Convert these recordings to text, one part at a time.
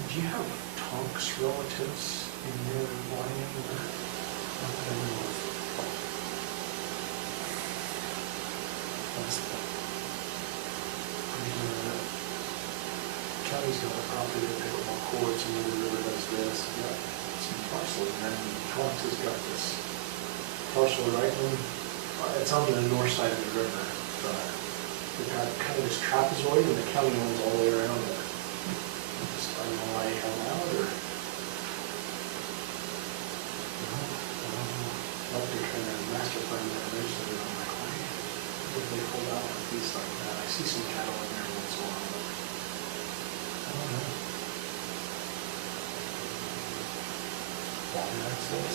Do you have Tonk's relatives in your line? I don't know. County's got a property that pickleball courts, and the river does this, and that, some parcel, and then Tonk's has got this parcel right in, it's on the north side of the river. They've got kind of this trapezoid, and the county owns all the way around it. Just, I don't know why how loud, or what they're trying to master plan that bridge that are on my client. If they pull out a piece like that, I see some cattle in there once in a while, but I don't know. Water access?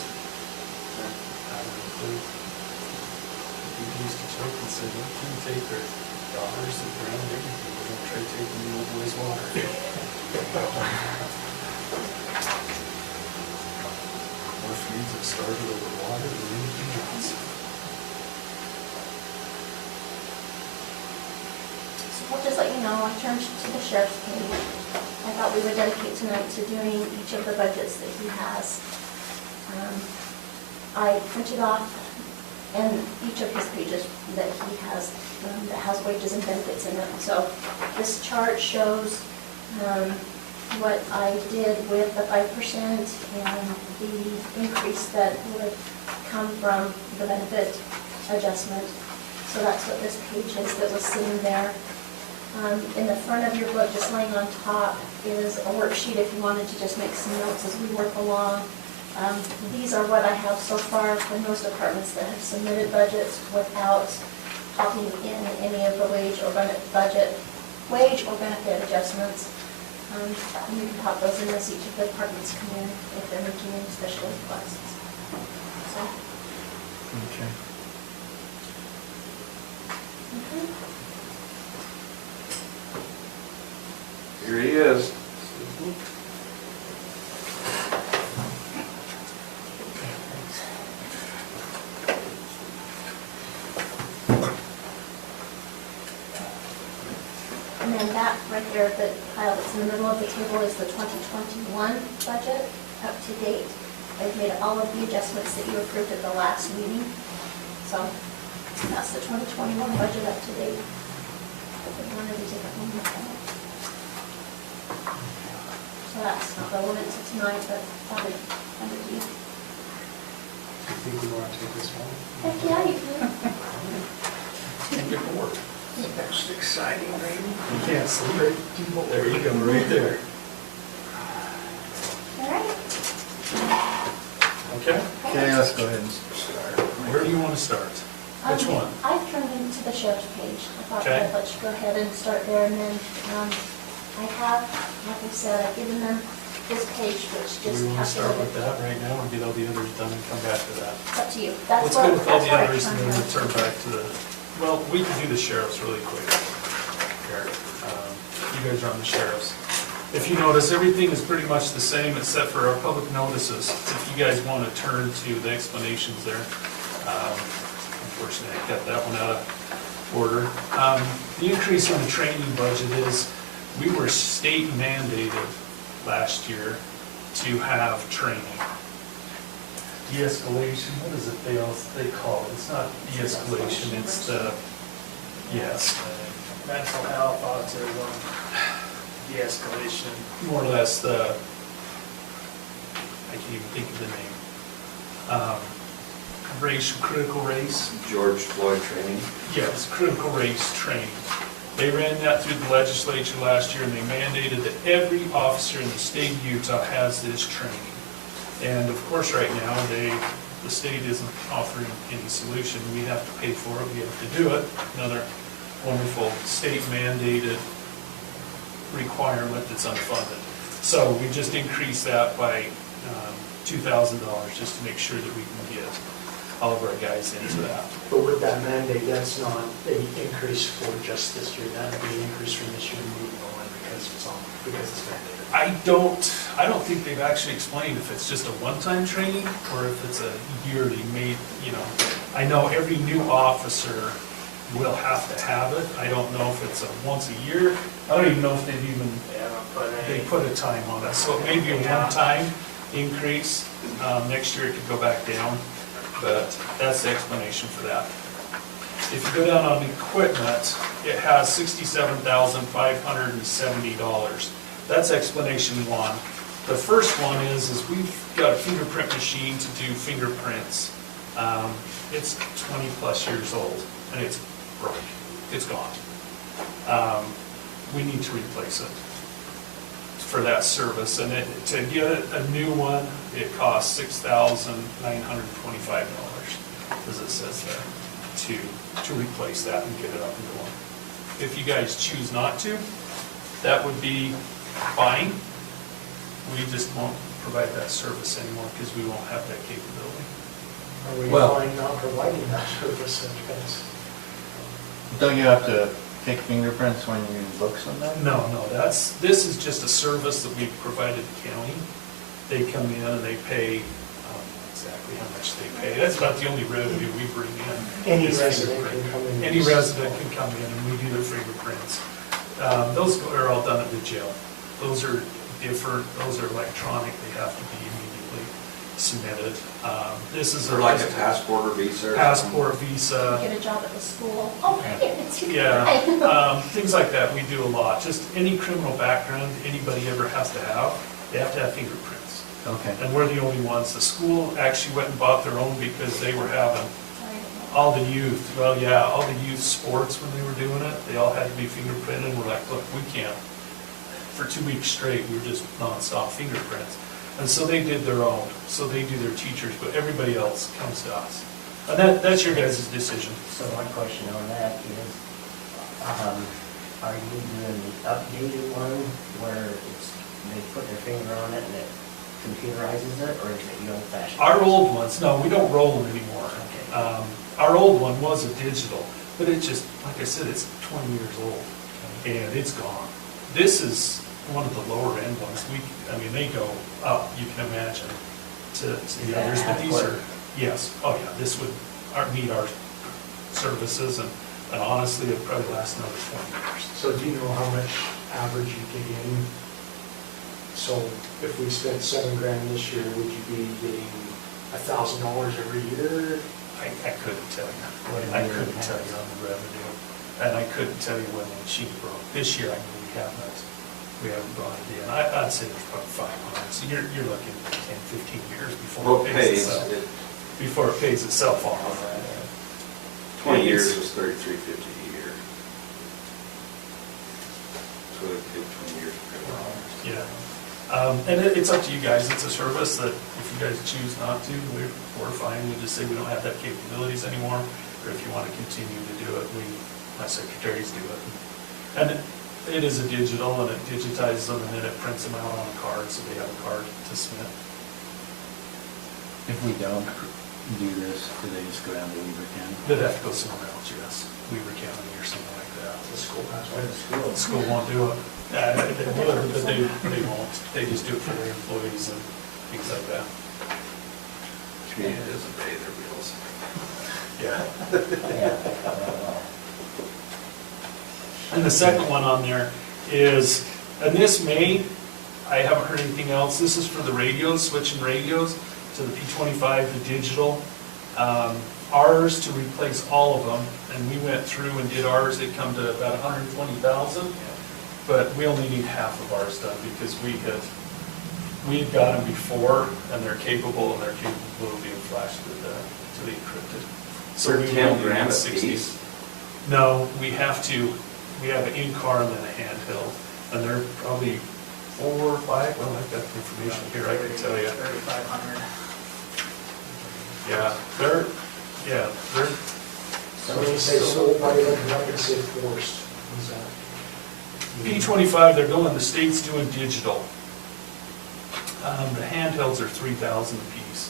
I don't know. People used to joke and say, "Let them take their daughters and ground everything, but don't try taking the old boy's water." More feuds have started over water than anything else. So I'll just let you know, I turned to the sheriff's page. I thought we would dedicate tonight to doing each of the budgets that he has. I printed off and each of his pages that he has, that has wages and benefits in them. So this chart shows what I did with the 5% and the increase that would come from the benefit adjustment. So that's what this page is that was sitting there. In the front of your book, just laying on top, is a worksheet if you wanted to just make some notes as we work along. These are what I have so far from those departments that have submitted budgets without popping in any of the wage or benefit adjustments. You can pop those in as each of the departments come in if they're making any special requests. So. Okay. Here he is. And then that right there, the pile that's in the middle of the table is the 2021 budget up to date. I've made all of the adjustments that you approved at the last meeting. So that's the 2021 budget up to date. One of these different ones. So that's not relevant to tonight, but probably under you. Do you think we want to take this one? Heck yeah, you can. Good work. That's exciting, baby. You can't sleep. There you go, right there. All right. Okay. Okay, let's go ahead and start. Where do you want to start? Which one? I've turned into the sheriff's page. I thought Okay. I'd let you go ahead and start there, and then I have, like I said, I've given them this page, which Do just we want to start with calculated. that right now, or get all the others done and come back to that? It's up to you. That's Let's what, go with all that's the what I others and then turned we'll turn back to the, well, we can do the sheriffs really quick. Here, you guys are on the sheriffs. If you notice, everything is pretty much the same except for our public notices. If you guys want to turn to the explanations there. Unfortunately, I got that one out of order. The increase in the training budget is, we were state mandated last year to have training. De-escalation, what is it they call it? It's not de-escalation, it's the, yes. Mental health, autism, de-escalation. More or less the, I can't even think of the name. Critical race. George Floyd training. Yes, critical race training. They ran that through the legislature last year, and they mandated that every officer in the state of Utah has this training. And of course, right now, the state isn't offering any solution. We have to pay for it, we have to do it. Another wonderful state mandated requirement that's unfunded. So we just increased that by $2,000 just to make sure that we can get all of our guys into that. But with that mandate, that's not an increase for just this year, that'd be an increase from this year moving on because it's mandated. I don't think they've actually explained if it's just a one-time training or if it's a yearly made, you know. I know every new officer will have to have it. I don't know if it's a once a year. I don't even know if they've even They put a time on it, so it may be a one-time increase. Next year it could go back down, but that's the explanation for that. If you go down on equipment, it has $67,570. That's explanation one. The first one is we've got a fingerprint machine to do fingerprints. It's 20 plus years old and it's broke. It's gone. We need to replace it for that service, and to get a new one, it costs $6,925, as it says there, to replace that and get it up and going. If you guys choose not to, that would be fine. We just won't provide that service anymore because we won't have that capability. Are we Well- fine not providing that service, I guess? Don't you have to take fingerprints when you book something? No, this is just a service that we provided the county. They come in and they pay, I don't know exactly how much they pay. That's about the only revenue we bring in. Any is resident fingerprint. can come in. Any resident can come in and we do their fingerprints. Those are all done at the jail. Those are different, those are electronic, they have to be immediately submitted. This is. Or like a passport or visa or something? Passport, visa. Get a job at the school. Oh, it's your Yeah, things like that we do a lot. Just any criminal background anybody ever has to have, they have to have fingerprints. Okay. And we're the only ones. The school actually went and bought their own because they were having all the youth, all the youth sports when they were doing it, they all had to be fingerprinted, and we're like, look, we can't. For 2 weeks straight, we were just nonstop fingerprints. And so they did their own, so they do their teachers, but everybody else comes to us. And that's your guys' decision. So my question on that is, are you doing the updated one where they put their finger on it and it computerizes it, or is it the old fashioned? Our old ones, no, we don't roll them anymore. Okay. Our old one was a digital, but it just, like I said, it's 20 years old, and it's gone. This is one of the lower end ones. They go up, you can imagine, to the that others, but these adequate? are, yes, oh yeah, this would meet our services, and honestly, it'd probably last another 20 years. So do you know how much average you get in? So if we spent $7,000 this year, would you be getting $1,000 every year? I couldn't tell you. I couldn't tell you on the revenue, and I couldn't tell you when the machine broke. This year, I know we haven't brought it in. I'd say there's probably 500. So you're looking at 10, 15 years before it pays itself. Before it pays itself off. 20 years was $3,350 a year. So it took 20 years to pay it off. Yeah. And it's up to you guys. It's a service that if you guys choose not to, we're fine. We just say we don't have that capabilities anymore. Or if you want to continue to do it, my secretaries do it. And it is a digital, and it digitizes them, and then it prints them out on a card, so they have a card to submit. If we don't do this, do they just go down to Weaver County? They'd have to go somewhere else, yes. Weaver County or something like that. The school has Or one. the school? The school won't do it. They would, but they won't. They just do it for their employees and things like that. Community doesn't pay their bills. Yeah. Yeah. Well, And the second one on there is, and this I haven't heard anything else, this is for the radios, switching radios to the P25, the digital. Ours, to replace all of them, and we went through and did ours, it come to about 120,000, but we only need half of ours done because we had got them before, and they're capable of being flashed to the encrypted. So They're we 10 only grand need a 60. piece? No, we have an in-car and then a handheld, and they're probably 4 or 5, well, I've got the information here, I can tell you. 3,500. Yeah, they're. So when you say sold, why are you looking up and say forced? What's that? P25, they're going, the state's doing digital. The handhelds are 3,000 a piece,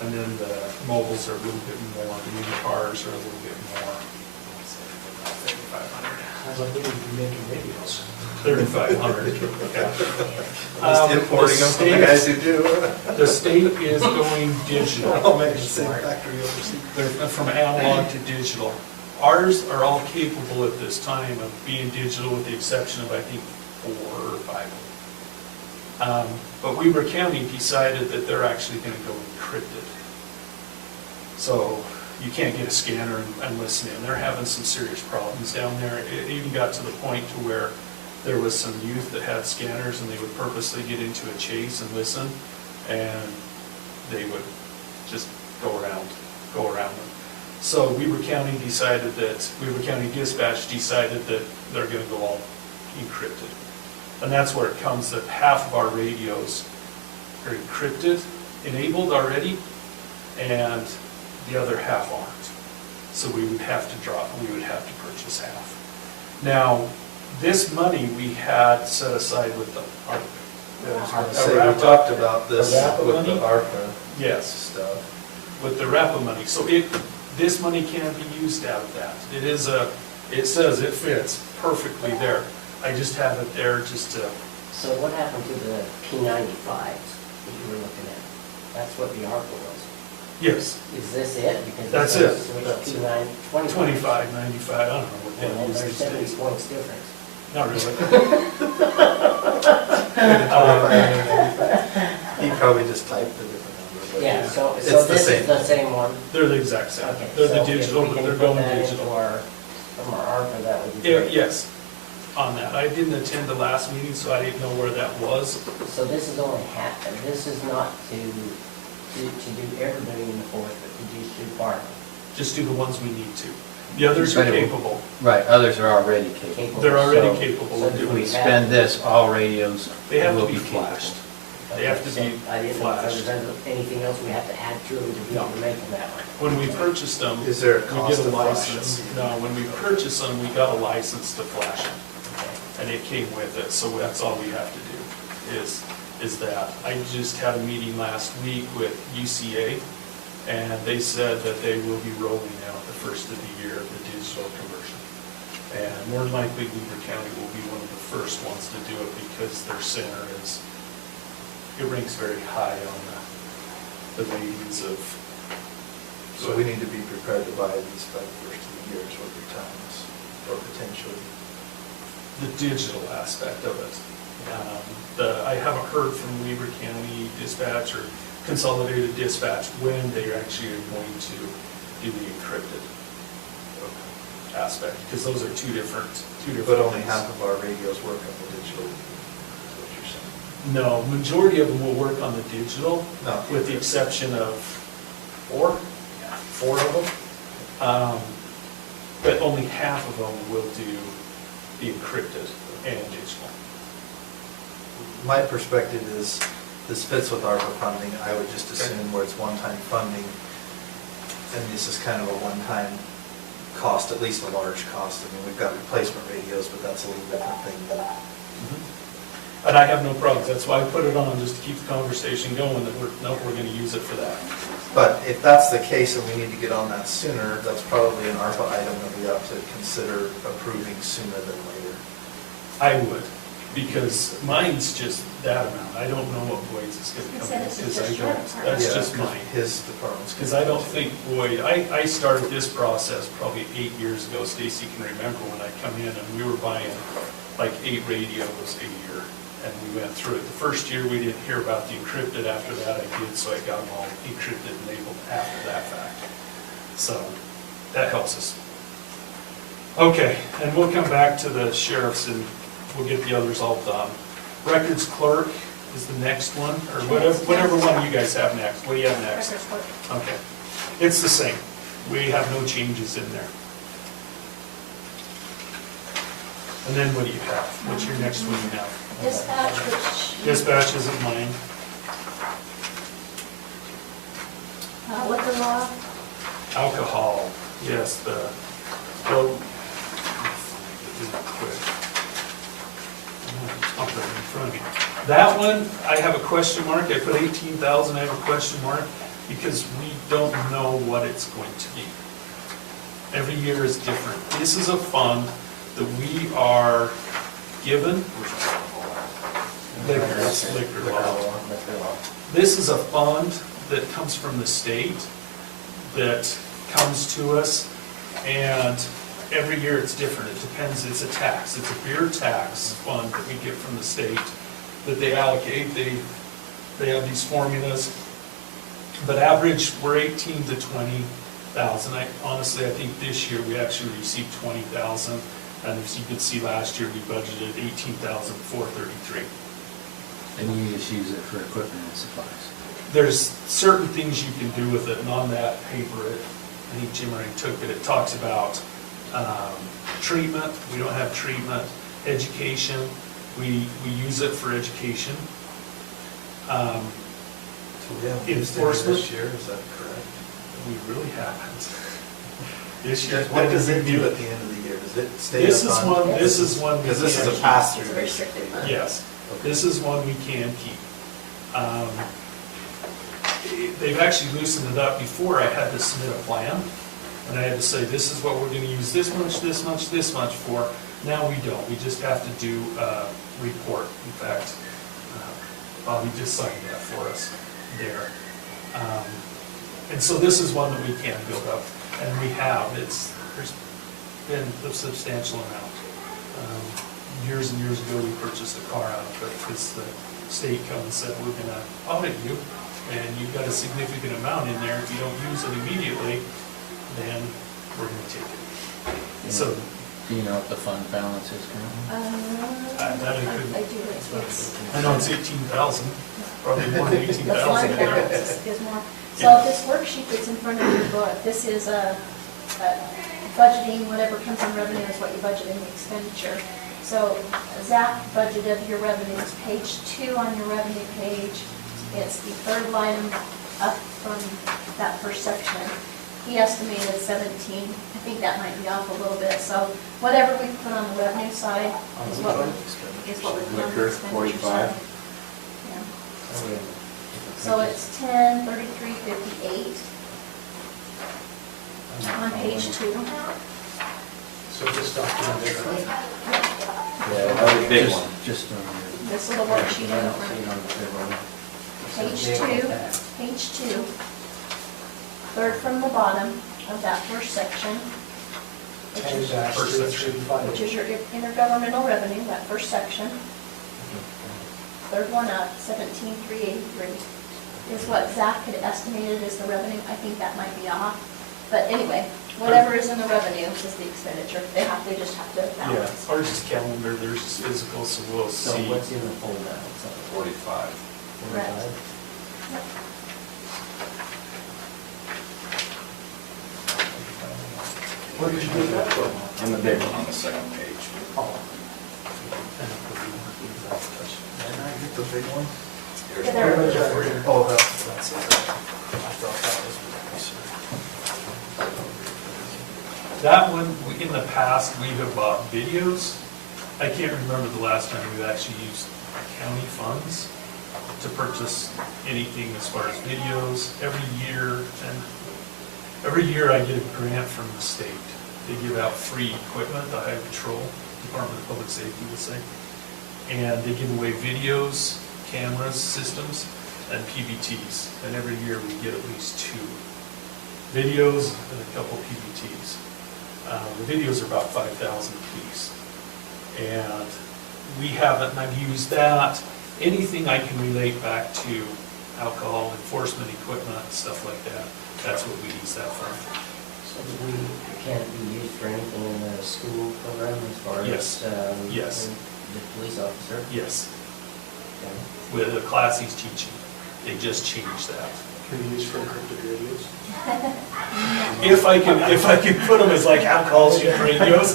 and then the mobiles are a little bit more, the new cars are a little bit more. 3,500. Sounds like we need to be making radios. 3,500, yeah. Just importing them from the guys who do. The state is going digital. I'll make the same factory overseas. They're from analog to digital. Ours are all capable at this time of being digital with the exception of, I think, 4 or 5 of them. But Weber County decided that they're actually going to go encrypted. So you can't get a scanner and listen in. They're having some serious problems down there. It even got to the point to where there was some youth that had scanners and they would purposely get into a chase and listen, and they would just go around them. So Weber County Dispatch decided that they're going to go all encrypted. And that's where it comes that half of our radios are encrypted, enabled already, and the other half aren't. So we would have to purchase half. Now, this money we had set aside with the ARPA. Yeah, I was gonna say, we talked about this The RAPA with the money? ARPA Yes, stuff. with the RAPA money. So this money can be used out of that. It says it fits perfectly there. I just have it there just to, So what happened to the P95s that you were looking at? That's what the ARPA was. yes, Is this it? Because That's says it. switch That's it. P9, 25, 95, I don't know what Well, they use there's these 70 days. points difference. Not really. He probably just typed a different number. but Yeah, so It's the this same. is the same one? They're the exact same. Okay. They're so the if digital, we but can they're put going that into digital. From our ARPA, that would be Yeah, great. yes, on that. I didn't attend the last meeting, so I didn't know where that was. So this is only half, and this is not to do everybody in the force, but to just do part of Just do the ones we need to. The others are But it- capable. Right, others are already it. capable. Capable. They're already So- capable so of do If doing we it. spend this, all radios They have to will be be capable. flashed. They have to So be I didn't know if there was flashed. anything else we have to add to them to be able to make them that way. When we purchased them, Is there a we cost get a to flash them? license. No, when we purchased them, we got a license to flash them, Okay. and it came with it, so that's all we have to do, is that. I just had a meeting last week with UCA, and they said that they will be rolling out the first of the year, the digital conversion. And more than likely, Weber County will be one of the first ones to do it, because their center it ranks very high on the ratings of. So we need to be prepared to buy these by the first of the year is what you're telling us, or potentially. The digital aspect of it. I haven't heard from Weber County Dispatch or Consolidated Dispatch when they actually are going to do the encrypted aspect, because those are two different But only things. half of our radios work on the digital, is what you're saying. No, majority of them will work on the digital, No. with the exception of four of them. But only half of them will do the encrypted and digital. My perspective is, this fits with ARPA funding. I would just assume where it's one-time funding, and this is kind of a one-time cost, at least a large cost. I mean, we've got replacement radios, but that's a little different thing than. And I have no problems, that's why I put it on, just to keep the conversation going, that we're gonna use it for that. But if that's the case and we need to get on that sooner, that's probably an ARPA item that we ought to consider approving sooner than later. I would, because mine's just that amount, I don't know what Boyd's is gonna You come said in, it's because just I your don't, department. that's Yeah, just 'cause mine. His department's. Because I don't think Boyd, I started this process probably 8 years ago, Stacy can remember when I come in, and we were buying like 8 radios a year, and we went through it. The first year, we didn't hear about the encrypted, after that I did, so I got them all encrypted and labeled after that fact. So, that helps us. Okay, and we'll come back to the sheriffs and we'll get the others all done. Records clerk is the next one, or whatever one you guys have next. What do you have next? Records clerk. Okay, it's the same. We have no changes in there. And then what do you have? What's your next one you have? Dispatch, which. Dispatch isn't mine. Liquor law, Alcohol, yes, well, quick. I'll put it in front of me. That one, I have a question mark. I put 18,000, I have a question mark, because we don't know what it's going to be. Every year is different. This is a fund that we are given. Liquor law. This is a fund that comes from the state, that comes to us, and every year it's different. It depends, it's a tax. It's a beer tax fund that we get from the state, that they allocate. They have these formulas. But average, we're 18 to 20,000. Honestly, I think this year we actually received 20,000. And as you can see, last year we budgeted 18,433. And you just use it for equipment and supplies. There's certain things you can do with it, and on that paper, I think Jim already took it, it talks about treatment. We don't have treatment. Education, we use it for education. So we haven't used it Enforcement. this year, is that correct? We really haven't. This year. What does it do at the end of the year? Does it stay This up is on? one, this is one. we Because this is can't a pass-through. It's a restricted fund. Yes, this is one we can keep. They've actually loosened it up. Before, I had to submit a plan, and I had to say, this is what we're gonna use this much, this much, this much for. Now we don't, we just have to do a report. In fact, Bobby just signed that for us there. And so this is one that we can build up, and we have. There's been a substantial amount. Years and years ago, we purchased a car out of it because the state come and said, we're gonna audit you, and you've got a significant amount in there. If you don't use it immediately, then we're gonna take it. So, Do you know what the fund balance is currently? I that I couldn't- do, it's. I know it's 18,000, probably more than The 18,000. fund balance is more. So this worksheet that's in front of your book, this is a budgeting, whatever comes in revenue is what you budget in the expenditure. So Zach budgeted your revenues, page 2 on your revenue page. It's the third line up from that first section. He estimated 17. I think that might be off a little bit. So whatever we put on the revenue side is what we put on the Liquor, expenditure 45. side. Yeah. So it's 10, 33, 58 on page 2. So this document is. Yeah, that was a big one. Just on your. This little worksheet I in don't see it front. on the third one. Page It's a big 2, one. page 2, third from the bottom of that first section, which is, 10-335. which is your intergovernmental revenue, that first section. Third one up, 17,383, is what Zach had estimated as the revenue. I think that might be off. But anyway, whatever is in the revenue is the expenditure. They just have to Yeah, balance. ours is calendar, theirs is physical, so we'll So see. what's in the full balance? 45. Correct. 45? Yep. Where did you get that from? On the big one on the second page. Oh, did I get the big one? Here's Yeah, there- one. Oh, that's it. I thought that was. That one, in the past, we have bought videos. I can't remember the last time we've actually used county funds to purchase anything as far as videos. Every year I get a grant from the state. They give out free equipment, the Highway Patrol, Department of Public Safety will say. And they give away videos, cameras, systems, and PVTs. And every year we get at least 2 videos and a couple PVTs. The videos are about 5,000 apiece. And we haven't, and I've used that, anything I can relate back to alcohol enforcement equipment, stuff like that, that's what we use that for. So we can't be used for anything in the school program as far as? Yes. Yes. The police officer? Yes, Okay. with the class he's teaching, they just changed that. Can you use for encrypted radios? If I could put them as like alcohol shooting radios,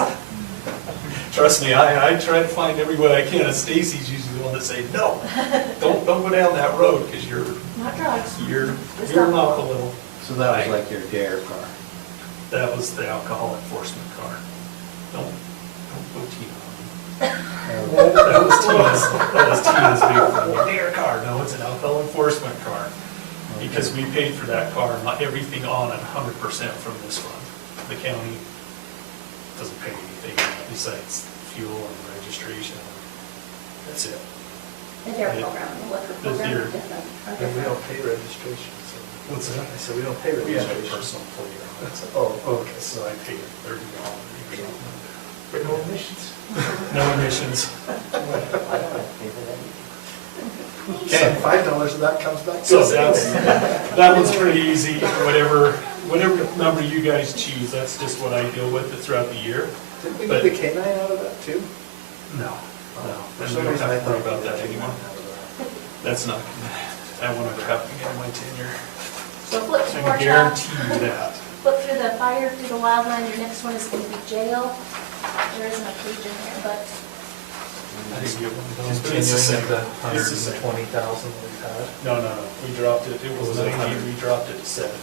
trust me, I try to find every way I can, and Stacy's usually the one that say, no, don't go down that road, because you're Not drugs. It's an alcohol. alcohol. So that was like your DARE car. That was the alcohol enforcement car. Don't go Tina on me. That was Tina's big thing. Their car, no, it's an alcohol enforcement car. Because we paid for that car, not everything on it 100% from this fund. The county doesn't pay anything besides fuel and registration. That's it. The DARE program, the liquor The program DARE. are different. are And we different. don't pay registration, so. What's that? I said, we don't pay We have a registration. personal employee. Oh, okay, so I paid $30 or something. But no emissions. No emissions. I don't have to pay for that either. Okay. $5 of that comes back to So us that's, anyway. that one's pretty easy, whatever number you guys choose, that's just what I deal with throughout the year. Didn't we But- get the canine out of that too? No, For and some we don't reason I have to worry thought about that we anymore. got canine That's not, that won't ever happen again in my tenure. So flip I through can our guarantee you that. flip through the fire, through the wildland, your next one is gonna be jail. There isn't a page in there, but I didn't get one of those, but Continuing it's the at same. the It's the same. 120,000 we've had, No, we dropped it, it was Was it 90, 100? we dropped it to 70.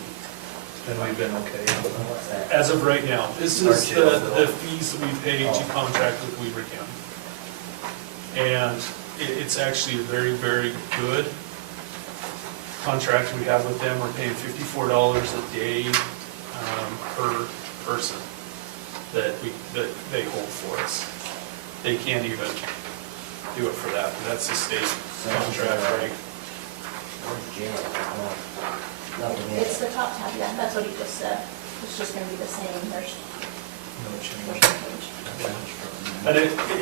and we've been okay. What's that? As of right now, this Our is jail the bill. fees that we pay to contract with Weaver County. And it's actually a very, very good contract we have with them. We're paying $54 a day per person that they hold for us. They can't even do it for that, but that's the state contract rate. Where's jail? Nothing in it's it. the top tab, yeah, that's what he just said. It's just gonna be the same, there's No no change. change. And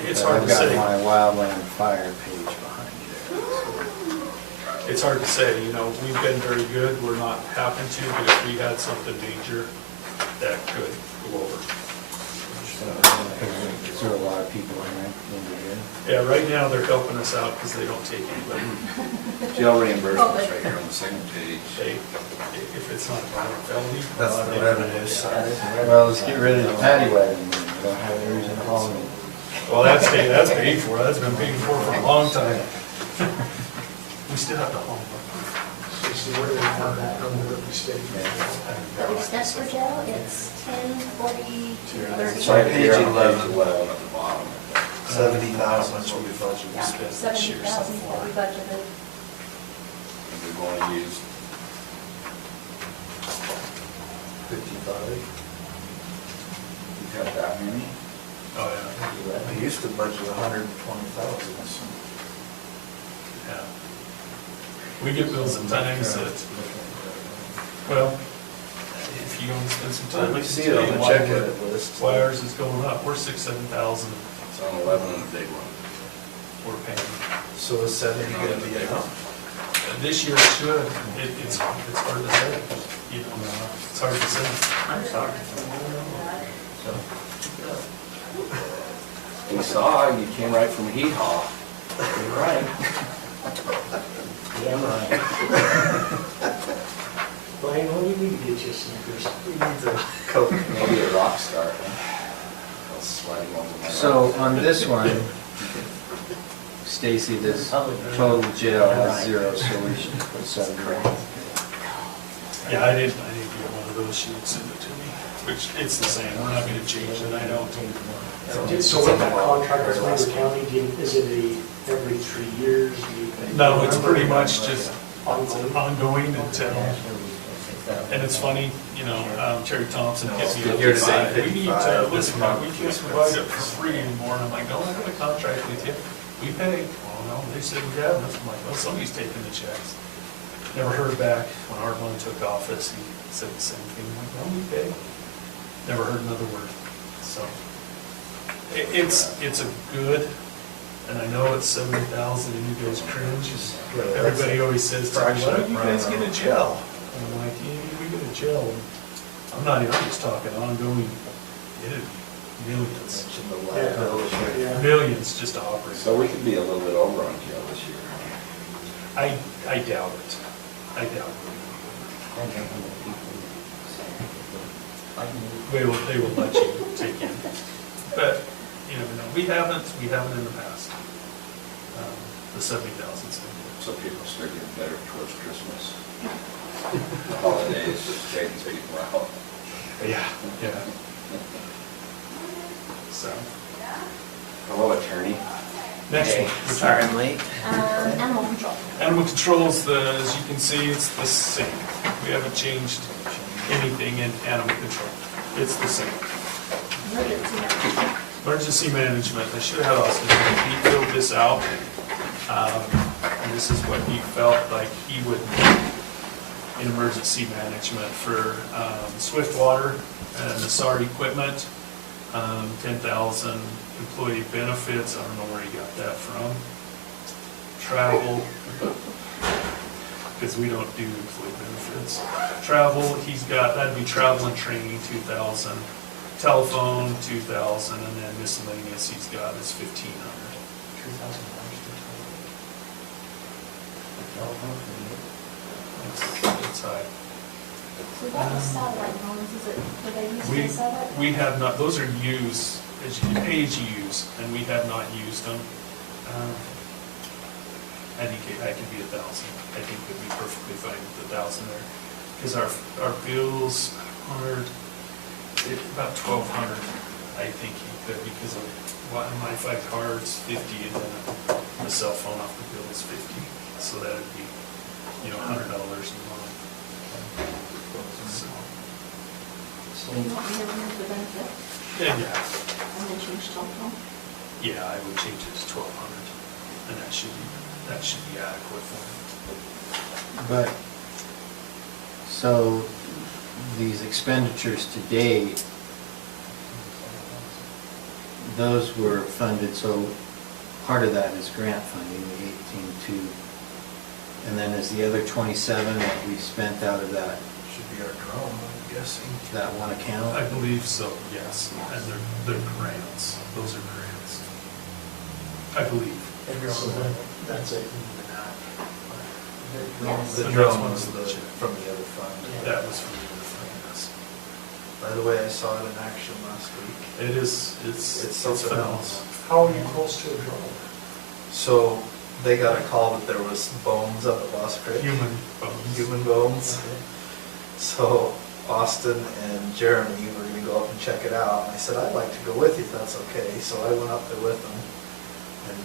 it's hard to say. I've got my wildland fire page behind you there. It's hard to say, we've been very good, we're not having to, but if we had something major, that could go over. Is there a lot of people in here? Yeah, right now, they're helping us out because they don't take anybody. Jail reimbursements right here on the second page. If it's not a violent felony. That's the they don't revenue look at side. it. That isn't revenue. Well, let's get rid of the paddy wagon, then. We don't have any reason to haul them. Well, that's paid for, that's been paid for a long time. We still have to haul them. So where do we have that number that we stated? That we've spent for jail, it's 10/42/30. It's right here on Page page 11 at the bottom. 70,000 is what we budgeted. Yeah, spent this year so 70,000 far. that we budgeted. And we've only used 55. we've had that many. Oh, yeah. I used to budget 120,000, so. Yeah. We get bills at times that, well, if you don't spend some time, We I can see tell it on you the why check we're- edit list. why ours is going up. We're 6,000-7,000 It's on 11 and a big one. we're paying. So is 70 gonna be enough? This year it should. It's hard to say, it's hard to say. I'm sorry. So, We saw, you came right from Hee Haw. you're right. Yeah, I'm right. Blaine, what do you need to get you Snickers? We need the Coke. Maybe a rock star. Those sliding ones in my So rock. on this one, Stacy, this total jail has zero, so we should put 70. Yeah, I didn't get one of those. She would send it to me, which it's the same. We're not gonna change it. I don't. So with that contract with Weaver County, is it every 3 years? Do you think? No, it's pretty much just Ongoing? ongoing until, and it's funny, Terry Thompson hit me up Year and to said, date, we need 55, to, listen, this we month. can't provide it for free anymore. And I'm like, no, I got a contract with you. We pay. Oh, no, they said we have. I'm like, well, somebody's taking the checks. Never heard back. When Ardwan took office, he said the same thing. I'm like, well, we pay. Never heard another word. So it's a good, and I know it's 70,000 and you guys cringe. Everybody always says to me, why don't you guys get a jail? And I'm like, yeah, we get a jail. I'm just talking ongoing, it'd be millions, Yeah. millions just to operate. So we could be a little bit over on jail this year. I doubt it. I doubt it. They will let you take in. But, you never know. We haven't in the past. The 70,000. So people start getting better towards Christmas. The holidays, straightens people out. Yeah. So, Hello, attorney. next one. Sorry, I'm late. Animal control. Animal control's as you can see, it's the same. We haven't changed anything in animal control. It's the same. Emergency management. Emergency management, I should have had Austin, he filled this out. And this is what he felt like he would need in emergency management for swift water and the SAR equipment, 10,000 employee benefits, I don't know where he got that from. travel, because we don't do employee benefits. Travel, he's got, that'd be travel and training, 2,000. Telephone, 2,000, and then miscellaneous he's got is 1,500. It's high. So that was satellite phones, is it, were they used We, for satellite? we have not, those are used, pay as you use, and we have not used them. I think I could be 1,000. I think we'd be perfectly fine with 1,000 there. Because our bills are about 1,200, I think he could, because of my 5 cards, 50, and then the cell phone off the bill is 50. So that'd be, $100 a month. So, So you want me to remove the benefit yeah, and then change telephone? yeah, I would change it to 1,200, and that should be adequate for him. But, so, these expenditures to date, those were funded, so part of that is grant funding, the 18.2. And then is the other 27 that we spent out of that, Should be our drone, I'm guessing. that one account? I believe so, yes, and they're grants, those are grants. I believe. So that's it. Yes. The And drone that's was one of the- from the other fund. That was from the other fund, yes. By the way, I saw it in action last week. It is, it's something phenomenal. else. How are you close to a drone? So they got a call that there was bones up at Lost Creek. Human bones. Human bones. So Austin and Jeremy were gonna go up and check it out. And I said, I'd like to go with you if that's okay. So I went up there with them. And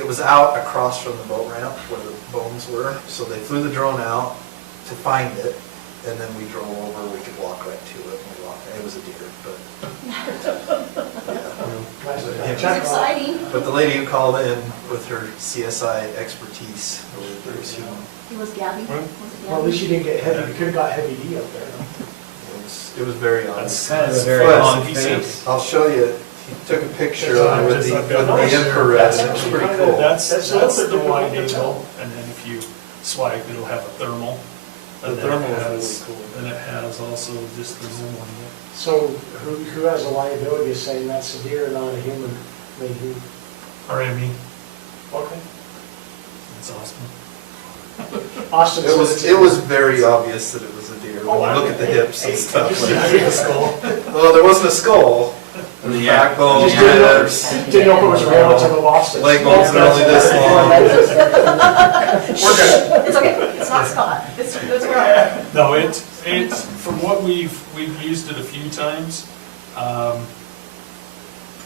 it was out across from the boat ramp where the bones were. So they flew the drone out to find it. And then we drove over, we could walk right to it. And we walked, it was a deer, but. It's exciting. But the lady who called in with her CSI expertise, it was human. It was Gabby. Well, Was it Well, at least Gabby? you didn't get heavy, you could've got heavy D up there. It was very That's honest. Kind of a that's very fun. long He said- face. I'll show you, he took a picture That's of it with just- the I've got with the it. infrared, That's and it was actually pretty kinda- cool. That's That's a little the bit difficult wide to tell. angle, and then if you swipe, it'll have a thermal. The And then it thermal is has- really cool. And it has also just the normal one. So who has a liability of saying that's a deer, not a human? I mean, who? RME, Okay. it's awesome. Austin It says was very obvious that it was a deer, Oh, when I- you look at the hips and Hey, stuff. just see the skull. Well, there wasn't a skull, there was Yeah. backbone, Just didn't know, ribs, didn't know if it was a relative of Austin. leg bones are only this long. We're good. It's okay. It's not Scott. It's Rob. No, it's, from what we've used it a few times,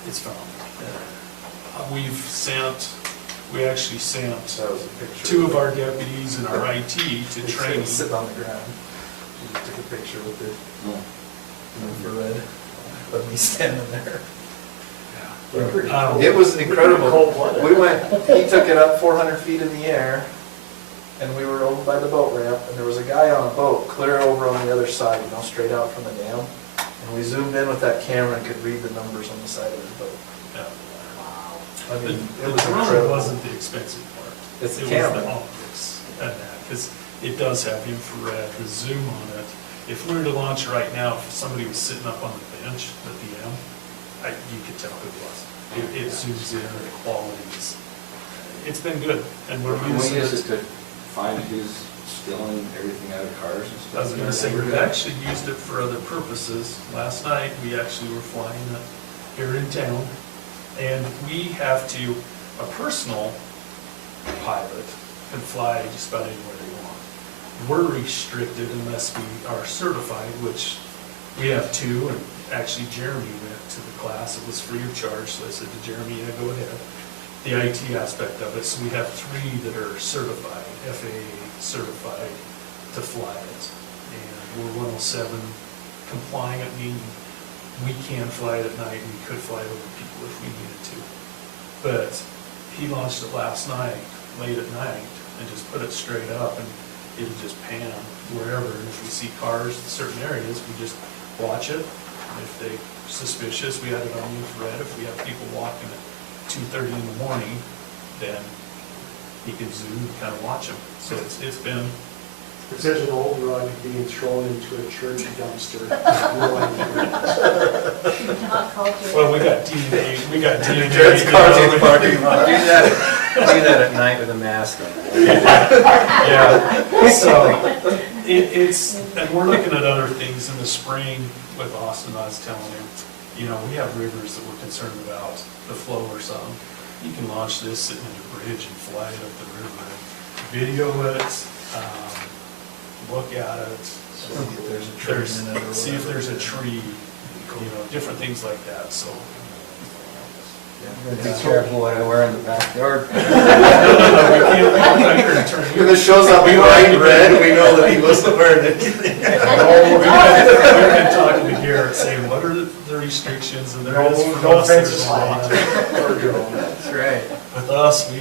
it's phenomenal. We actually sent That was a picture. 2 of our deputies and our IT to They training. Sitting on the ground. She just took a picture with the infrared of me standing there. It was incredible. Cold-blooded. We went, he took it up 400 feet in the air, and we were over by the boat ramp, and there was a guy on a boat clear over on the other side, straight out from the dam. And we zoomed in with that camera and could read the numbers on the side of his boat. Yeah. I The mean, it the was drone incredible. wasn't the expensive part. It's the It was camera. optics and that, because it does have infrared, the zoom on it. If we were to launch it right now, if somebody was sitting up on the bench at the end, you could tell who it was. It zooms in, the quality is, it's been good, and we're Can we using use it. it to find who's stealing everything out of cars and I stuff? was gonna say, we've actually used it for other purposes. Last night, we actually were flying it here in town, and we have to, a personal pilot can fly just about anywhere they want. We're restricted unless we are certified, which we have 2, and actually Jeremy went to the class, it was free of charge, so I said to Jeremy, yeah, go ahead. The IT aspect of it, so we have 3 that are certified, FAA certified to fly it. And we're 107 compliant, meaning we can fly it at night, and we could fly it over people if we needed to. But he launched it last night, late at night, and just put it straight up, and it'll just pan wherever. And if we see cars in certain areas, we just watch it. And if they're suspicious, we have it on infrared. If we have people walking at 2:30 in the morning, then he can zoom and kind of watch them. So it's been, If there's an old rug being thrown into a church dumpster, no idea. Not called to. well, we got DNA. Jared's car's in the parking lot. Do that at night with a mask on. Yeah, so it's, and we're looking at other things in the spring with Austin. I was telling him, you know, we have rivers that we're concerned about, the flow or something. You can launch this sitting in a bridge and fly it up the river, video it, look at it. See if there's a tree, you know, different things like that, so. Be careful what I wear in the backyard. No, we can't turn If it shows up bright red, we know that he wasn't wearing it. We've been talking to Garrett, saying, what are the restrictions, and there is for No us, there's fences a lot. That's right. With us, we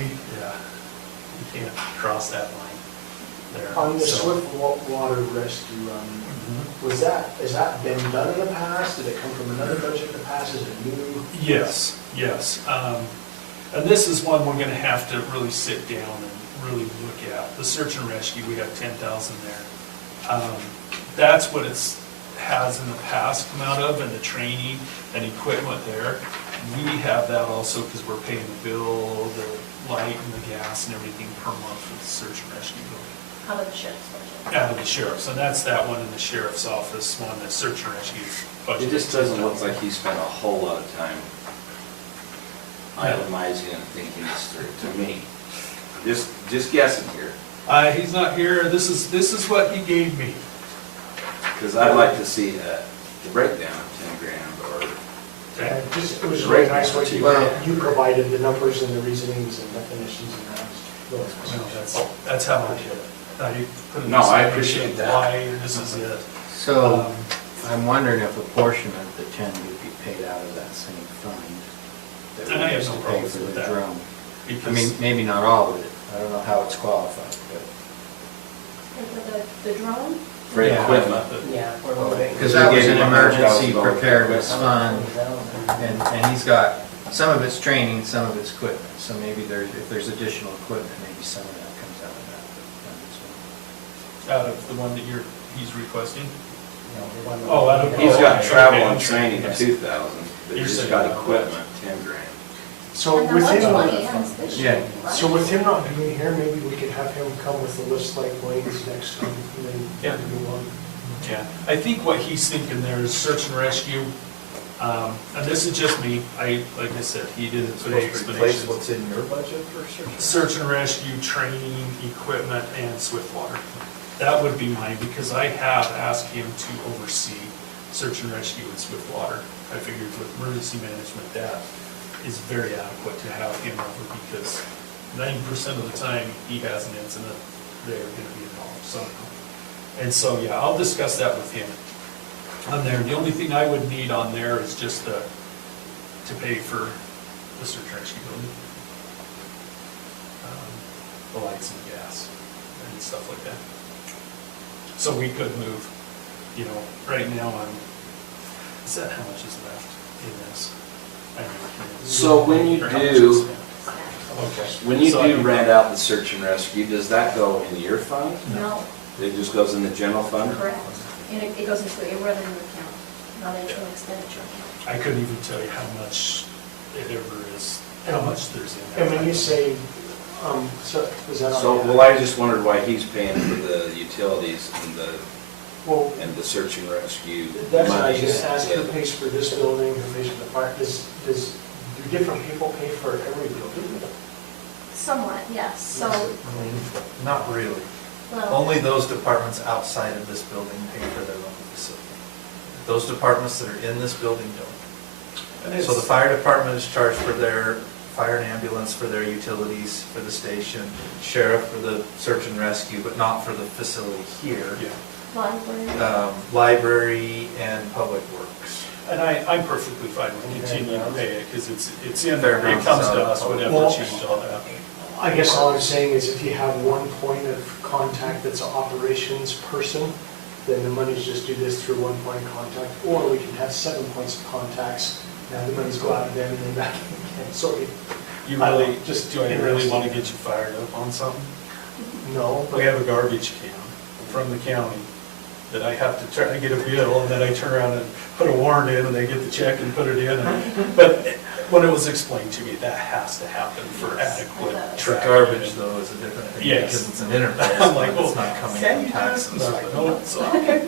can't cross that line there. On the So- Swift Water Rescue, has that been done in the past? Did it come from another budget in the past? Is it new? Yes. And this is one we're gonna have to really sit down and really look at. The search and rescue, we have 10,000 there. That's what has in the past come out of, and the training and equipment there. We have that also because we're paying the bill, the light and the gas and everything per month for the search and rescue building. Out of the sheriff's budget. Out of the sheriff's, and that's that one in the sheriff's office, one that search and rescue budget. It just doesn't look like he spent a whole lot of time itemizing and thinking this through, to me. Just guessing here, He's not here, this is what he gave me. because I'd like to see the breakdown of 10 grand or, Okay. It was really nice what you provided, the numbers and the reasonings and definitions and that. Well, that's how I put it. No, I appreciate that. Why, this is it. So I'm wondering if a portion of the 10 would be paid out of that same fund that And I we have used no to pay problems for with the that. drone. I Because, mean, maybe not all of it. I don't know how it's qualified, but. And for the drone, for Yeah. equipment. Yeah. we're moving. Because that was gave an him emergency $100,000 preparedness fund, 20,000. and he's got, some of it's training, some of it's equipment. So maybe if there's additional equipment, maybe some of that comes out of that fund as well. out of the one that he's requesting, No, the one- Oh, out of- He's got okay, travel okay, and I'm training sure, at yes. 2,000, but You're he's saying got about equipment, 10 grand. So and the with lunch him, money ends this year, right? so with him not being here, maybe we could have him come with a list like Wayne's next time, and then Yeah. do one. yeah. I think what he's thinking there is search and rescue, and this is just me, like I said, he didn't put any Supposed to replace explanations. what's in your budget for search? Search and rescue, training, equipment, and Swiftwater. That would be mine, because I have asked him to oversee search and rescue and Swiftwater. I figured with emergency management, that is very adequate to have him over, because 90% of the time he has an incident, they're gonna be involved somehow. And so, yeah, I'll discuss that with him on there. The only thing I would need on there is just to pay for the search and rescue building. The lights and gas and stuff like that. So we could move, you know, right now is that how much is left in this? I don't know. So when you Or how much do- is spent? Okay. When you So I do can- rent out the search and rescue, does that go in your fund? No, It just goes in the general fund? correct. And it goes into a revenue account, not into an expenditure account. I couldn't even tell you how much it ever is, how much there's in there. And when you say, so is that? So, well, I just wondered why he's paying for the utilities Well, and the search and rescue that's what I was monies. gonna ask, who pays for this building, who pays for the fire, do different people pay for every building? Somewhat, yes, so, Not really. well, Only those departments outside of this building pay for their own facility. Those departments that are in this building don't. And So the it's- fire department is charged for their fire and ambulance, for their utilities, for the station, sheriff for the search and rescue, but not for the facility here. Yeah. library, Library and public works. And I'm perfectly fine with continuing to pay it, because it's in, Fairgrounds it comes is to out. us, whatever Well- change all that. I guess all I'm saying is if you have one point of contact that's an operations person, then the money's just do this through one point of contact, or we can have 7 points of contacts, now the monies go out of them and then back in again, so You I don't really, know, just do I really interesting. want to get you fired up on something? No, We have a garbage can from the county that I have to try to get a bill, and then I turn around and put a warrant in, and they get the check and put it in. But when it was explained to me, that has to happen for adequate For tracking. garbage though is a different thing, Yes. because it's an enterprise I'm like, fund, well, it's not coming can from you do taxes. this? No, so, okay.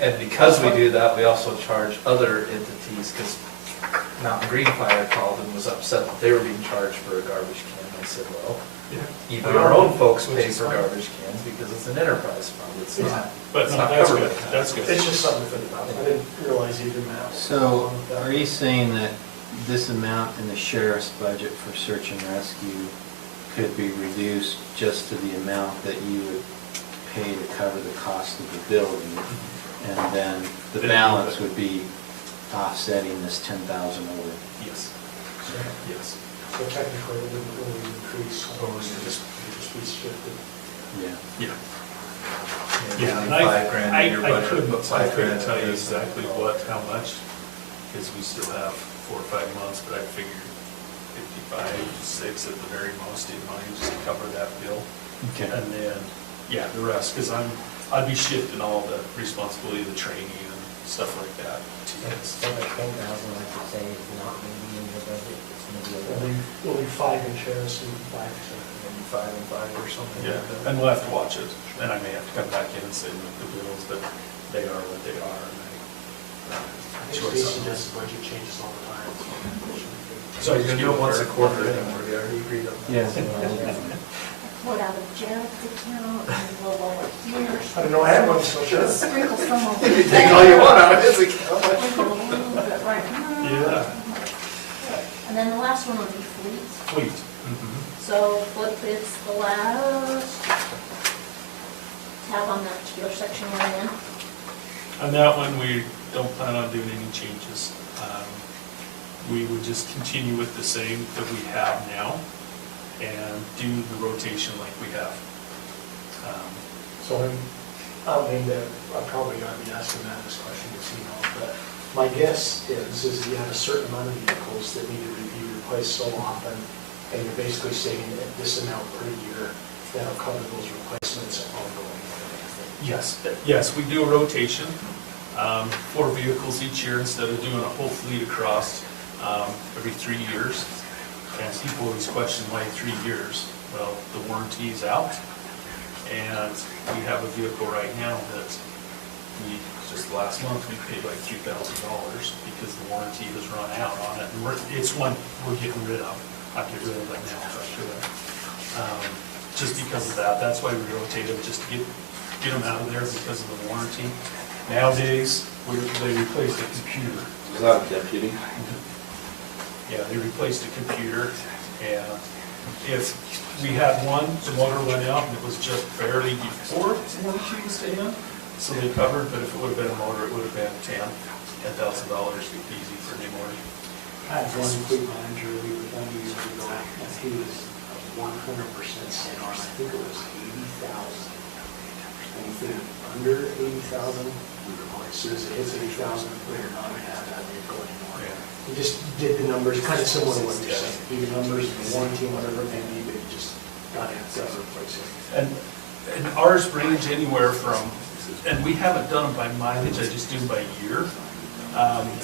And because we do that, we also charge other entities, because Mountain Green Fire called and was upset that they were being charged for a garbage can. I said, well, even We our are, own folks which pay is for fine. garbage cans because it's an enterprise fund, it's Yeah. not. But it's no, not that's covered good, by tax. that's good. it's just something to think about. I didn't realize you didn't have. So are you saying that this amount in the sheriff's budget for search and rescue could be reduced just to the amount that you would pay to cover the cost of the building? And then the balance would be offsetting this 10,000 over? Yes, yes. So technically, it wouldn't really increase, or it just be shifted. Yeah. Yeah. Maybe Yeah, and $5,000 in your I budget, couldn't, put I $5,000 couldn't tell you in this. exactly what, how much, because we still have 4 or 5 months, but I figured 55, 6 at the very most in mind, just to cover that bill. Okay. And then, yeah, the rest, because I'd be shifting all the responsibility of the training and stuff like that to you. So the 10,000, like you say, is not gonna be in the budget, it's gonna be a We'll be 5 in sheriff's and 5 Maybe 5 and 5 or something Yeah, like that. and we'll have to watch it, and I may have to come back in and say look the bills, but they are what they are, and Stacy does budget changes all the time. So you're gonna do it once a quarter, and we already agreed on that. Yeah. Pull it out of Jared's account and we'll lower here. I don't know, I had one, so sure. Sprinkle some over You there. take all you want out of his account. Sprinkle a little bit right here. Yeah. And then the last one would be fleet. Fleet. Mhm. So flip, it's the last tab on that particular section we're in. On that one, we don't plan on doing any changes. We would just continue with the same that we have now and do the rotation like we have. So I don't mean to, I probably ought to be asking Matt this question, but my guess is you have a certain amount of vehicles that need to be replaced so often, and you're basically saying that this amount per year, that'll cover those replacements ongoing. Yes, yes, we do a rotation, 4 vehicles each year instead of doing a whole fleet across every 3 years. And people always question why 3 years. Well, the warranty is out, and we have a vehicle right now that we, just last month, we paid like $2,000 because the warranty has run out on it. And it's one we're getting rid of. I'll get rid of it now if I could. Just because of that, that's why we rotate them, just to get them out of there because of the warranty. Nowadays, they replaced a computer. Is that a deputy? Yeah, they replaced a computer, and if we had one, the motor went out, and it was just barely before the warranty was to end, so they covered, but if it would have been a motor, it would have been $10,000 easy for any more. I had one fleet manager we were done years ago, and he was 100% set on, I think it was 80,000. Anything under 80,000, we replace. As soon as it hits 80,000, we're not gonna have that vehicle anymore. Yeah. He just did the numbers, kind of similar to what you're saying. Do the numbers, the warranty, whatever it may be, but he just got it, got to replace it. And ours range anywhere from, and we haven't done them by mileage, I just do them by year.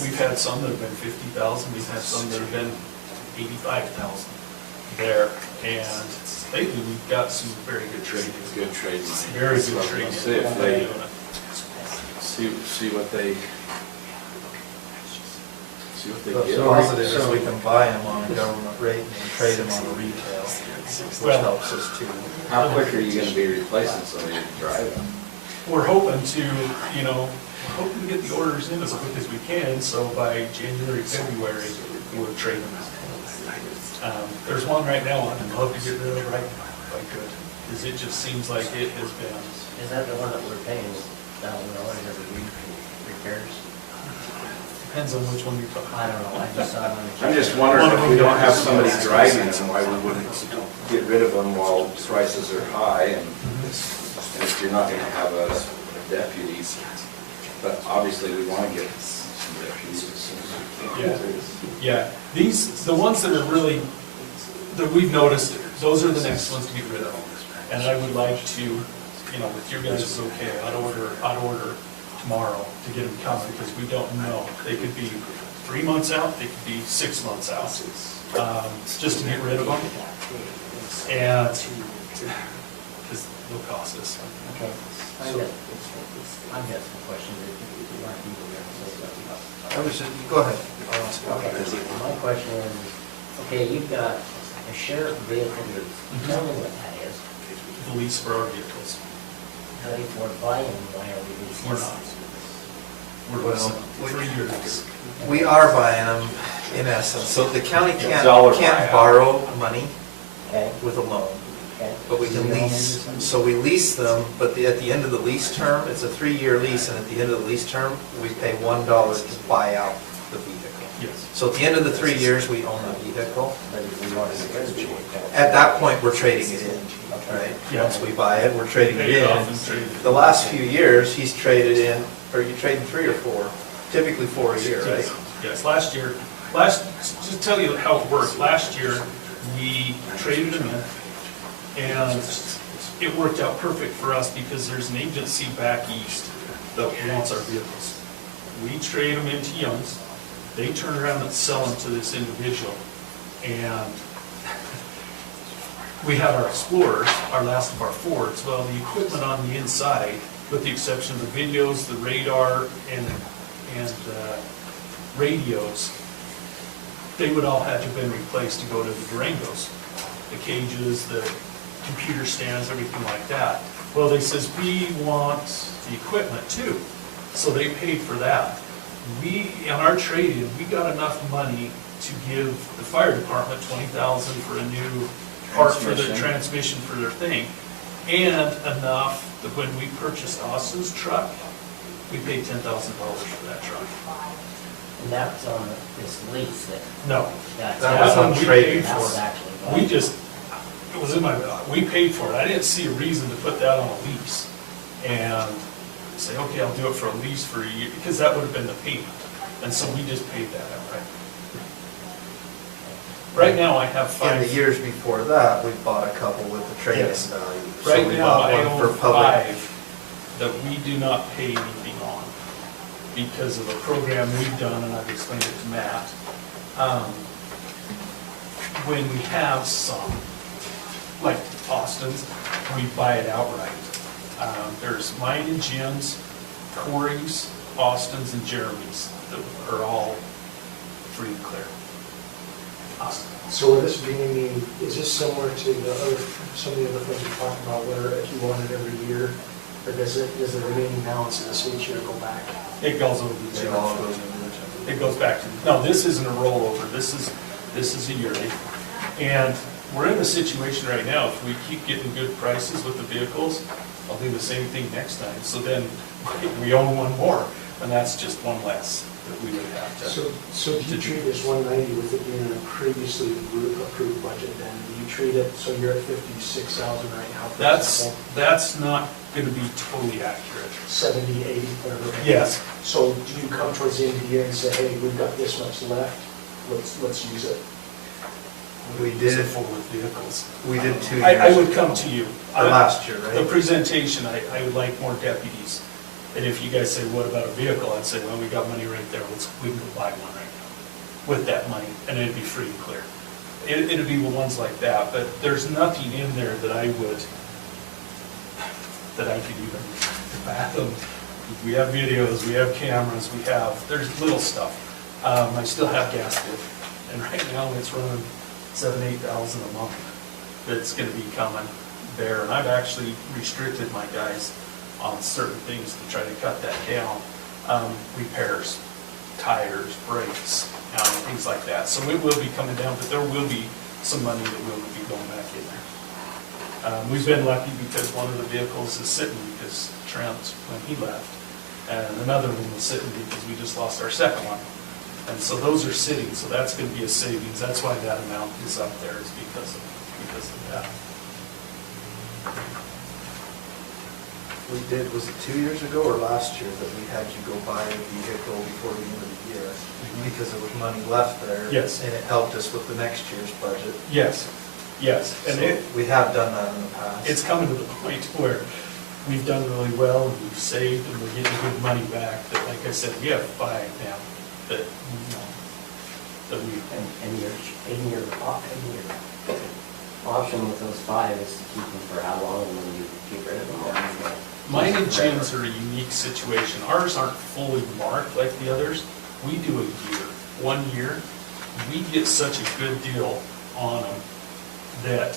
We've had some that have been 50,000, we've had some that have been 85,000 there. And lately, we've got some very good trading. Good trade. Very good trading. See if they, see what they The get. positive is we can buy them on a government rate and then trade them on a retail, which Well- helps us too. How quick are you gonna be replacing somebody to drive them? We're hoping to, hoping to get the orders in as quick as we can, so by January, February, we'll trade them out. There's one right now I'd love to get rid of right now, if I could, because it just seems like it has been, Is that the one that we're paying $1,000 every week for repairs? depends on which one you're talking I about. don't know, I just saw it on the. I'm just wondering if we don't have somebody driving them, why we wouldn't get rid of them while prices are high and if you're not gonna have a deputy. But obviously, we wanna get some deputies as soon as we can. Yeah, the ones that are really we've noticed, those are the next ones to get rid of. And I would like to, with your guys' okay, I'd order tomorrow to get them coming, because we don't know. They could be 3 months out, they could be 6 months out, just to get rid of them. And, because they'll cost us. Okay, I've got some questions that you want people to say something about. I was just, go ahead. Okay, my question is, okay, you've got a sheriff vehicle lease. Tell me what that is. The lease for our vehicles. But if we're buying, why are we leasing? We're not. We're Well, leasing 3 years. We are buying them in essence, so the county Dollar can't buyout. borrow money Okay, with a loan, okay. but we can lease. So we lease them, but at the end of the lease term, it's a 3-year lease, and at the end of the lease term, we pay $1 to buy out the vehicle. Yes. So at the end of the 3 years, we own the vehicle. But if we want to get rid of it. At that point, we're trading it in, right? Yeah. Once we buy it, we're trading it Pay it off in. and trade it. The last few years, he's traded in, or you trading 3 or 4? Typically 4 a year, right? Yes, last year, just to tell you how it worked, last year, we traded them in, and it worked out perfect for us because there's an agency back east that wants our vehicles. We trade them into Young's, they turn around and sell them to this individual, and we have our Explorers, our last of our Fords. Well, the equipment on the inside, with the exception of the videos, the radar, and radios, they would all have to have been replaced to go to the Durangos. The cages, the computer stands, everything like that. Well, they says, we want the equipment too. So they paid for that. On our trade-in, we got enough money to give the fire department $20,000 for a new part for their transmission for their thing. And enough that when we purchased Austin's truck, we paid $10,000 for that truck. And that's on this lease that. No, That's. That was on one we trade paid That was for. actually. We just, it was in my, we paid for it. I didn't see a reason to put that on a lease and say, okay, I'll do it for a lease for a year, because that would have been the payment. And so we just paid that outright. Right now, I have In 5. the years before that, we bought a couple with the trade-in Yes. value. So Right we now, bought I one for own public. 5 that we do not pay anything on because of a program we've done, and I've explained it to Matt. When we have some, like Austin's, we buy it outright. There's mine and Jim's, Corey's, Austin's, and Jeremy's that are all free and clear. So with this being, is this similar to some of the other things we talked about, where if you want it every year, or does the remaining balance of this each year go back? It goes over the It zero. all goes into the It goes back to, no, this isn't a rollover, this is a yearly. And we're in a situation right now, if we keep getting good prices with the vehicles, I'll do the same thing next time. So then we own one more, and that's just one less that we would have to. So do you treat this 190 with it being a previously approved budget then? Do you treat it, so you're at 56,000 right now, for example? That's not gonna be totally accurate. 70, 80, whatever. Yes. So do you come towards the end of the year and say, hey, we've got this much left, let's use it? We Use did, it for with vehicles. we did 2 years. I would come to you. Or last year, The right? presentation, I would like more deputies. And if you guys say, what about a vehicle? I'd say, well, we got money right there, we can go buy one right now with that money, and it'd be free and clear. It'd be ones like that, but there's nothing in there that I could even fathom. We have videos, we have cameras, there's little stuff. I still have gasket, and right now it's running $7,000 to $8,000 a month. That's gonna be coming there, and I've actually restricted my guys on certain things to try to cut that down. Repairs, tires, brakes, things like that. So it will be coming down, but there will be some money that will be going back in there. We've been lucky because one of the vehicles is sitting because Trent, when he left, and another one was sitting because we just lost our second one. And so those are sitting, so that's gonna be a savings. That's why that amount is up there, is because of that. We did, was it 2 years ago or last year that we had you go buy a vehicle before the end of the year? Because there was money left there. Yes. And it helped us with the next year's budget. Yes, Yes, and So we have done that in the past. it's coming to the point where we've done really well and we've saved and we're getting good money back. That, like I said, we have 5 now that, that we, And your option with those 5 is to keep them for how long, and then you get rid of them? Or you get- mine and Jim's are a unique situation. Ours aren't fully marked like the others. We do a year, 1 year. We get such a good deal on them that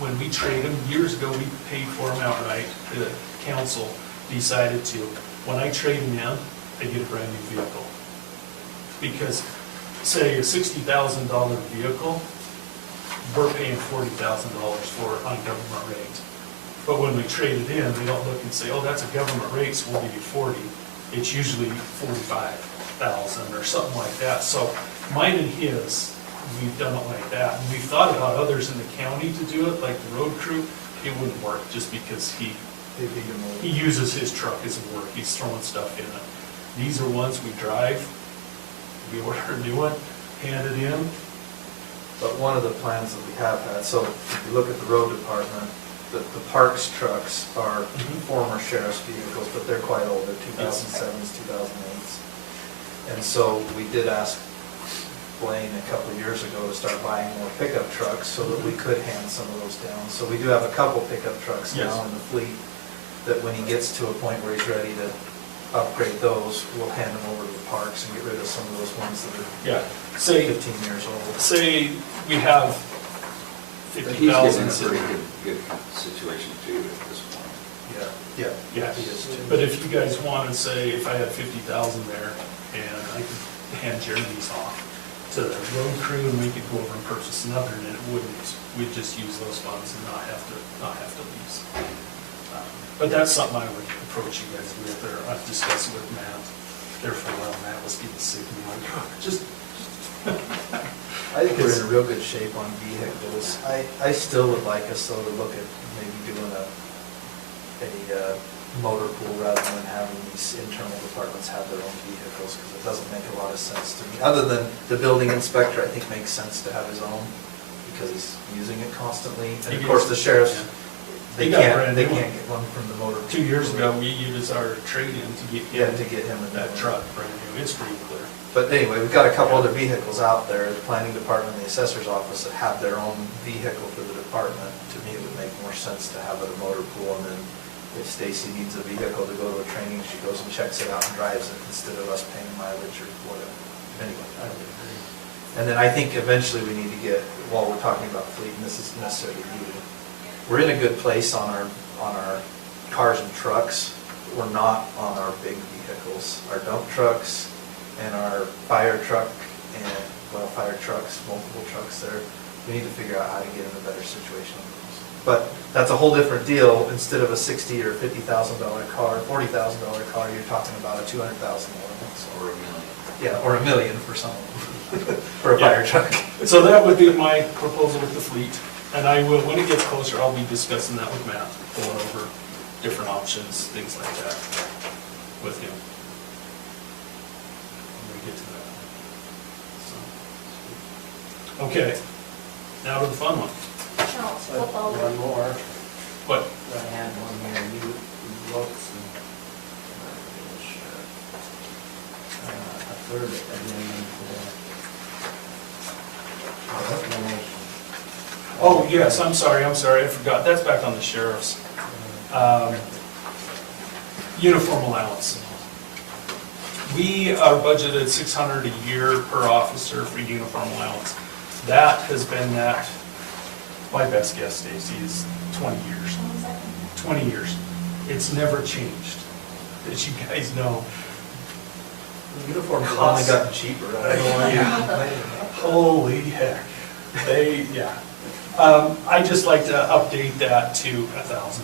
when we trade them, years ago, we paid for them outright. The council decided to. When I trade them in, I get a brand new vehicle. Because, say, a $60,000 vehicle, we're paying $40,000 for it on government rates. But when we trade it in, they don't look and say, oh, that's a government rate, so we'll give you 40. It's usually 45,000 or something like that. So mine and his, we've done it like that. And we've thought about others in the county to do it, like the road crew. It wouldn't work just because he uses his truck as a work. He's throwing stuff in it. These are ones we drive. We order a new one, hand it in. But one of the plans that we have had, so if you look at the road department, the parks trucks are former sheriff's vehicles, but they're quite old, they're 2007s, 2008s. And so we did ask Blaine a couple of years ago to start buying more pickup trucks so that we could hand some of those down. So we do have a couple pickup trucks Yes. now in the fleet, that when he gets to a point where he's ready to upgrade those, we'll hand them over to the parks and get rid of some of those ones that are Yeah, say 15 years old. say we have But he's getting 50,000 a sitting. pretty good situation too at this point. Yeah. Yes, He is too. but if you guys want to say, if I had 50,000 there, and I could hand Jeremy's off to the road crew, and we could go over and purchase another, and it wouldn't, we'd just use those funds and not have to lease. But that's something I would approach you guys with, or I've discussed it with Matt. There for a while, Matt was getting sick, and I'm like, "Oh, just, I think we're in a real good shape on vehicles. I still would like us though to look at maybe doing a motor pool rather than having these internal departments have their own vehicles, because it doesn't make a lot of sense to me. Other than the building inspector, I think makes sense to have his own, because he's using it constantly. And of course, the sheriff's, He got a brand they new one. can't get one from the motor. 2 years ago, we used our trade-in to get Yeah, him to get him a new that one. truck brand new. It's pretty clear. But anyway, we've got a couple other vehicles out there, the planning department and the assessor's office, that have their own vehicle for the department. To me, it would make more sense to have it a motor pool, and then if Stacy needs a vehicle to go to a training, she goes and checks it out and drives it, instead of us paying mileage or whatever. Anyway, I would agree. And then I think eventually we need to get, while we're talking about fleet, and this isn't necessarily needed, we're in a good place on our cars and trucks. We're not on our big vehicles, our dump trucks and our fire truck and, well, fire trucks, multiple trucks there. We need to figure out how to get in a better situation on those. But that's a whole different deal. Instead of a $60,000 or $50,000 car, $40,000 car, you're talking about a $200,000 one. Or $1 million. Yeah, or $1 million for some, for a fire truck. So that would be my proposal with the fleet. And I will, when it gets closer, I'll be discussing that with Matt, going over different options, things like that with him. When we get to that. So. Okay, now to the fun one. Charles, football. One more, What? I had one here, you wrote some, a third amendment to the donation. Oh, yes, I'm sorry, I forgot. That's back on the sheriff's. Uniform allowance. We are budgeted $600 a year per officer for uniform allowance. That has been that, my best guess, Stacy, is 20 years. 20 years. It's never changed, as you guys know. Uniforms have only gotten cheaper. Holy heck. Yeah. I'd just like to update that to $1,000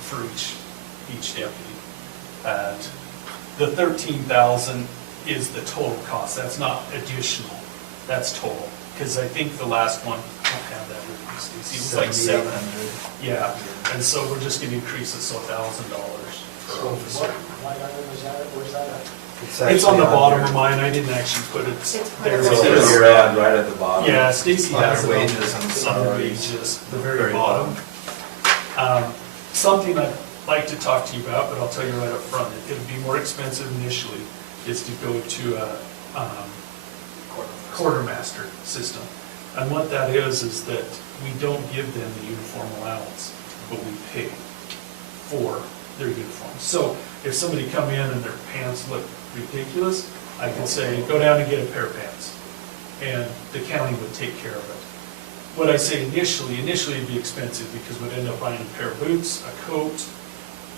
for each deputy. And the $13,000 is the total cost. That's not additional. That's total. Because I think the last one, I don't have that with me, Stacy, it was like 700. Yeah, and so we're just going to increase it so $1,000 per officer. Line item is that, where's that at? It's on the actually bottom your- of mine, I didn't actually put it It's part there. of So the- It there's says- your ad right at the bottom. Yeah, Stacy Under has it on wages and the salaries. wages, the very bottom. Something I'd like to talk to you about, but I'll tell you right up front, it'd be more expensive initially, is to go to a quartermaster system. And what that is that we don't give them the uniform allowance, but we pay for their uniforms. So if somebody come in and their pants look ridiculous, I could say, go down and get a pair of pants, and the county would take care of it. What I say initially it'd be expensive because we'd end up buying a pair of boots, a coat,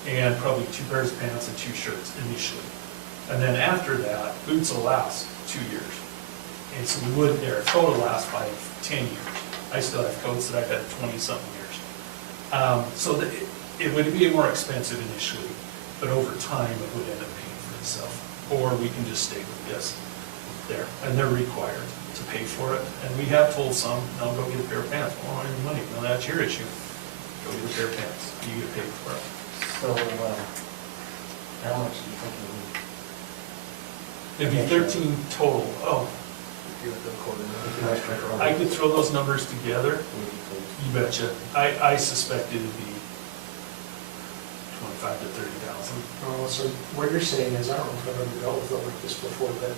and probably 2 pairs of pants and 2 shirts initially. And then after that, boots will last 2 years. And so we would, their coat will last by 10 years. I still have coats that I've had 20-something years. So that it would be more expensive initially, but over time it would end up paying for itself. Or we can just stay with this there, and they're required to pay for it. And we have told some, no, go get a pair of pants. Well, I don't have any money. No, that's your issue. Go get a pair of pants. You get paid for it. So, how much do you think it would? It'd be 13 total. Oh, Give it the quartermaster. I could throw those numbers together. Would you please? You betcha. I suspect it'd be 25 to 30,000. So what you're saying is, I don't know if I've ever dealt with it like this before, but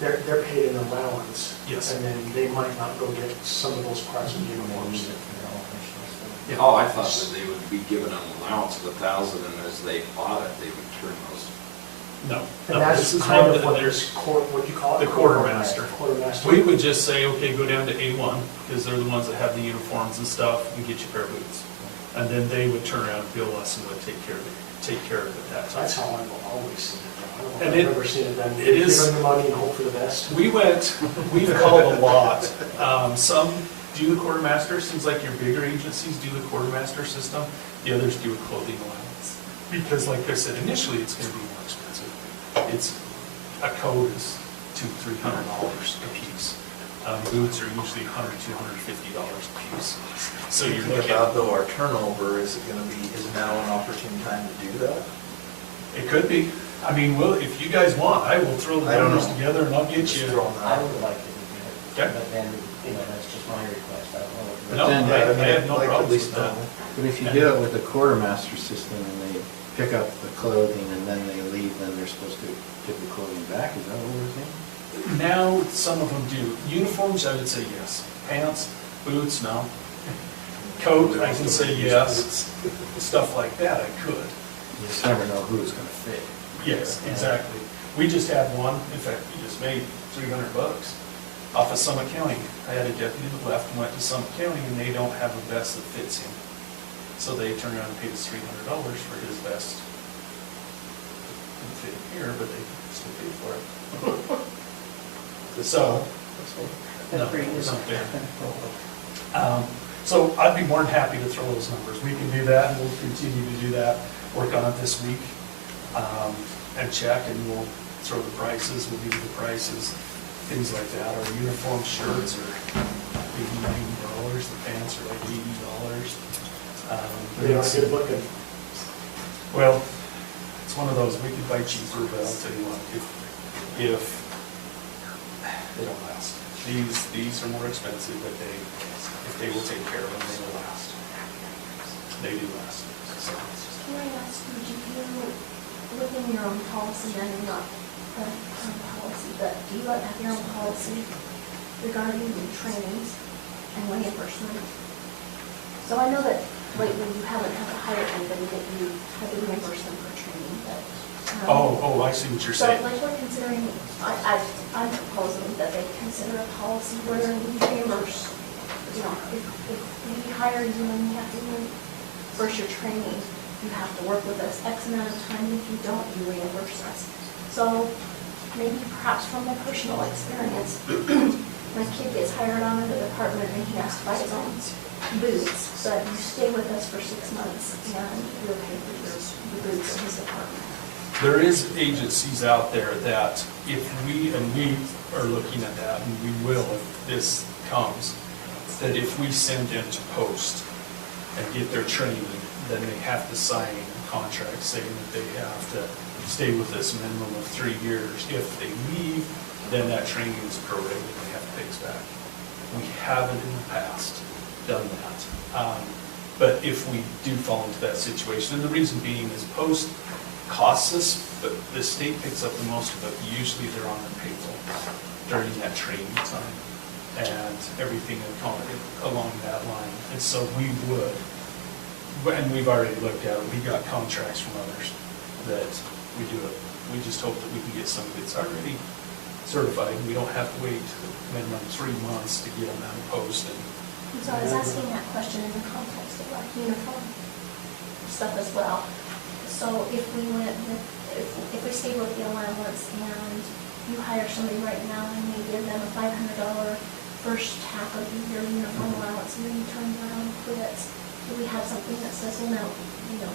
they're paid an allowance. Yes. And then they might not go get some of those parts of uniforms. Yeah. Oh, I thought that they would be given an allowance of 1,000, and as they bought it, they would turn those. No. And no, this that's is kind one of that what there's- this court, what do you call it? The quartermaster. Quartermaster. We would just say, okay, go down to A1, because they're the ones that have the uniforms and stuff, and get you a pair of boots. And then they would turn around and bill us and would take care of it at that time. That's how I've always seen it done. I don't And know if it- I've ever seen it done. it is- Give them the money and hope for the best. We've called a lot. Some do the quartermaster, seems like your bigger agencies do the quartermaster system. The others do a clothing allowance. Because like I said, initially, it's gonna be more expensive. A coat is $200-300 a piece. Boots are usually $100 to $150 a piece. So you're Think looking, about though, our turnover, is now an opportune time to do that? it could be. I mean, well, if you guys want, I will throw the I don't numbers know. together and I'll get Just you. throwing that I out would there. like to do Okay. it, but then, that's just my request, I don't know. But No, then- I have no I'd like to at problems least with that. know. But if you do it with the quartermaster system and they pick up the clothing and then they leave, then they're supposed to give the clothing back, is that what we're saying? Now, some of them do. Uniforms, I would say yes. Pants, boots, no. Coat, I can say yes. Stuff like that, I could. You just never know who it's gonna fit. Yes, exactly. We just had one, in fact, we just made $300 off of Summit County. I had a deputy that left and went to Summit County, and they don't have a vest that fits him. So they turned around and paid us $300 for his vest. Didn't fit him here, but they still paid for it. So, no, it's not fair. So I'd be more than happy to throw those numbers. We can do that, and we'll continue to do that, work on it this week, and check, and we'll throw the prices, we'll give you the prices, things like that. Our uniform shirts are $80, $90, the pants are like $80. They are good looking. Well, it's one of those, we could buy cheaper, but I'll tell you what, if they don't last. These are more expensive, but if they will take care of them, they will last. They do last. So, Can I ask you, do you, within your own policy, I know not policy, but do you have your own policy regarding the trainings and reimbursement? So I know that lately you haven't had to hire anybody that you had to reimburse them for training, but. I see what you're saying. So like we're considering, I'm proposing that they consider a policy where we reimburse, if we hire you and you have to reimburse your training, you have to work with us X amount of time, if you don't, you reimburse us. So maybe perhaps from my personal experience, my kid gets hired on in the department and he has to buy his own boots, but you stay with us for 6 months and you're paid for the boots in his department. There is agencies out there that if we are looking at that, and we will if this comes, that if we send them to post and get their training, then they have to sign a contract saying that they have to stay with us a minimum of 3 years. If they leave, then that training is prorated, they have to pay us back. We haven't in the past done that. But if we do fall into that situation, and the reason being is post costs us, but the state picks up the most of it. Usually they're on their payroll during that training time and everything along that line. And so we would, and we've already looked at it, we got contracts from others that we do it. We just hope that we can get somebody that's already certified, and we don't have to wait minimum 3 months to get them out of post. And So I was asking that question in the context of like uniform stuff as well. So if we went with, if we stayed with the allowance and you hire somebody right now and you give them a $500 first half of your uniform allowance and then you turn around and quit, do we have something that says, well, no, you know?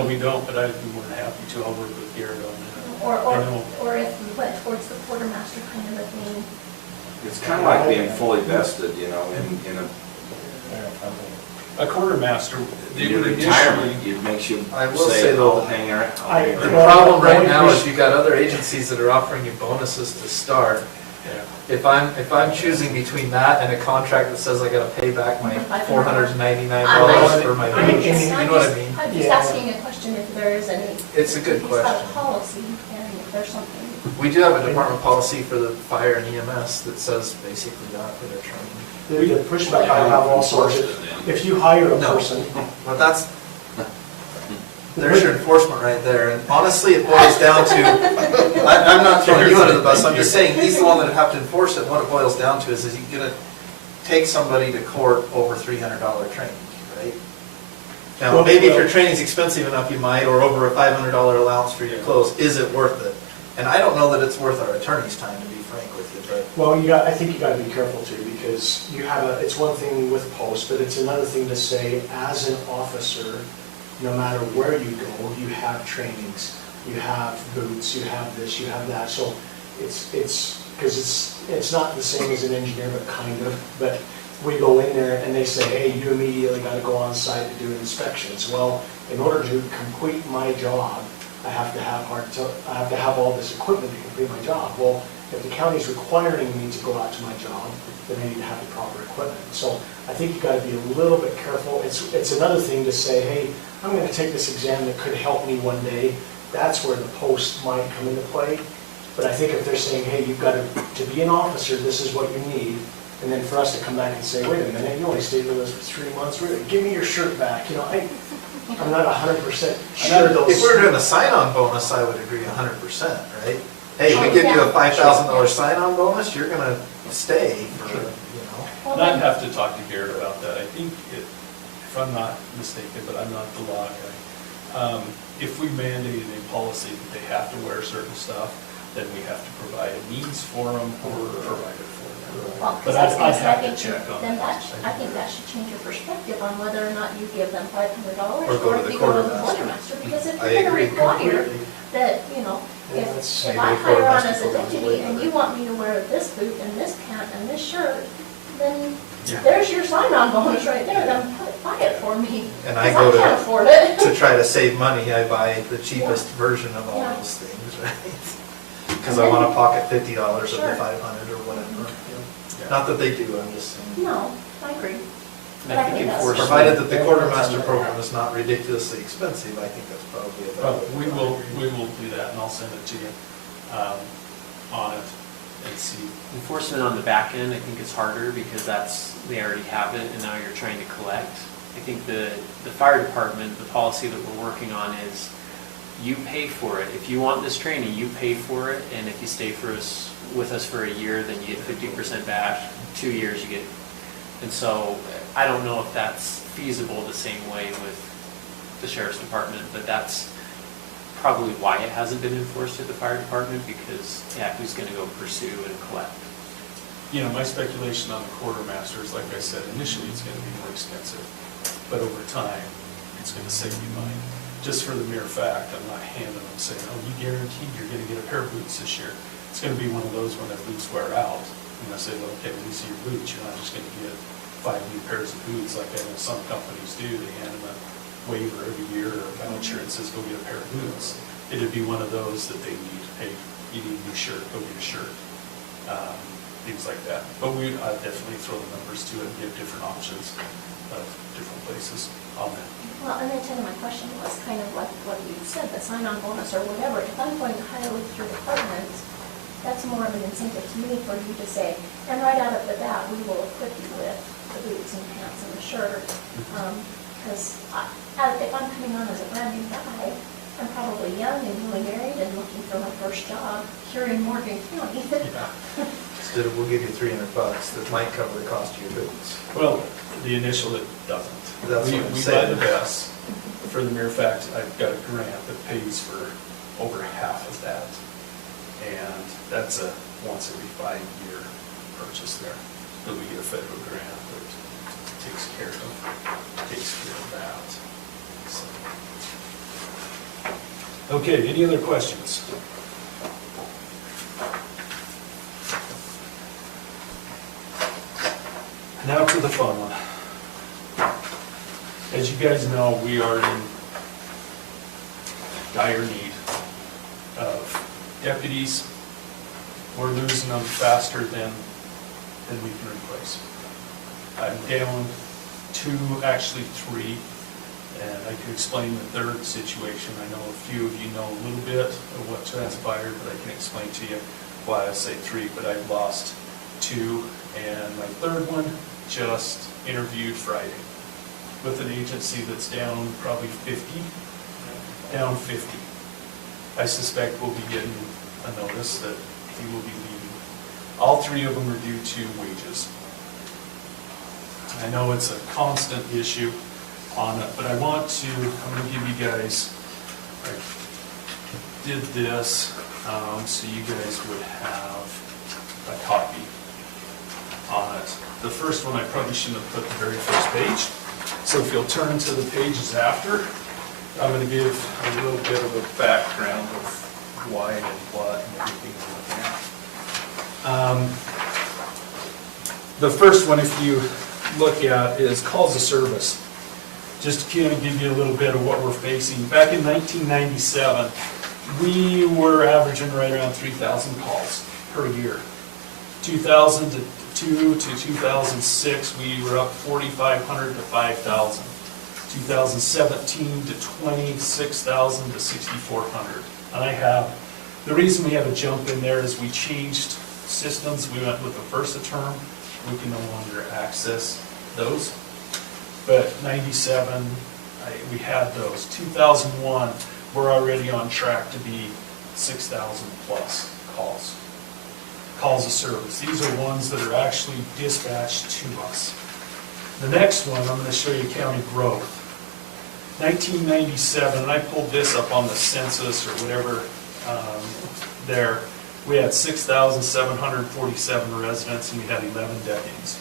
no, we don't, but I'd be more than happy to. I'll work with Garrett on that. I know. Or if we went towards the quartermaster kind of a thing. It's kind of like being fully vested, in a A quartermaster, they your would retirement, initially, it makes you I will say say, though, I'll hang around. The problem right now is you got other agencies that are offering you bonuses to start. yeah. If I'm choosing between that and a contract that says I gotta pay back my $499 for my vacation, you know what I mean? I'm just Yeah. asking a question if there is any. It's a good If it's got question. a policy and if there's something. We do have a department policy for the fire and EMS that says basically that for their training. The pushback I have also is if you hire a No. person, But there's your enforcement right there, and honestly, it boils down to, I'm not throwing you under the bus, I'm just saying, he's the one that have to enforce it, what it boils down to is you're gonna take somebody to court over $300 training, right? Now, Well, maybe if well- your training's expensive enough, you might, or over a $500 allowance for your clothes, is it worth it? And I don't know that it's worth our attorney's time, to be frank with you, but. well, I think you gotta be careful too, because you have it's one thing with post, but it's another thing to say, as an officer, no matter where you go, you have trainings, you have boots, you have this, you have that, so because it's not the same as an engineer, but kind of, but we go in there and they say, hey, you immediately gotta go on site to do inspections. Well, in order to complete my job, I have to have all this equipment to complete my job. Well, if the county's requiring me to go out to my job, then I need to have the proper equipment. So I think you gotta be a little bit careful. It's another thing to say, hey, I'm gonna take this exam that could help me one day. That's where the post might come into play. But I think if they're saying, hey, you've got to be an officer, this is what you need, and then for us to come back and say, wait a minute, you only stayed with us for 3 months, really, give me your shirt back. I'm not 100% sure those. If we were doing a sign-on bonus, I would agree 100%, right? Hey, we give you a $5,000 sign-on bonus, you're gonna stay for, Well, And I'd then- have to talk to Garrett about that. I think, if I'm not mistaken, but I'm not the law guy, if we mandated a policy that they have to wear certain stuff, then we have to provide a means for them or provide it for them. Well, But because I was I'd gonna say, I have to think check on then that. I think that should change your perspective on whether or not you give them $500 Or go to if the you go to the quartermaster. quartermaster. Because if I you're gonna agree require completely. that, Yeah, that's- if maybe I the hire on quartermaster as a program's deputy way and better. you want me to wear this boot and this pant and this shirt, then Yeah. there's your sign-on bonus right there, then buy it for me. And I 'cause go can't to, afford it. to try to save money, I buy the cheapest version of all Yeah. those things, right? Because I want to pocket $50 of Sure. the 500 or whatever. Yeah. Not that they do, I'm just saying. No, I agree. And But I I think think that's- enforcement. Provided that the quartermaster program is not ridiculously expensive, I think that's probably a Well, better. we will do that, and I'll send it to you on it and see. Enforcement on the back end, I think is harder because they already have it and now you're trying to collect. I think the fire department, the policy that we're working on is you pay for it. If you want this training, you pay for it, and if you stay with us for a year, then you get 50% back. 2 years you get, and so I don't know if that's feasible the same way with the sheriff's department, but that's probably why it hasn't been enforced at the fire department, because, yeah, who's gonna go pursue and collect? My speculation on the quartermaster is, like I said, initially it's gonna be more expensive, but over time, it's gonna save you money. Just for the mere fact, I'm not handing them saying, oh, you guaranteed you're gonna get a pair of boots this year. It's gonna be one of those when their boots wear out, and I say, well, okay, when you see your boots, you're not just gonna get 5 new pairs of boots like I know some companies do. They hand them a waiver every year or a voucher and says, go get a pair of boots. it'd be one of those that they need, hey, you need a new shirt, go get a shirt, things like that. But I'd definitely throw the numbers to it and give different options of different places on that. Well, and then my question was kind of like what you said, the sign-on bonus or whatever. If I'm going to hire with your department, that's more of an incentive to me for you to say, and right out of the bat, we will equip you with the boots and pants and the shirt. Because if I'm coming on as a brand new guy, I'm probably young and newly married and looking for my first job here in Morgan County. Instead of, we'll give you $300, that might cover the cost of your boots. Well, the initial, it doesn't. That's what I'm We buy saying. the vests for the mere fact I've got a grant that pays for over half of that. And that's a once every 5-year purchase there. But we get a federal grant that takes care of that. So. Okay, any other questions? Now to the fun one. As you guys know, we are in dire need of deputies. We're losing them faster than we can replace. I'm down 2, actually 3, and I can explain the third situation. I know a few of you know a little bit of what transpired, but I can explain to you why I say 3, but I've lost 2, and my third one just interviewed Friday with an agency that's down probably 50, down 50. I suspect we'll be getting a notice that he will be leaving. All 3 of them are due to wages. I know it's a constant issue on it, but I'm going to give you guys, I did this so you guys would have a copy on it. The first one I probably shouldn't have put the very first page. So if you'll turn to the pages after, I'm going to give a little bit of a background of why and what and everything we're looking at. The first one, if you look at, is calls of service. Just to kind of give you a little bit of what we're facing. Back in 1997, we were averaging right around 3,000 calls per year. 2002 to 2006, we were up 4,500 to 5,000. 2017 to 20, 6,000 to 6,400. And the reason we have a jump in there is we changed systems. We went with the Versa term. We can no longer access those. But 97, we had those. 2001, we're already on track to be 6,000 plus calls. Calls of service. These are ones that are actually dispatched to us. The next one, I'm going to show you county growth. 1997, and I pulled this up on the census or whatever there, we had 6,747 residents and we had 11 deputies.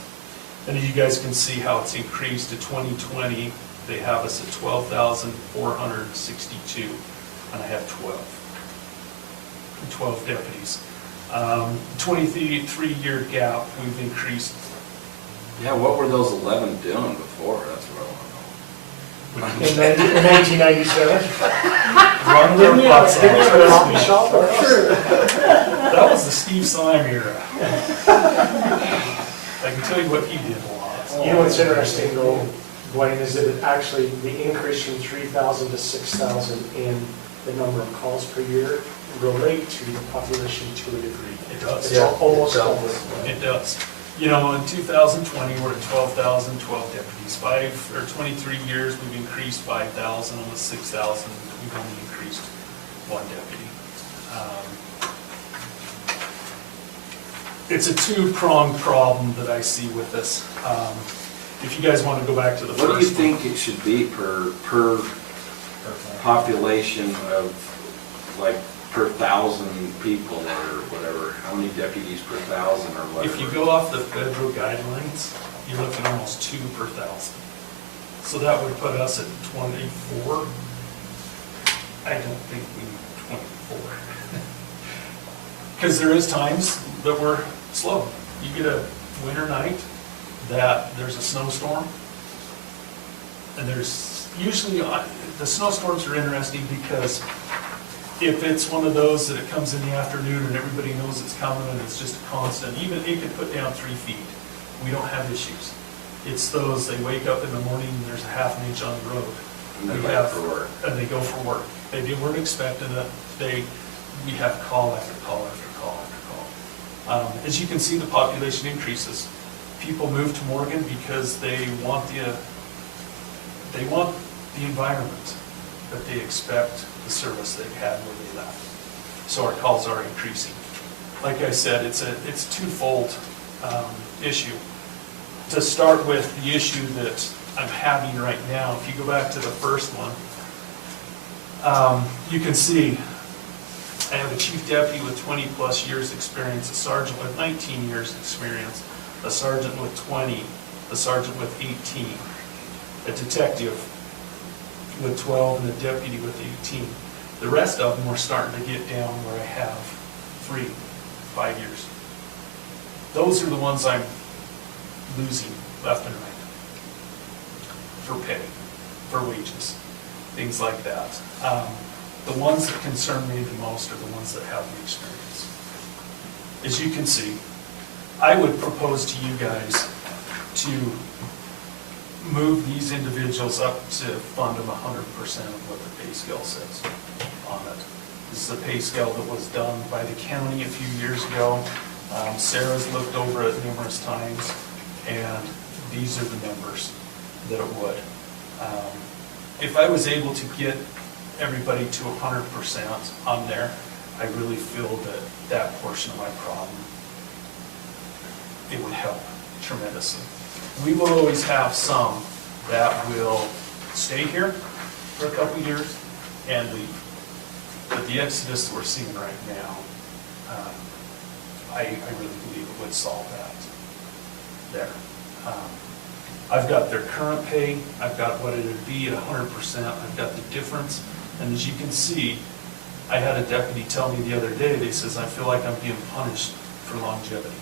And as you guys can see how it's increased to 2020, they have us at 12,462, and I have 12 deputies. 23-year gap, we've increased. Yeah, what were those 11 doing before? That's what I want to know. In 1997? Run their butts off. Didn't we have a coffee shop? Sure. That was the Steve Syme era. I can tell you what he did a lot. You know what's interesting though, Dwayne, is that it actually, the increase from 3,000 to 6,000 in the number of calls per year relate to the population to a degree. It does. It's almost double. It does. You know, in 2020, we're at 12,000, 12 deputies. 23 years, we've increased 5,000, almost 6,000. We've only increased 1 deputy. It's a 2-pronged problem that I see with this. If you guys want to go back to the first one. What do you think it should be per population of, like, per 1,000 people or whatever? How many deputies per 1,000 or whatever? If you go off the federal guidelines, you're looking at almost 2 per 1,000. So that would put us at 24. I don't think we need 24. Because there is times that we're slow. You get a winter night that there's a snowstorm, and there's usually, the snowstorms are interesting because If it's one of those that it comes in the afternoon and everybody knows it's coming and it's just a constant, even it could put down 3 feet, we don't have issues. It's those, they wake up in the morning and there's a half an inch on the road. And they We go have- for work. And they go for work. They weren't expecting it. We have call after call after call after call. As you can see, the population increases. People move to Morgan because they want the environment, but they expect the service they had where they left. So our calls are increasing. Like I said, it's a twofold issue. To start with, the issue that I'm having right now, if you go back to the first one, you can see I have a chief deputy with 20-plus years experience, a sergeant with 19 years experience, a sergeant with 20, a sergeant with 18, a detective with 12, and a deputy with 18. The rest of them are starting to get down where I have 3, 5 years. Those are the ones I'm losing left and right for pay, for wages, things like that. The ones that concern me the most are the ones that have the experience. As you can see, I would propose to you guys to move these individuals up to fund them 100% of what the pay scale says on it. This is a pay scale that was done by the county a few years ago. Sarah's looked over it numerous times, and these are the numbers that it would. If I was able to get everybody to 100% on there, I really feel that that portion of my problem, it would help tremendously. We will always have some that will stay here for a couple of years and leave. But the exodus that we're seeing right now, I really believe it would solve that there. I've got their current pay, I've got what it would be at 100%, I've got the difference, and as you can see, I had a deputy tell me the other day, they says, I feel like I'm being punished for longevity.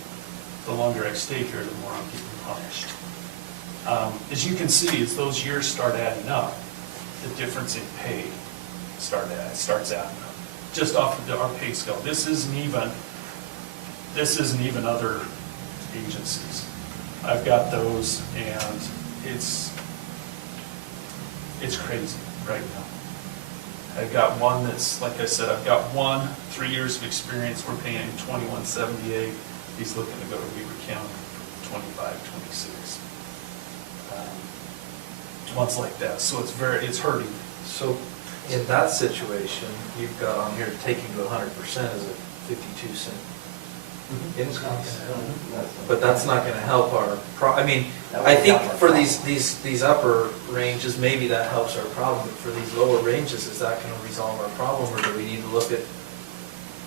The longer I stay here, the more I'm getting punished. As you can see, as those years start adding up, the difference in pay starts adding up. Just off of our pay scale. This isn't even other agencies. I've got those, and it's crazy right now. I've got one that's, like I said, I've got one, 3 years of experience, we're paying $21.78. He's looking to go to Weaver County for $25.26. Ones like that, so it's hurting. So in that situation, you've got on here taking to 100% is a 52-cent increase. But that's not gonna help our, I think for these upper ranges, maybe that helps our problem, but for these lower ranges, is that gonna resolve our problem, or do we need to look at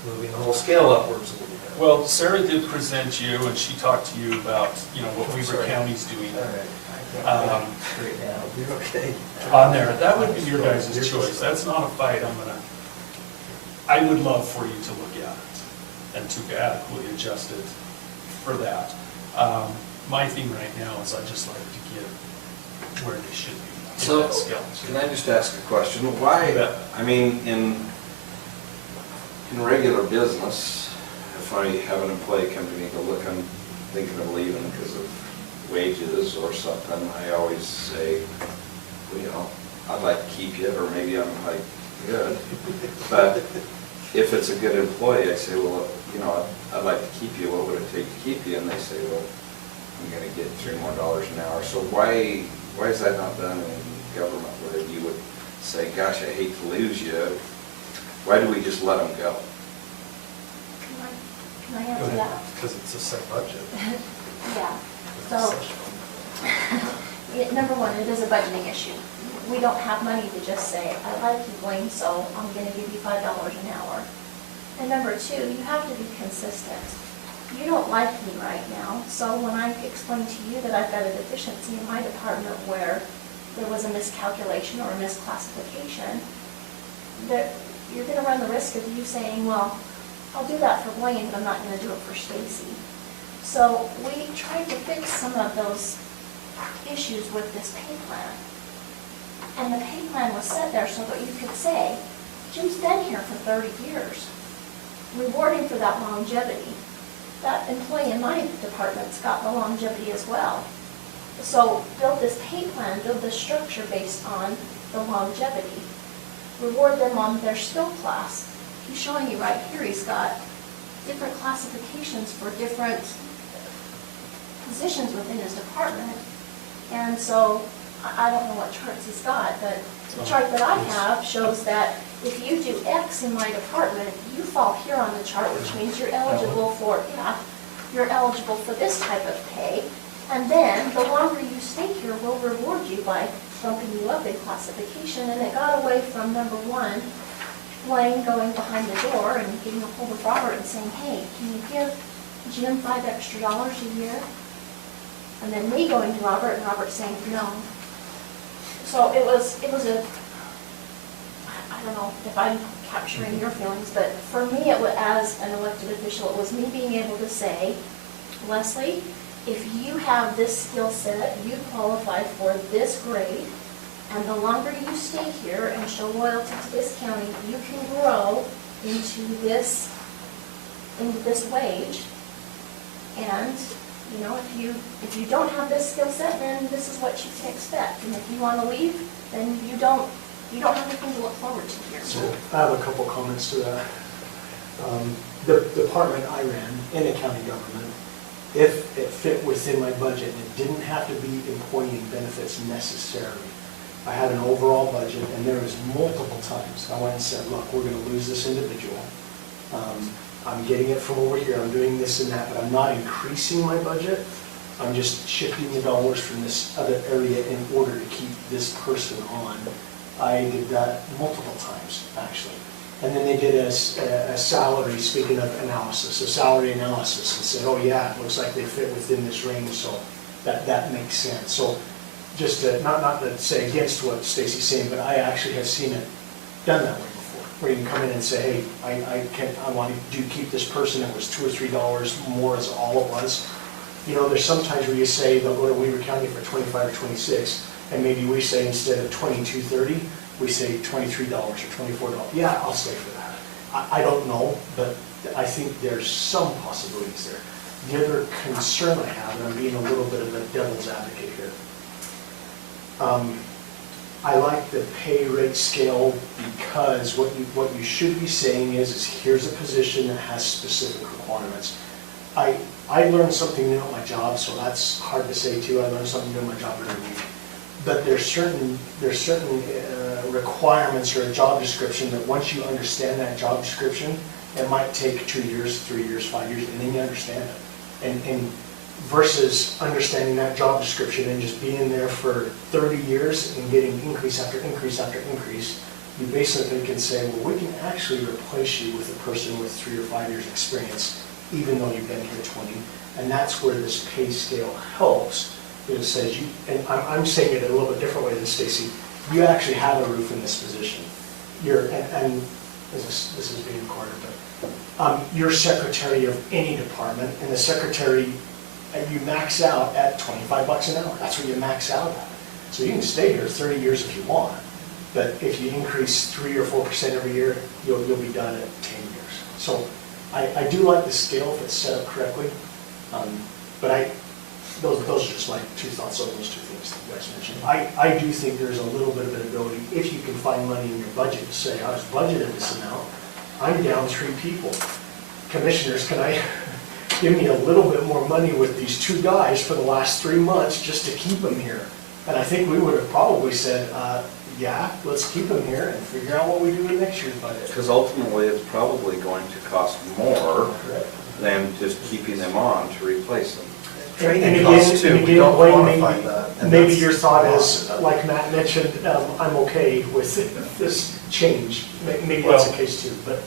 moving the whole scale upwards a little bit? Well, Sarah did present you, and she talked to you about, what Weaver Sorry. County's doing. All right. Straight down. You're okay. On there, that would be your guys' choice. That's not a fight I would love for you to look at it and to adequately adjust it for that. My thing right now is I just like to get where they should be. Get So, that scale. can I just ask a question? Why, You bet. in regular business, if I have an employee come to me and go, look, I'm thinking of leaving because of wages or something, I always say, well, I'd like to keep you, or maybe I'm like, good. But if it's a good employee, I say, well, I'd like to keep you, what would it take to keep you? And they say, well, I'm gonna get $3 more an hour. So why is that not done in government, where you would say, gosh, I hate to lose you? Why do we just let them go? Can I answer that? Because it's a set budget. Yeah, so, number one, it is a budgeting issue. We don't have money to just say, I like you, Wayne, so I'm gonna give you $5 an hour. And number two, you have to be consistent. You don't like me right now, so when I explain to you that I've got a deficiency in my department where there was a miscalculation or a misclassification, that you're gonna run the risk of you saying, well, I'll do that for Wayne, but I'm not gonna do it for Stacy. So we tried to fix some of those issues with this pay plan. And the pay plan was set there so that you could say, Jim's been here for 30 years. Reward him for that longevity. That employee in my department's got the longevity as well. So build this pay plan, build this structure based on the longevity. Reward them on their skill class. He's showing you right here, he's got different classifications for different positions within his department. And so, I don't know what charts he's got, but the chart that I have shows that if you do X in my department, you fall here on the chart, which means you're eligible for, you're eligible for this type of pay. And then, the longer you stay here, we'll reward you by bumping you up in classification. And it got away from number one, Blaine going behind the door and getting a hold of Robert and saying, hey, can you give Jim $5 extra a year? And then me going to Robert and Robert saying no. So it was a, I don't know if I'm capturing your feelings, but for me, it was, as an elected official, it was me being able to say, Leslie, if you have this skill set, you qualify for this grade, and the longer you stay here and show loyalty to this county, you can grow into this wage. And, you know, if you don't have this skill set, then this is what you can expect. And if you want to leave, then you don't have anything to look forward to here. So I have a couple comments to that. The department I ran in a county government, if it fit within my budget, it didn't have to be employee benefits necessarily. I had an overall budget, and there was multiple times I went and said, look, we're going to lose this individual. I'm getting it from over here, I'm doing this and that, but I'm not increasing my budget. I'm just shifting the dollars from this other area in order to keep this person on. I did that multiple times, actually. And then they did a salary, speaking of analysis, a salary analysis, and said, oh yeah, it looks like they fit within this range, so that makes sense. So just to, not to say against what Stacy's saying, but I actually have seen it done that way before, where you can come in and say, hey, I want to keep this person, it was $2 or $3 more is all it was. You know, there's sometimes where you say, they'll go to Weaver County for 25 or 26, and maybe we say instead of $22.30, we say $23 or $24. Yeah, I'll stay for that. I don't know, but I think there's some possibilities there. The other concern I have, and I'm being a little bit of a devil's advocate here, I like the pay rate scale because what you should be saying is here's a position that has specific requirements. I learned something new at my job, so that's hard to say too. I learned something new at my job every week. But there's certain requirements or a job description that once you understand that job description, it might take 2 years, 3 years, 5 years, and then you understand it. And versus understanding that job description and just being there for 30 years and getting increase after increase after increase, you basically can say, well, we can actually replace you with a person with 3 or 5 years experience, even though you've been here 20. And that's where this pay scale helps. It says you, and I'm saying it a little bit different way than Stacy, you actually have a roof in this position. And this is being recorded, but you're secretary of any department, and the secretary, you max out at $25 an hour. That's what you max out at. So you can stay here 30 years if you want, but if you increase 3 or 4% every year, you'll be done at 10 years. So I do like the scale if it's set up correctly, but those are just my 2 thoughts on those 2 things that you guys mentioned. I do think there's a little bit of an ability, if you can find money in your budget to say, I was budgeted this amount, I'm down 3 people. Commissioners, can I give me a little bit more money with these 2 guys for the last 3 months just to keep them here? And I think we would have probably said, yeah, let's keep them here and figure out what we do in next year's budget. Because ultimately, it's probably going to cost more than just keeping them on to replace them. Training costs too, we don't quantify that. Maybe your thought is, like Matt mentioned, I'm okay with this change. Maybe that's the case too, but.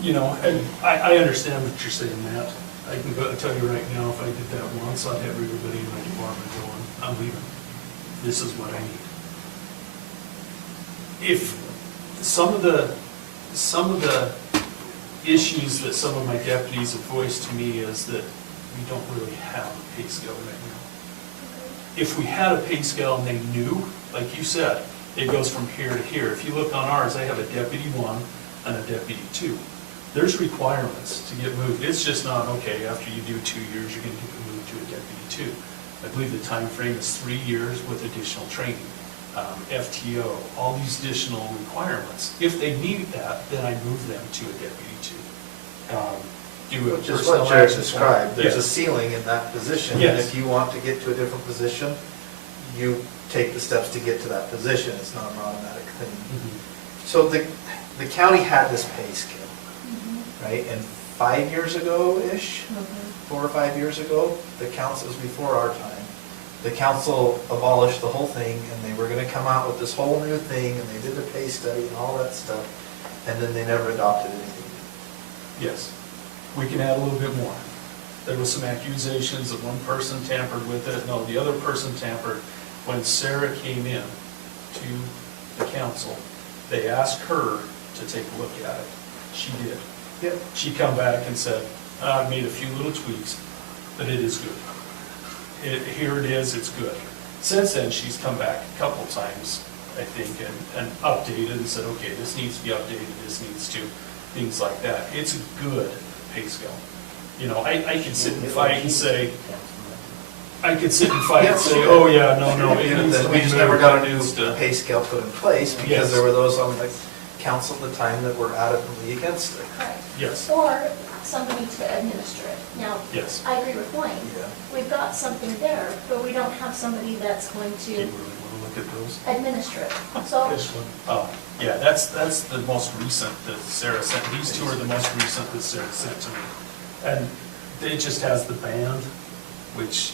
You know, and I understand what you're saying, Matt. I can tell you right now, if I did that once, I'd have everybody in my department going, I'm leaving. This is what I need. If some of the issues that some of my deputies have voiced to me is that we don't really have a pay scale right now. If we had a pay scale and they knew, like you said, It goes from here to here. If you look on ours, I have a deputy 1 and a deputy 2. There's requirements to get moved. It's just not, okay, after you do 2 years, you're gonna get moved to a deputy 2. I believe the time frame is 3 years with additional training, FTO, all these additional requirements. If they meet that, then I move them to a deputy 2. Do a Which is personal what Jared action described, plan. there's a Yes. ceiling in that position. And Yes. if you want to get to a different position, you take the steps to get to that position, it's not an automatic thing. Mhm. So the county had this pay scale, Mhm. right? And 5 years ago-ish, Mhm. 4 or 5 years ago, the council, it was before our time, the council abolished the whole thing, and they were gonna come out with this whole new thing, and they did the pay study and all that stuff, and then they never adopted anything. Yes, we can add a little bit more. There was some accusations that one person tampered with it, no, the other person tampered. When Sarah came in to the council, they asked her to take a look at it. She did. Yep. She come back and said, I made a few little tweaks, but it is good. Here it is, it's good. Since then, she's come back a couple times, I think, and updated and said, okay, this needs to be updated, this needs to, things like that. It's a good pay scale. You know, I can sit and fight and say, I could sit and fight and say, oh, yeah, no, it needs to be We just never got a new moved, it needs to- pay scale put in place, Yes. because there were those on the council at the time that were adamantly against it. Correct. Yes, Or somebody to administer it. Now, yes. I agree with Wayne. Yeah. We've got something there, but we don't have somebody that's going Do you to really want to look at those? administer it. So, This one. Oh, yeah, that's the most recent that Sarah sent. These two are the most recent that Sarah sent to me. And it just has the band, which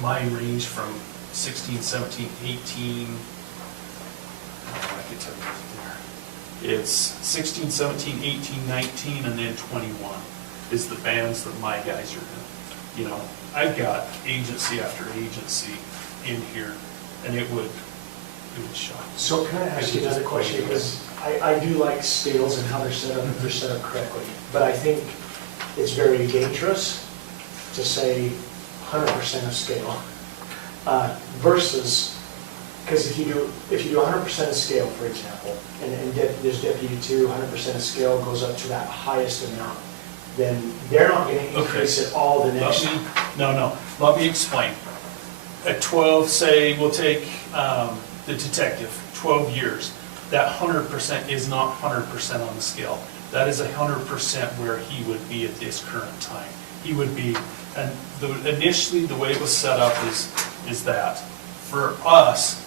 mine range from 16, 17, 18, I could tell you there. It's 16, 17, 18, 19, and then 21 is the bands that my guys are in. You know, I've got agency after agency in here, and it would shock. So can I ask you another question, because I do like scales and how they're set up, if they're set up correctly, but I think it's very dangerous to say 100% of scale versus, because if you do 100% of scale, for example, and there's deputy 2, 100% of scale goes up to that highest amount, then they're not going to increase it all the next. Let me explain. At 12, say, we'll take the detective, 12 years. That 100% is not 100% on the scale. That is 100% where he would be at this current time. He would be, and initially, the way it was set up is that for us,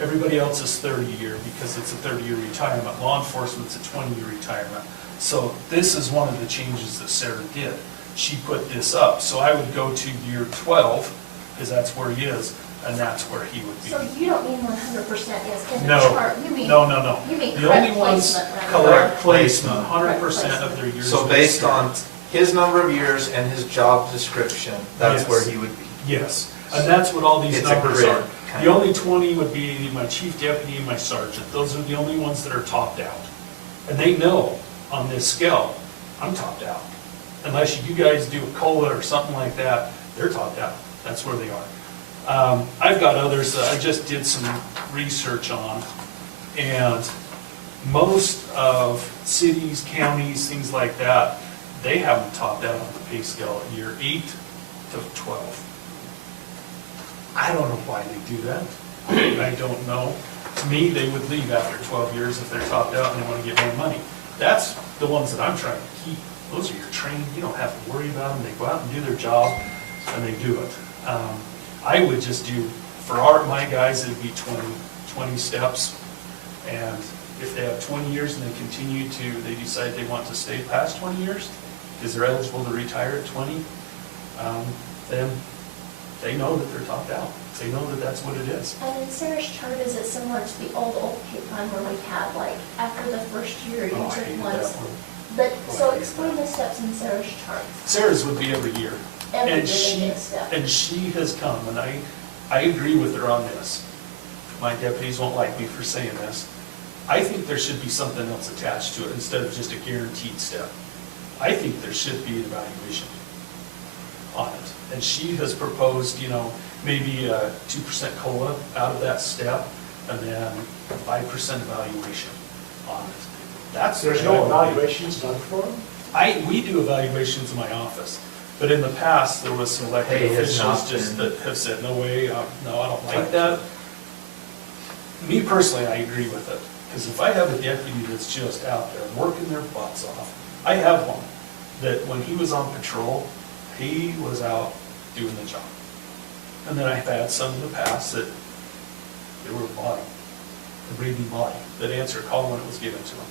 everybody else is 30-year because it's a 30-year retirement. Law enforcement's a 20-year retirement. So this is one of the changes that Sarah did. She put this up. So I would go to year 12, because that's where he is, and that's where he would be. so you don't mean 100% is in the No. chart, you mean. No. You mean The correct only ones, placement, right? correct placement, Correct 100% of their years. So of based on experience. his number of years and his job description, that's Yes. where he would be. Yes, and that's what all these It's a numbers grid, are. kind The of. only 20 would be my chief deputy and my sergeant. Those are the only ones that are topped out. And they know on this scale, I'm topped out. Unless you guys do a COLA or something like that, they're topped out. That's where they are. I've got others that I just did some research on, and most of cities, counties, things like that, they haven't topped out on the pay scale at year 8 to 12. I don't know why they do that. I don't know. To me, they would leave after 12 years if they're topped out and they want to get more money. That's the ones that I'm trying to keep. Those are your trained, you don't have to worry about them. They go out and do their job, and they do it. I would just do, for my guys, it'd be 20 steps. And if they have 20 years and they continue to, they decide they want to stay past 20 years, because they're eligible to retire at 20, then they know that they're topped out. They know that that's what it is. And in Sarah's chart, is it similar to the old pay plan where we had, like, after the first year, you Oh, I took hated once? that one. But, so explain the steps in Sarah's chart. Sarah's would be every year. Every And year she, they get a step. and she has come, and I agree with her on this. My deputies won't like me for saying this. I think there should be something else attached to it instead of just a guaranteed step. I think there should be an evaluation on it. And she has proposed, maybe a 2% COLA out of that step. and then 5% evaluation on it. That's. There's no evaluations done for them? We do evaluations in my office, but in the past, there was some elected Hey, has officials not just been- that have said, no way, no, I don't like that. Me personally, I agree with it, because if I have a deputy that's just out there working their butts off, I have one, that when he was on patrol, he was out doing the job. And then I've had some in the past that they were a body, a breathing body, that answered a call when it was given to them.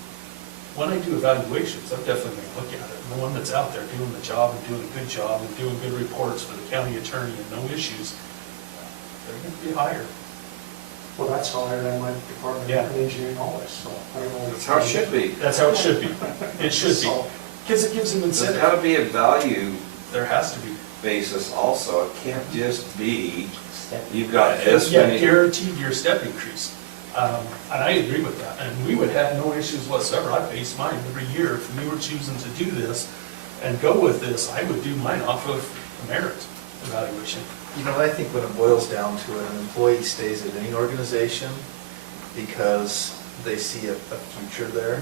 When I do evaluations, I'm definitely going to look at it. And the one that's out there doing the job and doing a good job and doing good reports for the county attorney and no issues, they're going to be hired. Well, that's how I ran my department Yeah. in engineering always, so I don't know. That's how it should be. That's how it should be. It should be. So, Because it gives them There's incentive. gotta be a value There has to be. basis also. It can't just be, Step. you've got this Yeah, many. guaranteed your step increase. And I agree with that. And we would have no issues whatsoever. I base mine every year. If we were choosing to do this and go with this, I would do mine off of merit evaluation. You know, I think when it boils down to it, an employee stays at any organization because they see a future there.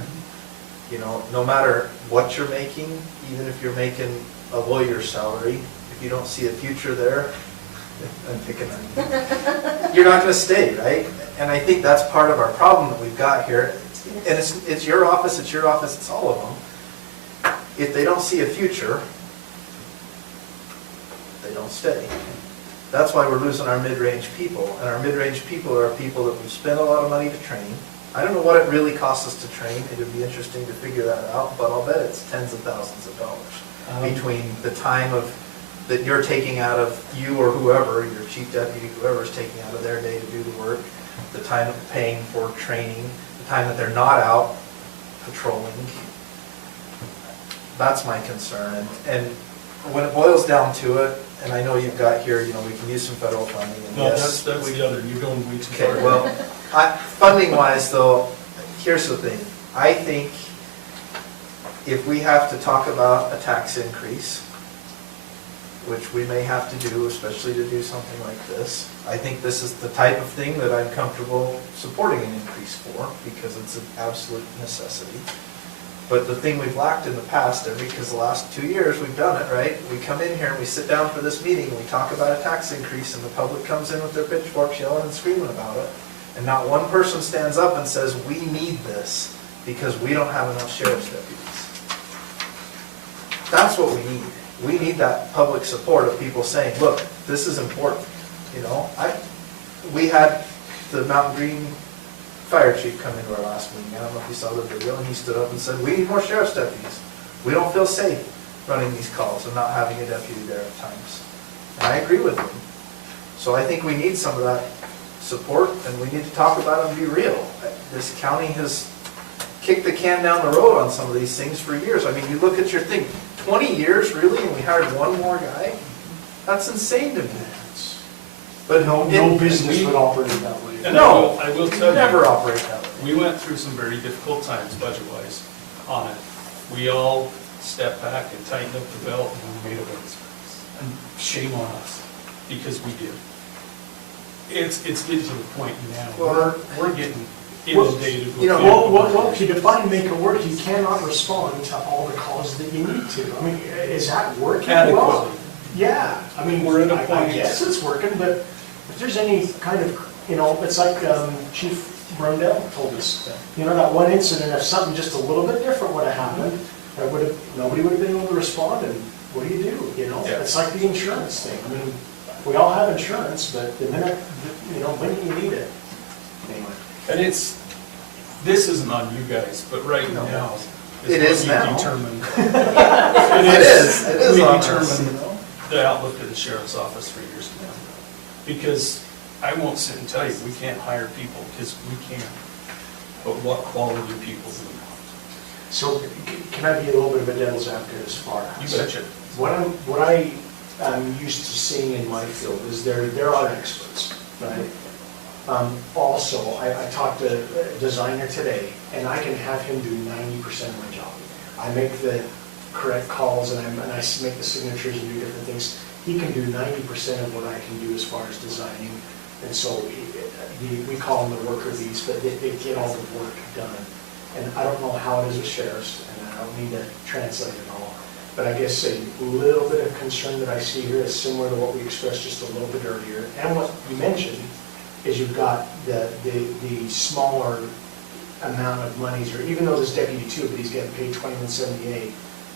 You know, no matter what you're making, even if you're making a lawyer's salary, if you don't see a future there, I'm picking on you, you're not gonna stay, right? And I think that's part of our problem that we've got here. And it's your office, it's all of them. If they don't see a future, they don't stay. That's why we're losing our mid-range people. And our mid-range people are people that we've spent a lot of money to train. I don't know what it really costs us to train. It would be interesting to figure that out, but I'll bet it's tens of thousands of dollars between the time that you're taking out of you or whoever, your chief deputy, whoever's taking out of their day to do the work, the time of paying for training, the time that they're not out patrolling. That's my concern. And when it boils down to it, and I know you've got here, you know, we can use some federal funding. And No, yes, that's we- the other. You're going way too far. Okay, well, funding-wise though, here's the thing. I think if we have to talk about a tax increase, which we may have to do, especially to do something like this, I think this is the type of thing that I'm comfortable supporting an increase for, because it's an absolute necessity. But the thing we've lacked in the past, because the last 2 years we've done it, right? We come in here and we sit down for this meeting, and we talk about a tax increase, and the public comes in with their pitchforks yelling and screaming about it. And not one person stands up and says, we need this because we don't have enough sheriff's deputies. That's what we need. We need that public support of people saying, look, this is important. You know, we had the Mountain Green fire chief come into our last meeting. I don't know if you saw the video, and he stood up and said, we need more sheriff's deputies. We don't feel safe running these calls and not having a deputy there at times. And I agree with him. So I think we need some of that support, and we need to talk about it and be real. This county has kicked the can down the road on some of these things for years. I mean, you look at your thing, 20 years really, and we hired one more guy? That's insane to me. But no business would operate that way. And No, I will tell you. never operate that way. We went through some very difficult times budget-wise on it. We all stepped back and tightened up the belt and we made amends. And shame on us, because we did. It's getting to the point now, Well, we're getting well, inundated with. you know, Well, if you define make it work, you cannot respond to all the calls that you need to. I mean, is that working well? Adequately. Yeah, I mean, We're at a I point- guess it's working, but if there's any kind of, you know, it's like Chief Brundell told us, you know, that one incident, if something just a little bit different would have happened, nobody would have been able to respond, and what do? You know, Yeah. it's like the insurance thing. I mean, we all have insurance, but the minute, you know, when you need it. Anyway. And this isn't on you guys, but right No. now. It is what we now. determined. It is We on us, determined you know? the outlook of the sheriff's office for years to come. Because I won't sit and tell you, we can't hire people, because we can't. But what quality people do we want? So can I be a little bit of a devil's advocate as far as? You betcha. What I am used to seeing in my field is there are experts, right? Also, I talked to a designer today, and I can have him do 90% of my job. I make the correct calls, and I make the signatures and do different things. He can do 90% of what I can do as far as designing And so we call them the worker bees, but they get all the work done. And I don't know how it is with sheriffs, and I don't need to translate it all. But I guess a little bit of concern that I see here is similar to what we expressed just a little bit earlier. And what you mentioned is you've got the smaller amount of monies, or even though this deputy too, but he's getting paid $21.78,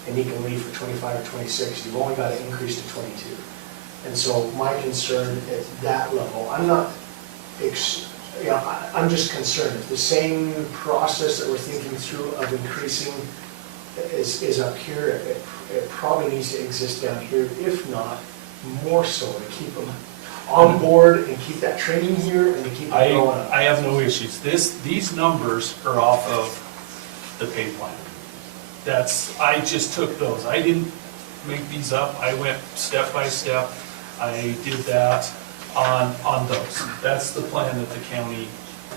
and he can leave for 25 or 26, you've only got to increase to 22. And so my concern at that level, I'm not, I'm just concerned. If the same process that we're thinking through of increasing is up here, it probably needs to exist down here, if not more so, to keep them on board and keep that training here and to keep it going up. I have no issues. These numbers are off of the pay plan. I just took those. I didn't make these up. I went step by step. I did that on those. That's the plan that the county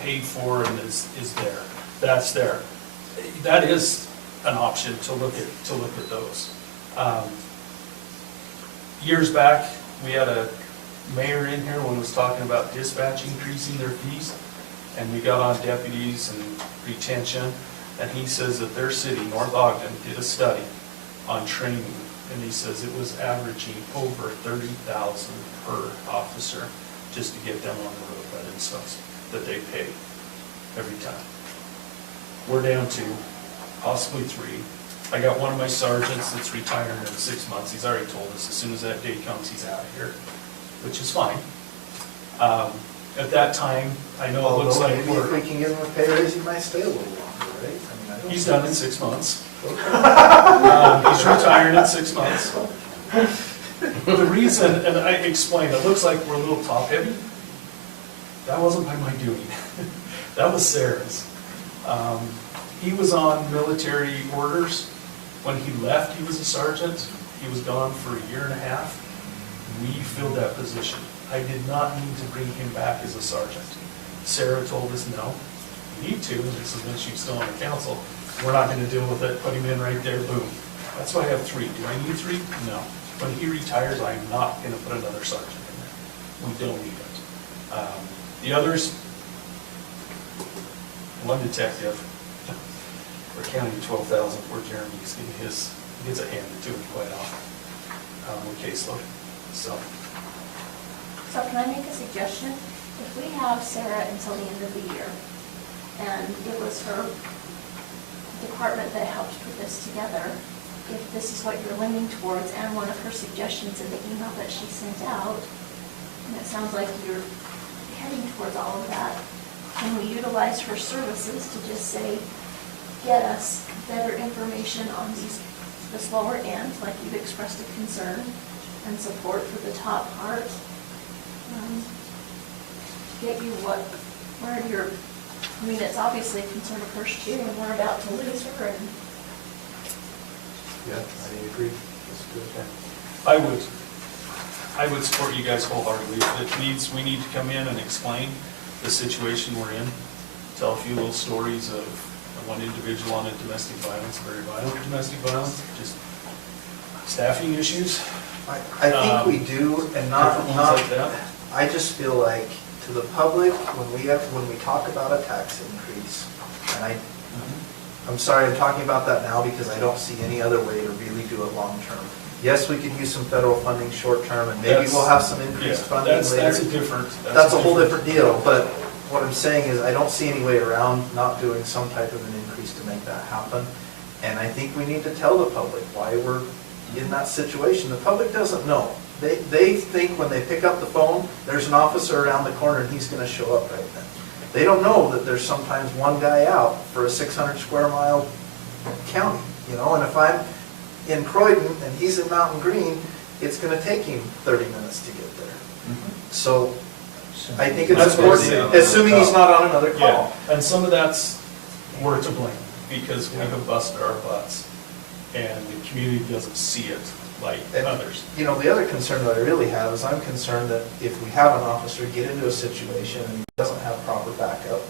paid for and is there. That's there. That is an option to look at those. Years back, we had a mayor in here when he was talking about dispatch increasing their fees, and we got on deputies and retention, and he says that their city, North Ogden, did a study on training, and he says it was averaging over $30,000 per officer just to get them on the road by themselves that they pay every time. We're down to possibly 3. I got one of my sergeants that's retiring in 6 months. He's already told us as soon as that day comes, he's out of here, which is fine. At that time, I know it looks Although like maybe if we can give him a pay raise, he might stay a little longer, right? I mean, I don't he's know. done in 6 months. He's retiring in 6 months. The reason, and I explained, it looks like we're a little top heavy. That wasn't by my doing. That was Sarah's. He was on military orders. When he left, he was a sergeant. He was gone for a year and a half. We filled that position. I did not need to bring him back as a sergeant. Sarah told us, no, you need to, and this is when she was still on the council. We're not going to deal with it, put him in right there, boom. That's why I have 3. Do I need 3? No. When he retires, I'm not going to put another sergeant in there. We don't need it. The others, one detective, we're counting 12,000 for Jeremy's getting his, he gets it handed to him quite often with caseload. So can I make a suggestion? If we have Sarah until the end of the year, and it was her department that helped put this together, if this is what you're leaning towards, and one of her suggestions in the email that she sent out, and it sounds like you're heading towards all of that, can we utilize her services to just say, get us better information on this lower end, like you've expressed a concern, and support for the top part? Get you where you're, I mean, it's obviously a concern of hers too, and we're about to lose her, and Yeah, I agree. That's good. I would support you guys wholeheartedly. We need to come in and explain the situation we're in, tell a few little stories of one individual on a domestic violence, very violent domestic violence, just staffing issues. I think we do, and not, different ones like that. I just feel like to the public, when we talk about a tax increase, and I'm sorry I'm talking about that now because I don't see any other way to really do it long term. Yes, we could use some federal funding short term, and maybe we'll have some increased funding later. That's a different. That's a whole different deal, but what I'm saying is I don't see any way around not doing some type of an increase to make that happen. And I think we need to tell the public why we're in that situation. The public doesn't know. They think when they pick up the phone, there's an officer around the corner and he's going to show up right then. They don't know that there's sometimes one guy out for a 600 square mile county, and if I'm in Croydon and he's in Mountain Green, it's going to take him 30 minutes to get there. So I think it's important, assuming he's not on another call. Yeah, and some of that's we're to blame because we have busted our butts and the community doesn't see it like others. The other concern that I really have is I'm concerned that if we have an officer get into a situation and he doesn't have proper backup,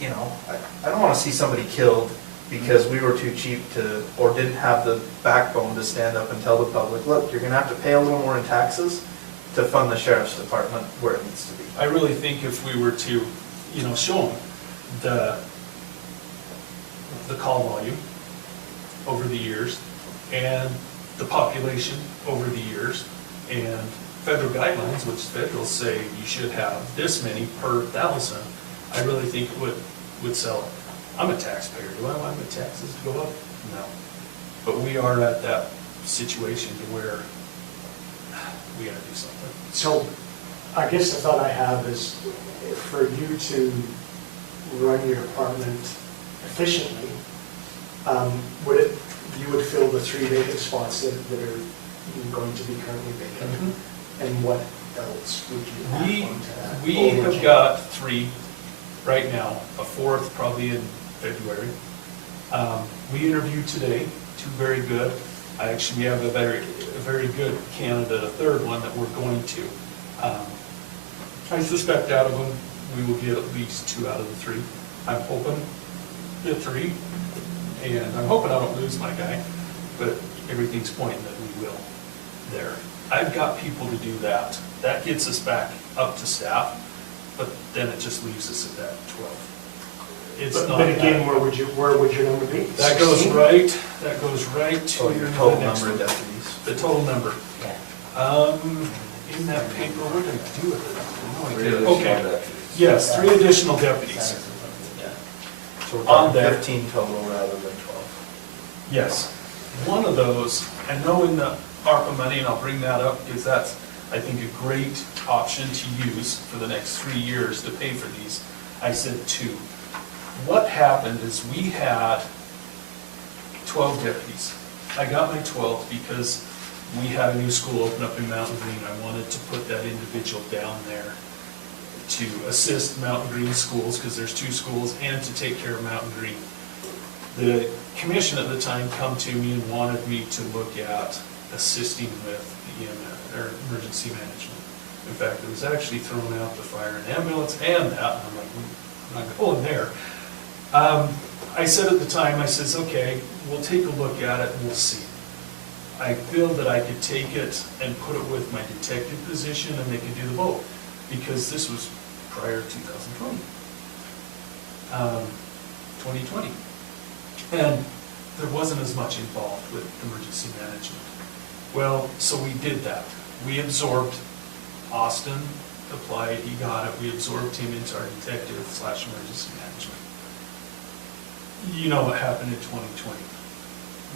I don't want to see somebody killed because we were too cheap to, or didn't have the backbone to stand up and tell the public, look, you're going to have to pay a little more in taxes, to fund the sheriff's department where it needs to be. I really think if we were to, show them the call volume over the years, and the population over the years, and federal guidelines, which federal say you should have this many per 1,000, I really think it would sell it. I'm a taxpayer. Do I want my taxes to go up? No. But we are at that situation to where we gotta do something. So I guess the thought I have is for you to run your department efficiently, you would fill the 3 vacant spots that are going to be currently vacant? Mhm. And what else would you add on to that? We Or would have you- got 3 right now, a 4th probably in February. We interviewed today, 2 very good. We have a very good candidate, a 3rd one that we're going to. I suspect out of them, we will get at least 2 out of the 3. I'm hoping get 3, and I'm hoping I don't lose my guy, but everything's pointing that we will there. I've got people to do that. That gets us back up to staff, but then it just leaves us at that 12. It's not But again, that- where would your number be? That goes 16? that goes right to So your the total next number of one. deputies. The total number. Yeah. In that paper, what did I do with it? No, I Three didn't. additional Okay, deputies. yes, 3 additional deputies. So we're On talking there. 15 total rather than 12. Yes. One of those, and knowing the ARPA money, and I'll bring that up because that's, I think, a great option to use for the next 3 years to pay for these, I said 2. What happened is we had 12 deputies. I got my 12th because we had a new school open up in Mountain Green. I wanted to put that individual down there to assist Mountain Green schools, because there's 2 schools, and to take care of Mountain Green. The commission at the time come to me and wanted me to look at assisting with EMS, or emergency management. In fact, it was actually thrown out the fire and ambulance and that, and I'm like, I'm not going there. I said at the time, I says, okay, we'll take a look at it and we'll see. I feel that I could take it and put it with my detective position and they could do the both, because this was prior to 2020. 2020. And there wasn't as much involved with emergency management. Well, so we did that. We absorbed, Austin applied, he got it, we absorbed him into our detective/emergency management. You know what happened in 2020.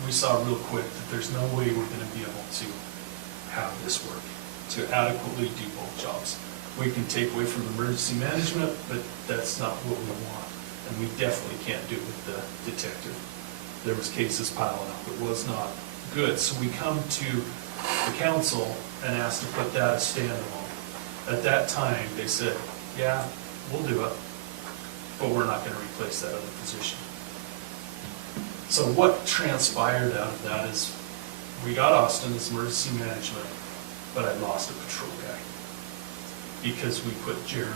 We saw real quick that there's no way we're gonna be able to have this work, to adequately do both jobs. We can take away from emergency management, but that's not what we want. And we definitely can't do it with the detective. There was cases piling up. It was not good. So we come to the council and asked to put that as standalone. At that time, they said, yeah, we'll do it, but we're not gonna replace that other position. So what transpired out of that is we got Austin as emergency management, but I lost a patrol guy because we put Jeremy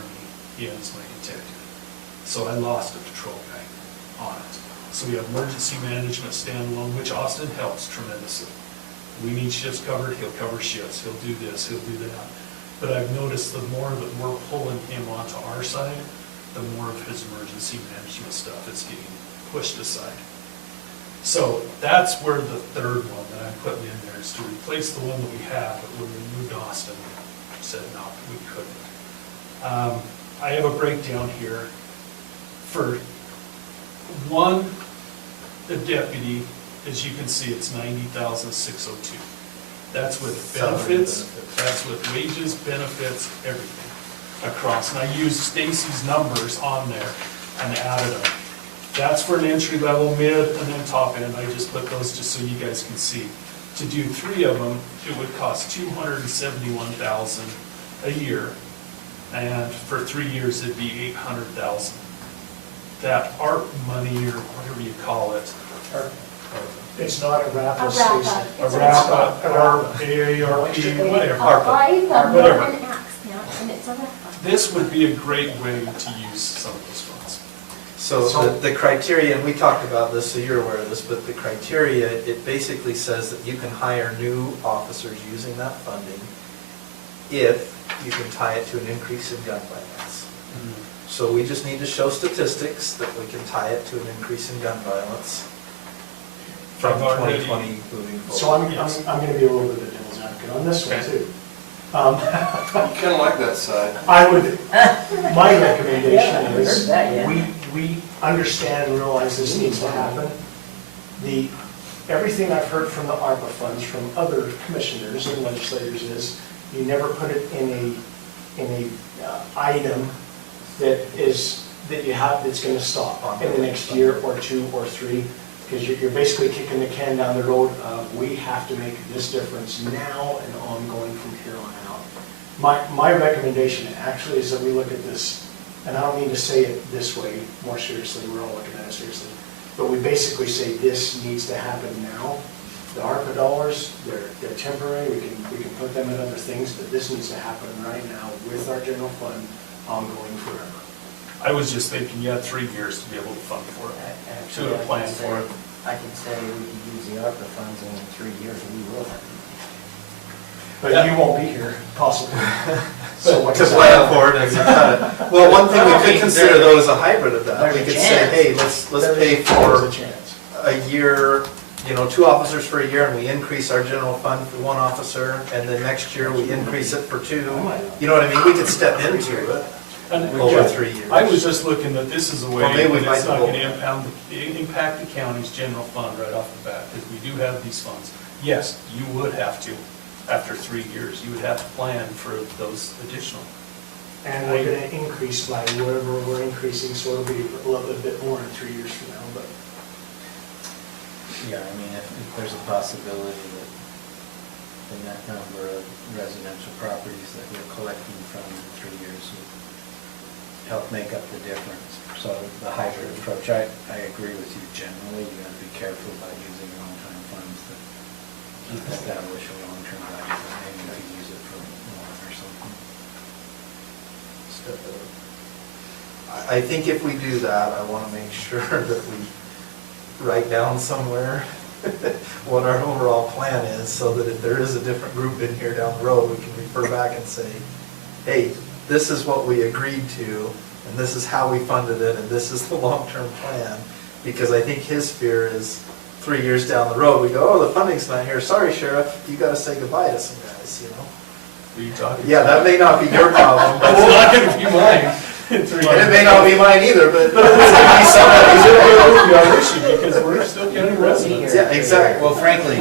in as my detective. So I lost a patrol guy on it. So we have emergency management standalone, which Austin helps tremendously. We need shifts covered, he'll cover shifts, he'll do this, he'll do that. But I've noticed the more that we're pulling him onto our side, the more of his emergency management stuff is getting pushed aside. So that's where the 3rd one that I'm putting in there is to replace the one that we have, but when we moved Austin, we said no, we couldn't. I have a breakdown here for one, the deputy, as you can see, it's $90,602. That's with benefits, that's with wages, benefits, everything across. And I used Stacy's numbers on there and added them. That's for an entry level, mid, and then top end. I just put those just so you guys can see. To do 3 of them, it would cost $271,000 a year, and for 3 years, it'd be $800,000. That ARP money, or whatever you call it, It's not a wrap, A it's wrap-up. Stacy. a wrap-up, or AARP, whatever. Apply the Whatever. one accent, and it's a wrap-up. This would be a great way to use some of those funds. So the criteria, and we talked about this, so you're aware of this, but the criteria, it basically says that you can hire new officers using that funding if you can tie it to an increase in gun violence. So we just need to show statistics that we can tie it to an increase in gun violence from I've already- 2020 moving forward. So I'm gonna be a little bit of a devil's advocate on this one Okay. too. Kind of like that side. I would, my recommendation Yeah, I haven't is, heard that yet. we understand and realize this needs to happen. Everything I've heard from the ARPA funds, from other commissioners and legislators is, you never put it in a item that you have, that's gonna stop in the next year or 2 or 3, because you're basically kicking the can down the road of, we have to make this difference now and ongoing from here on out. My recommendation actually is that we look at this, and I don't mean to say it this way more seriously, we're all looking at it seriously, but we basically say this needs to happen now. The ARPA dollars, they're temporary, we can put them in other things, but this needs to happen right now with our general fund ongoing forever. I was just thinking, you had 3 years to be able to fund for it. Actually, To a plan for it. I could say we could use the ARPA funds and in 3 years we will have. But you won't be here, possibly. So what To does that- plan for it and to cut it. Well, one thing we I could mean, consider though is a hybrid of that. there's We a could say, chance. hey, let's There's pay always for a chance. a year, 2 officers for a year, and we increase our general fund for 1 officer, and then next year we increase it for 2. You know what I mean? We could step into it And over yeah, 3 years. I was just looking that this is a way Well, maybe we that it's might not go- gonna impact the county's general fund right off the bat, because we do have these funds. Yes, you would have to, after 3 years, you would have to plan for those additional. And we're gonna increase by whatever we're increasing, so it'll be a little bit more in 3 years from now, but. Yeah, I mean, if there's a possibility that the net number of residential properties that we're collecting from in 3 years would help make up the difference. So the hybrid approach, I agree with you generally, you gotta be careful about using long-term funds that establish a long-term value, but maybe you could use it for more or something. I think if we do that, I want to make sure that we write down somewhere what our overall plan is, so that if there is a different group in here down the road, we can refer back and say, hey, this is what we agreed to, and this is how we funded it, and this is the long-term plan. Because I think his fear is 3 years down the road, we go, oh, the funding's not here, sorry, Sheriff, you gotta say goodbye to some guys, Are you talking? Yeah, that may not be your problem, but It's not gonna be mine in 3 years. and it may not be mine either, but it's gonna be It's somebody's. gonna be our issue, because we're still county residents. Yeah, exactly. Well, frankly,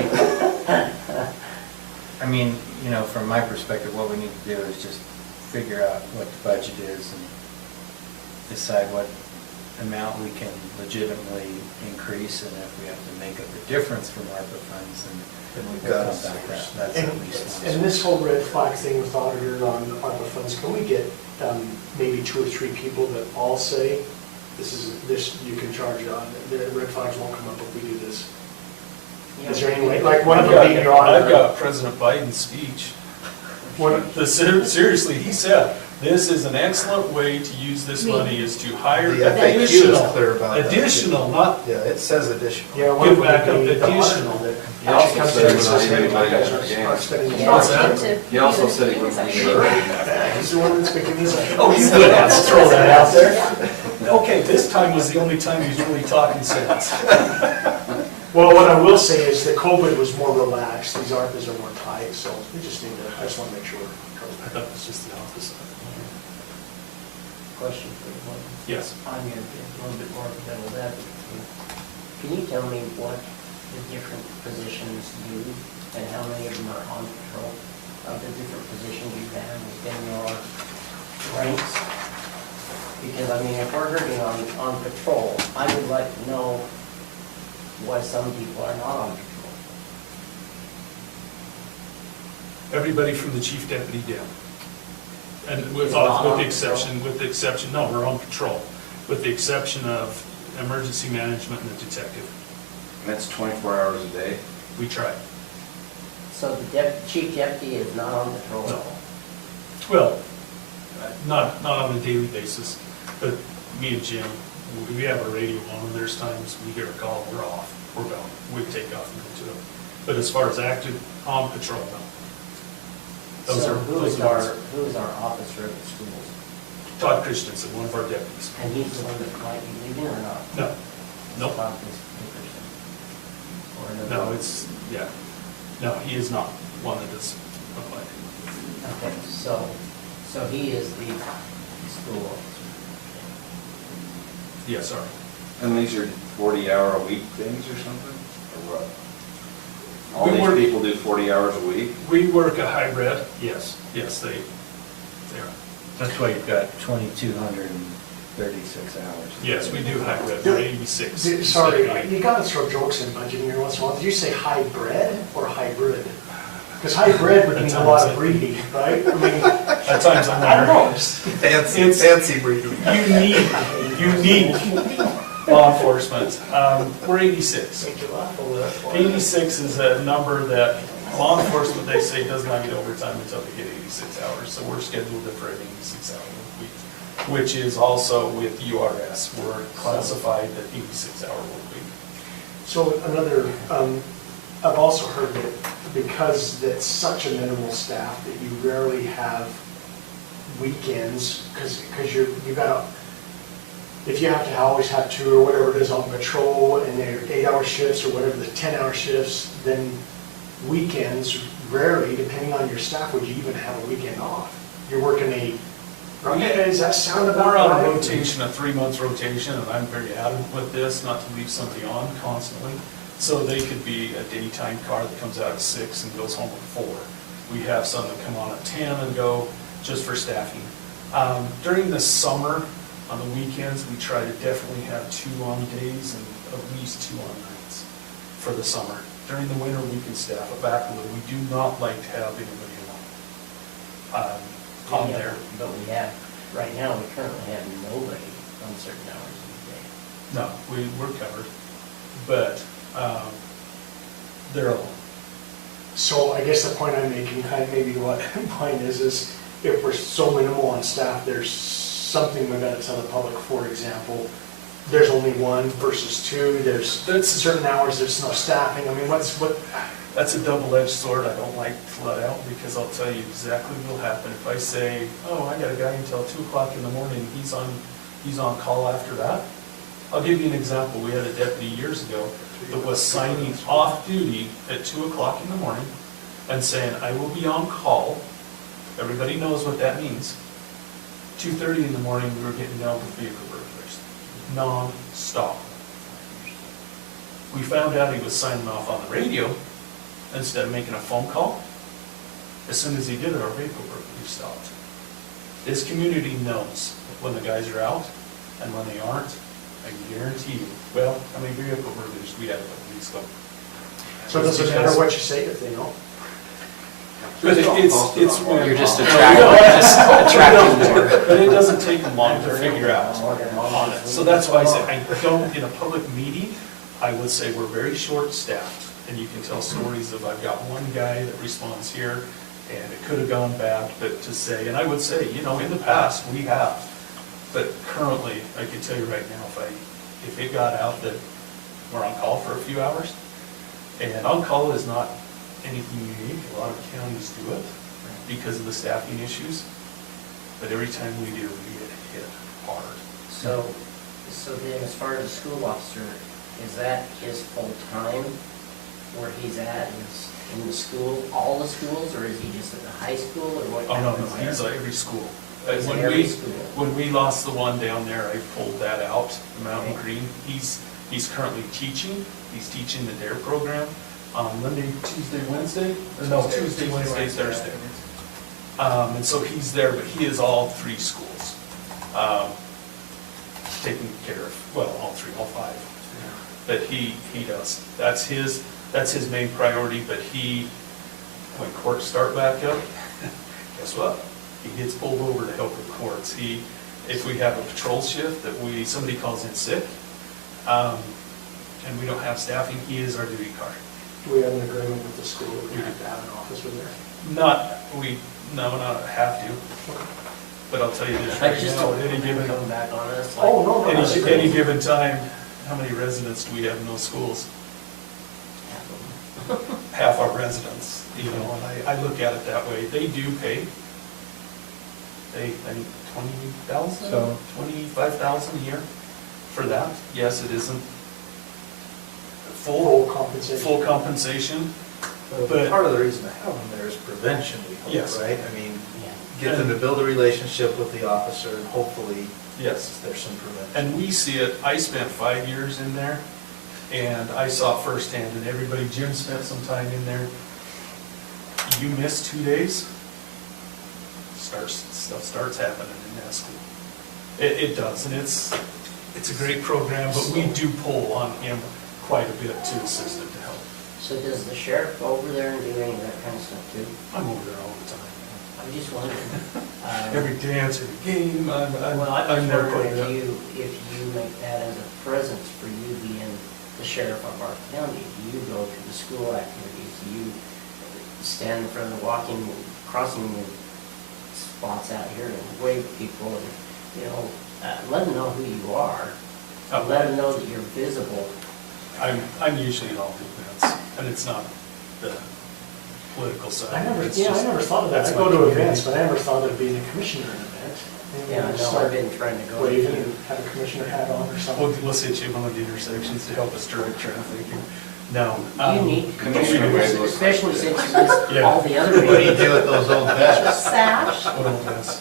I mean, from my perspective, what we need to do is just figure out what the budget is and decide what amount we can legitimately increase, and if we have to make up the difference from ARPA funds, then we've we'll got come back. That's And, at least and this whole red flag thing with auditor on ARPA funds, can we get maybe 2 or 3 people that all say, this, you can charge it on, the red flags won't come up if we do this? Is there any way, like one of them being your I've auditor? got President Biden's speech. Seriously, he said, this is an excellent way to use this money, is to hire The FAQ is clear about that. additional, not, Yeah, it says additional. Yeah, one Give of back them up being the additional. auditor He that also actually comes said in and we're says, not hey, anybody you guys in the are game. spending this Yeah, What's money. that? to- He also said he wouldn't be sure. He's the one that's picking this up. oh, you would have to throw that out there. Okay, this time was the only time he's really talking sense. Well, what I will say is that COVID was more relaxed, these ARPAs are more tight, so we just need to, I just want to make sure. I thought it was just the opposite. Question for the one. Yes. I'm going to be a little bit more of a devil's advocate here. Can you tell me what the different positions do and how many of them are on patrol of the different positions you have within your ranks? Because, I mean, if we're hurting on patrol, I would like to know why some people are not on patrol. Everybody from the chief deputy down. And with Is not on the exception, no, we're on patrol, with the exception of emergency management and the detective. And that's 24 hours a day. We try. So the chief deputy is not on patrol at No. all? Well, not on a daily basis, but me and Jim, we have a radio on, and there's times we hear a call, we're off, we're gone, we take off and go to it. But as far as active on patrol, no. Those So are, who those is are our, ones. who is our officer at the schools? Todd Christensen, one of our deputies. And he's the one that might be leaving or not? No, nope, Todd Dickerson. Or another no, one? it's, yeah, no, he is not one that is applied. Okay, so he is the school officer. Yeah, sorry. And these are 40-hour-a-week things or something, or what? All We these work- people do 40 hours a week? We work a hybrid, yes, they are. That's why you've got 2,236 hours. Yes, we do hybrid, we're 86. Sorry, you gotta throw jokes in budgeting here once in a while. Did you say hybrid or hybrid? Because hybrid would mean a lot of breeding, right? I mean, At times I'm I don't know. wondering. Fancy breeding. Unique law enforcement. We're 86. Make you laugh a little. 86 is a number that law enforcement, they say, does not get overtime until they get 86 hours. So we're scheduled for an 86-hour week, which is also with URS. We're classified at 86-hour work week. So another, I've also heard that because it's such a minimal staff that you rarely have weekends, because you got, if you have to always have two or whatever it is on patrol and they're 8-hour shifts or whatever, the 10-hour shifts, then weekends rarely, depending on your staff, would you even have a weekend off. You're working does that sound about We're on a right? rotation, a 3-month rotation, and I'm very adamant with this, not to leave somebody on constantly. So they could be a daytime car that comes out at 6 and goes home at 4. We have some that come on at 10 and go just for staffing. During the summer, on the weekends, we try to definitely have 2 on days and at least 2 on nights for the summer. During the winter, we can staff a backload. We do not like to have anybody alone on Yeah, there. But we have, right now, we currently have nobody on certain hours of the day. No, we're covered, but they're alone. So I guess the point I'm making, kind of maybe what mine is if we're so minimal on staff, there's something we've got to tell the public, for example, there's only 1 versus 2, there's certain hours, there's no staffing, I mean, what? That's a double-edged sword I don't like to let out, because I'll tell you exactly what will happen. If I say, oh, I got a guy until 2 o'clock in the morning, he's on call after that. I'll give you an example. We had a deputy years ago that was signing off duty at 2 o'clock in the morning and saying, I will be on call. Everybody knows what that means. 2:30 in the morning, we were getting down with vehicle burglars, non-stop. We found out he was signing off on the radio instead of making a phone call. As soon as he did it, our vehicle burglary stopped. This community knows when the guys are out and when they aren't. I can guarantee you, well, how many vehicle burglaries we had at least go. So does it matter what you say if they know? But it's when You're just No, attracting more. But it doesn't take them long to figure out on it. So that's why I say, I don't, in a public meeting, I would say we're very short-staffed. And you can tell stories of, I've got one guy that responds here, and it could have gone bad, but to say, and I would say, in the past, we have. But currently, I can tell you right now, if it got out that we're on call for a few hours, and on-call is not anything unique, a lot of counties do it because of the staffing issues, but every time we do, we get hit hard. So then as far as the school officer, is that his full-time where he's at, is in the school, all the schools, or is he just at the high school, or what? Oh, no, happens there? he's at every school. He's at every school. When we lost the one down there, I pulled that out, the Mountain Okay. Green. He's currently teaching. He's teaching the DARE program on Monday, Tuesday, Wednesday, or no, Tuesday, Wednesday, Thursday. And so he's there, but he is all 3 schools, taking care of, well, all 5. But he does. That's his main priority, but when courts start back up, guess what? He gets pulled over to help with courts. If we have a patrol shift that somebody calls in sick, and we don't have staffing, he is our duty car. Do we have an agreement with the school that we have to have an officer there? Not have to, but I'll tell you this I right just now, don't at any given, come back on us. Oh, no, no. that's great. any given time, how many residents do we have in those schools? half our residents, you know, and I look at it that way. They do pay. They, I think, 20,000, So- 25,000 a year for that. Yes, it isn't Full compensation. full compensation. But- Part of the reason to have them there is prevention, we hope, Yes. right? I mean, Yeah. get them to build a relationship with the officer, and hopefully Yes. there's some prevention. And we see it, I spent 5 years in there, and I saw it firsthand, and everybody, Jim spent some time in there. You miss 2 days, stuff starts happening in that school. It does, and it's a great program, but we do pull on him quite a bit to assist him to help. So does the sheriff go over there and do any of that kind of stuff too? I'm over there all the time. I'm just wondering. Every dance, every game, Well, I'm I'm just there wondering quite a bit. if you make that as a presence for you being the sheriff of our county. Do you go to the school activities? Do you stand in front of the crossing spots out here and wave at people and, you know, let them know who you are. Let them know that you're visible. I'm usually at all the events, and it's not the political side. I never, It's yeah, I just- never thought of that. that's I my go to community. events, but I never thought of being a commissioner at an event. Maybe Yeah, we'll no, start I've been trying to go to waving you. and have a commissioner hat on or something. We'll sit you on the intersections to help us direct traffic. No. You need Commissioner commissioners, Wade. especially since you missed Yeah. all the other What do you meetings. do with those old vests? Sash. What else is?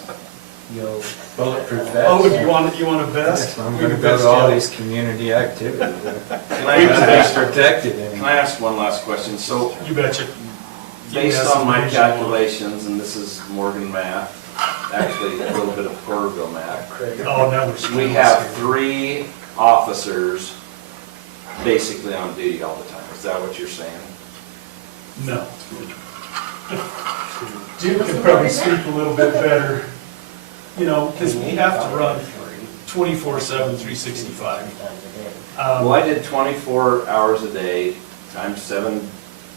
You'll Bulletproof vest. Oh, you want a vest? Yes, I'm We gonna can go vest to all you. these community activities. Can I I'm ask, protected can anymore. I ask one last question? So, You betcha. based Yes, on my amazing one. calculations, and this is Morgan math, actually a little bit of Porterville math, Craig. Oh, now we're. we screwing have this here. 3 officers basically on duty all the time. Is that what you're saying? No. Jim can probably speak a little bit better, you know, because we have to run 24/7, 365. Well, I did 24 hours a day times 7,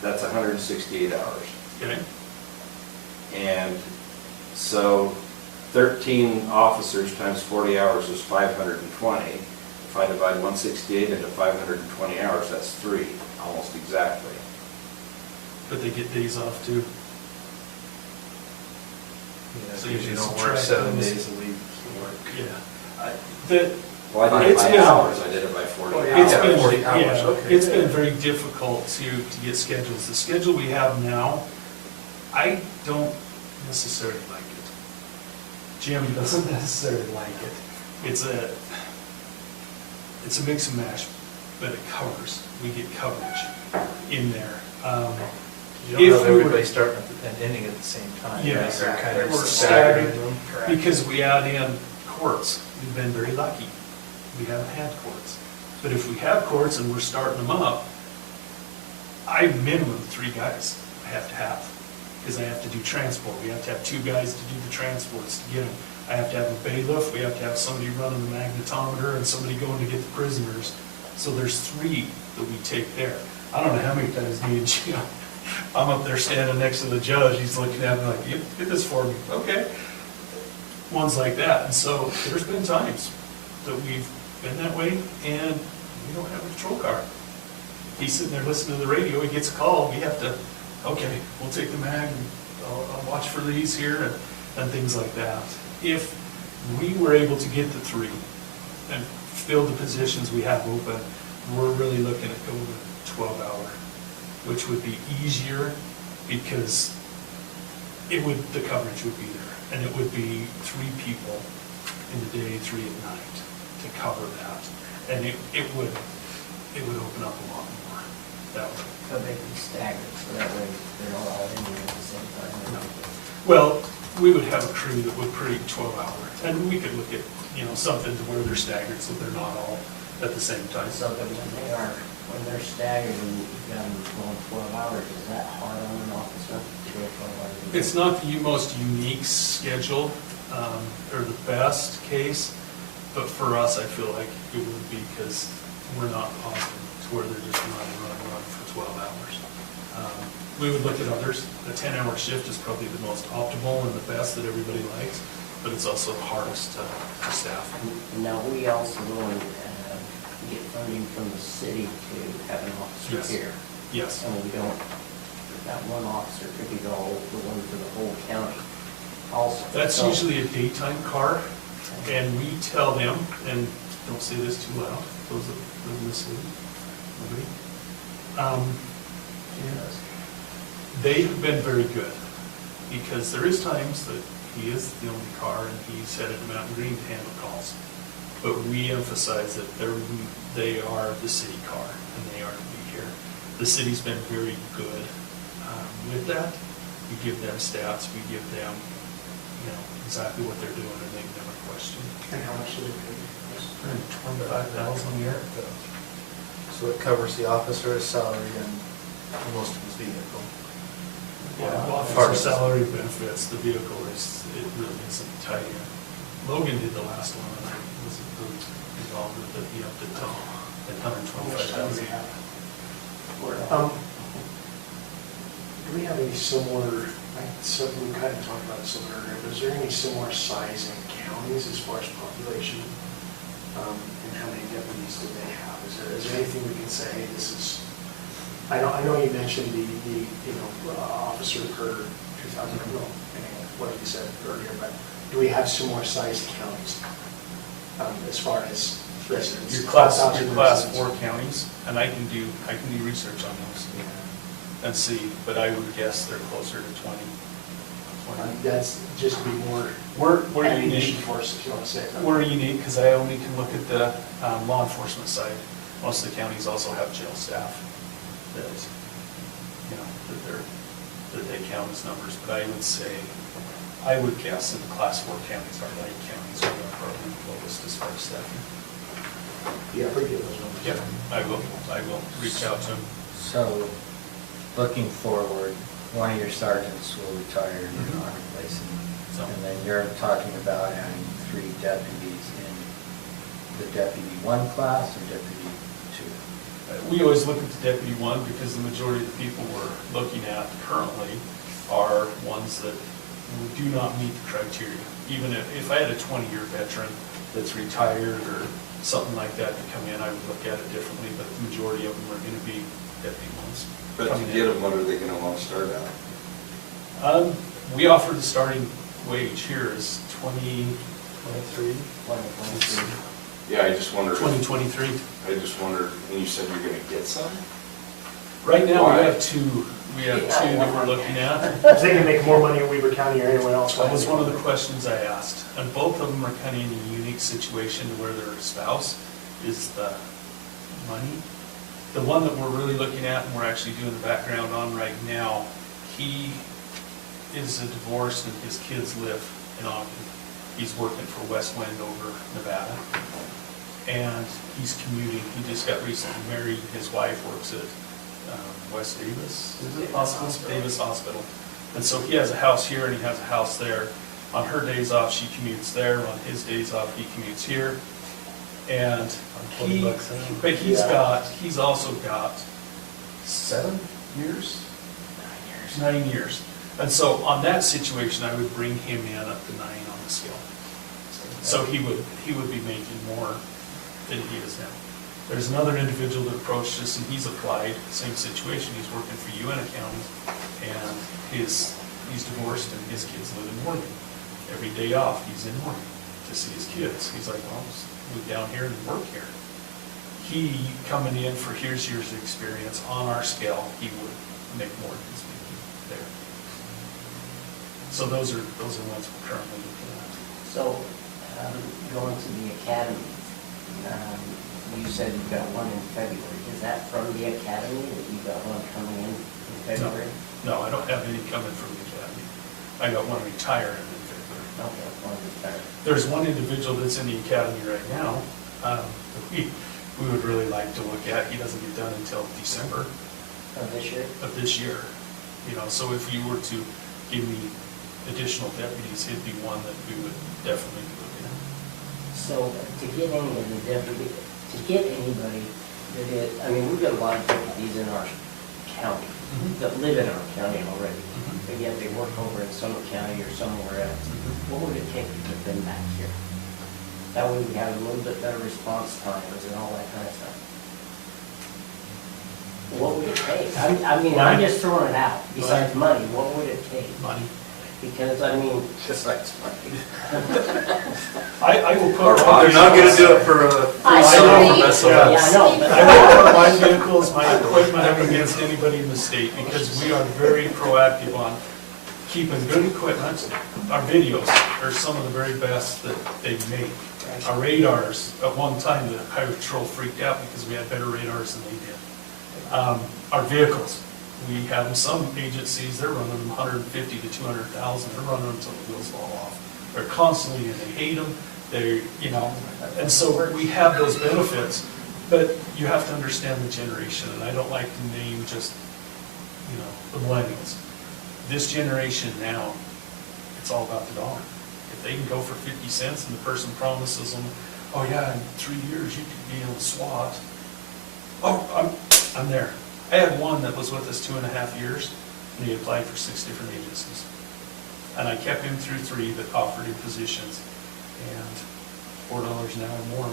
that's 168 hours. Okay, And so 13 officers times 40 hours is 520. If I divide 168 into 520 hours, that's 3, almost exactly. but they get days off too. Yeah, So because you you don't subtract work 7 those. days a week. You work. Yeah. The, Well, I did it It's by been- hours, I did it by 40 Oh, hours. yeah. It's been, 40 hours, yeah, okay. it's been very difficult to get schedules. The schedule we have now, I don't necessarily like it. Jim doesn't necessarily like it. It's a mix and match, but it covers, we get coverage in there. You don't If have we were- everybody starting and ending at the same time. Yeah, right? They're kind of we're staggering staggered. them. Because we add in courts, we've been very lucky. We haven't had courts. But if we have courts and we're starting them up, I minimum 3 guys I have to have. Because I have to do transport. We have to have 2 guys to do the transports to get them. I have to have a bailiff, we have to have somebody running the magnetometer and somebody going to get the prisoners. So there's 3 that we take there. I don't know how many times me and Jim, I'm up there standing next to the judge, he's looking at me like, "You get this for me." Okay. Ones like that. And so there's been times that we've been that way and we don't have a patrol car. He's sitting there listening to the radio, he gets a call, we have to, okay, we'll take the mag and I'll watch for these here and things like that. If we were able to get the 3 and fill the positions we have open, we're really looking at going to 12-hour, which would be easier because the coverage would be there. And it would be 3 people in the day, 3 at night to cover that. And it would open up a lot more that way. So they can stagger, so that way they're not all in there at the same time. Well, we would have a crew that would pretty 12-hour, and we could look at, something to where they're staggered so they're not all at the same time. So that when they're staggered and you've got them going 12 hours, is that hard on an officer to go 12 hours? It's not the most unique schedule, or the best case, but for us, I feel like it would be because we're not pausing to where they're just run for 12 hours. We would look at others. A 10-hour shift is probably the most optimal and the best that everybody likes, but it's also the hardest to staff. Now, we also get funding from the city to have an officer Yes. here. Yes. And we don't that one officer could be the one for the whole county also. That's So- usually a daytime car, and we tell them, and don't say this too loud, those that live in the city, nobody. They've been very good, because there is times that he is the only car, and he's headed to Mountain Green to handle calls. But we emphasize that they are the city car, and they are to be here. The city's been very good with that. We give them stats, we give them, exactly what they're doing, and they never question. And how much did it pay? $25,000 a year. So it covers the officer's salary and most of his vehicle. Yeah, officer salary benefits, the vehicle it really isn't tied in. Logan did the last one, and I wasn't really involved with it, he upped it to $125,000. Do we have any similar, we kind of talked about this earlier, but is there any similar size in counties as far as population? And how many deputies do they have? Is there anything we can say, hey, this is, I know you mentioned the officer per 2,000, what you said earlier, but do we have similar sized counties as far as residents? Your class 1,000 4 residents? counties, and I can do research on those and see, but I would guess they're closer to 20. That's just to be more We're ammunition unique. for us, if you want to say it. We're unique because I only can look at the law enforcement side. Most of the counties also have jail staff that, that they count as numbers. But I would guess in the class 4 counties, our light counties are probably the lowest as far as staffing. Yeah, pretty good those numbers. Yep, I will reach out to them. So, looking forward, one of your sergeants will retire, you're not replacing him. So- And then you're talking about adding 3 deputies in the deputy 1 class or deputy 2? We always look at the deputy 1 because the majority of the people we're looking at currently are ones that do not meet the criteria. Even if I had a 20-year veteran that's retired or something like that to come in, I would look at it differently, but the majority of them are going to be deputy 1s. But to get them, what are they gonna want to start at? We offer the starting wage here is 23. 2023. Yeah, I just wondered. 2023. I just wondered, and you said you're gonna get some? Right now, Why? we have two that we're looking at. If they can make more money in Weaver County or anywhere else. That was one of the questions I asked, and both of them are kind of in a unique situation where their spouse is the money. The one that we're really looking at, and we're actually doing the background on right now, he is a divorced and his kids live in Ogden. He's working for West Wendover, Nevada, and he's commuting. He just got recently married. His wife works at West Davis, is it? Davis Hospital. And so he has a house here and he has a house there. On her days off, she commutes there. On his days off, he commutes here. And he's also got 7 years? 9 years. And so on that situation, I would bring him in up to 9 on the scale. So he would be making more than he is now. There's another individual that approached us and he's applied, same situation, he's working for UNA County and he's divorced and his kids live in Morgan. Every day off, he's in Morgan to see his kids. He's like, well, I'll just move down here and work here. He coming in for his years of experience on our scale, he would make more than he's making there. So those are ones we're currently looking at. So, going to the academy, you said you've got one in February. Is that from the academy that you got one coming in February? No, I don't have any coming from the academy. I got one retiring in February. Okay, one retired. There's one individual that's in the academy right now that we would really like to look at. He doesn't get done until December Of this year? of this year. So if you were to give me additional deputies, he'd be one that we would definitely be looking at. So to get any of the deputy, to get anybody that is, we've got a lot of deputies in our county that live in our county already, but yet they work over in Summit County or somewhere else. What would it take to get them back here? That way we have a little bit better response times and all that kind of stuff. What would it take? I mean, I'm just throwing it out, besides money, what would it take? Money. Because, I mean, Besides money. I will put. They're not gonna do it for a free summer from yeah, SOS. I know, but I will put my vehicles, my equipment up against anybody in the state, because we are very proactive on keeping good equipment. Our videos are some of the very best that they've made. Our radars, at one time, the highway patrol freaked out because we had better radars than they did. Our vehicles, we have in some agencies, they're running them 150 to 200,000, they're running them until the wheels fall off. They're constantly, and they hate them, they're, you know, and so we have those benefits, but you have to understand the generation, and I don't like to name just, you know, the millennials. This generation now, it's all about the dollar. If they can go for 50 cents and the person promises them, oh yeah, in 3 years you could be on SWAT. Oh, I'm there. I had one that was with us 2.5 years, and he applied for 6 different agencies. And I kept him through 3 that offered him positions, and $4 an hour more.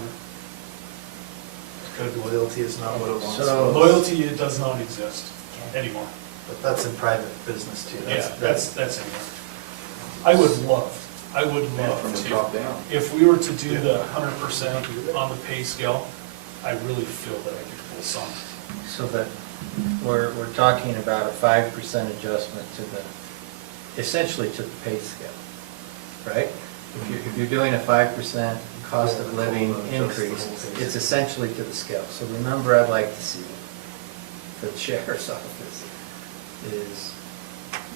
Good loyalty is not what it once So- was. Loyalty, it does not exist anymore. But that's in private business too. Yeah, that's anymore. I would love From the top to, down. if we were to do the 100% on the pay scale, I really feel that I could pull some. So that we're talking about a 5% adjustment to the, essentially to the pay scale, right? If you're doing a 5% cost of living increase, it's essentially to the scale. So the number I'd like to see for the sheriff's office is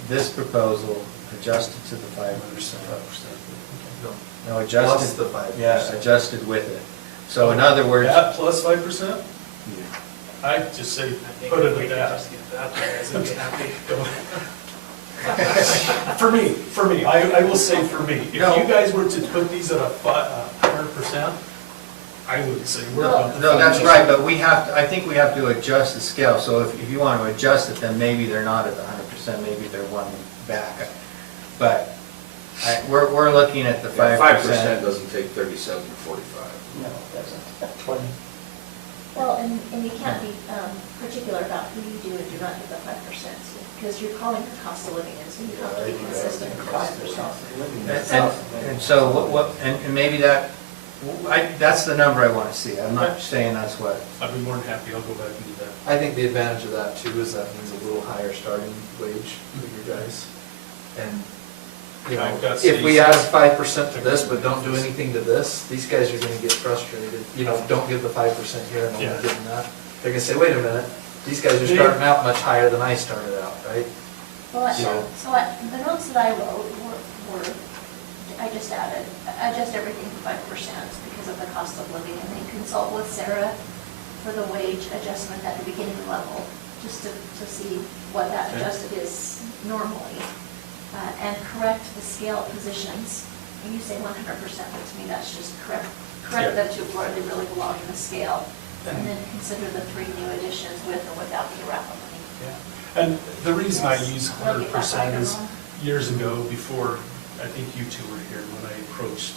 this proposal adjusted to the 5%. No, Plus adjusted. the 5%. Yeah, adjusted with it. So in other words. That plus 5%? Yeah. I just say, I think put if it we at could that. just get that, the guys would be happy. For me, I will say for me, if you No. guys were to put these at a 100%, I would say we're about the. No, that's right, but we have, I think we have to adjust the scale, so if you want to adjust it, then maybe they're not at the 100%, maybe they're one back. But we're looking at the 5%. 5% doesn't take 37 to 45. no, it doesn't. Well, and you can't be particular about who you do and do not get the 5%, because you're calling for cost of living, and so you have to be consistent with 5%. And so and maybe that's the number I want to see. I'm not saying that's what. I'd be more than happy, I'll go back and do that. I think the advantage of that too is that means a little higher starting wage for you guys. And, you know, I've got if we cities- add 5% to this, but don't do anything to this, these guys are gonna get frustrated. You know, don't give the 5% here and only Yeah. give them that. They're gonna say, wait a minute, these guys are They- starting out much higher than I started out, right? Well, So- the notes that I wrote were, I just adjust everything to 5% because of the cost of living, and then consult with Sarah for the wage adjustment at the beginning level, just to see what that Okay. adjusted is normally, and correct the scale positions. When you say 100%, but to me, that's just correct them to where they really belong in the scale, and then consider the 3 new additions with or without the wrap money. Yeah. And the reason I use Like if that's 100% right or is wrong. years ago, before, I think you two were here, when I approached,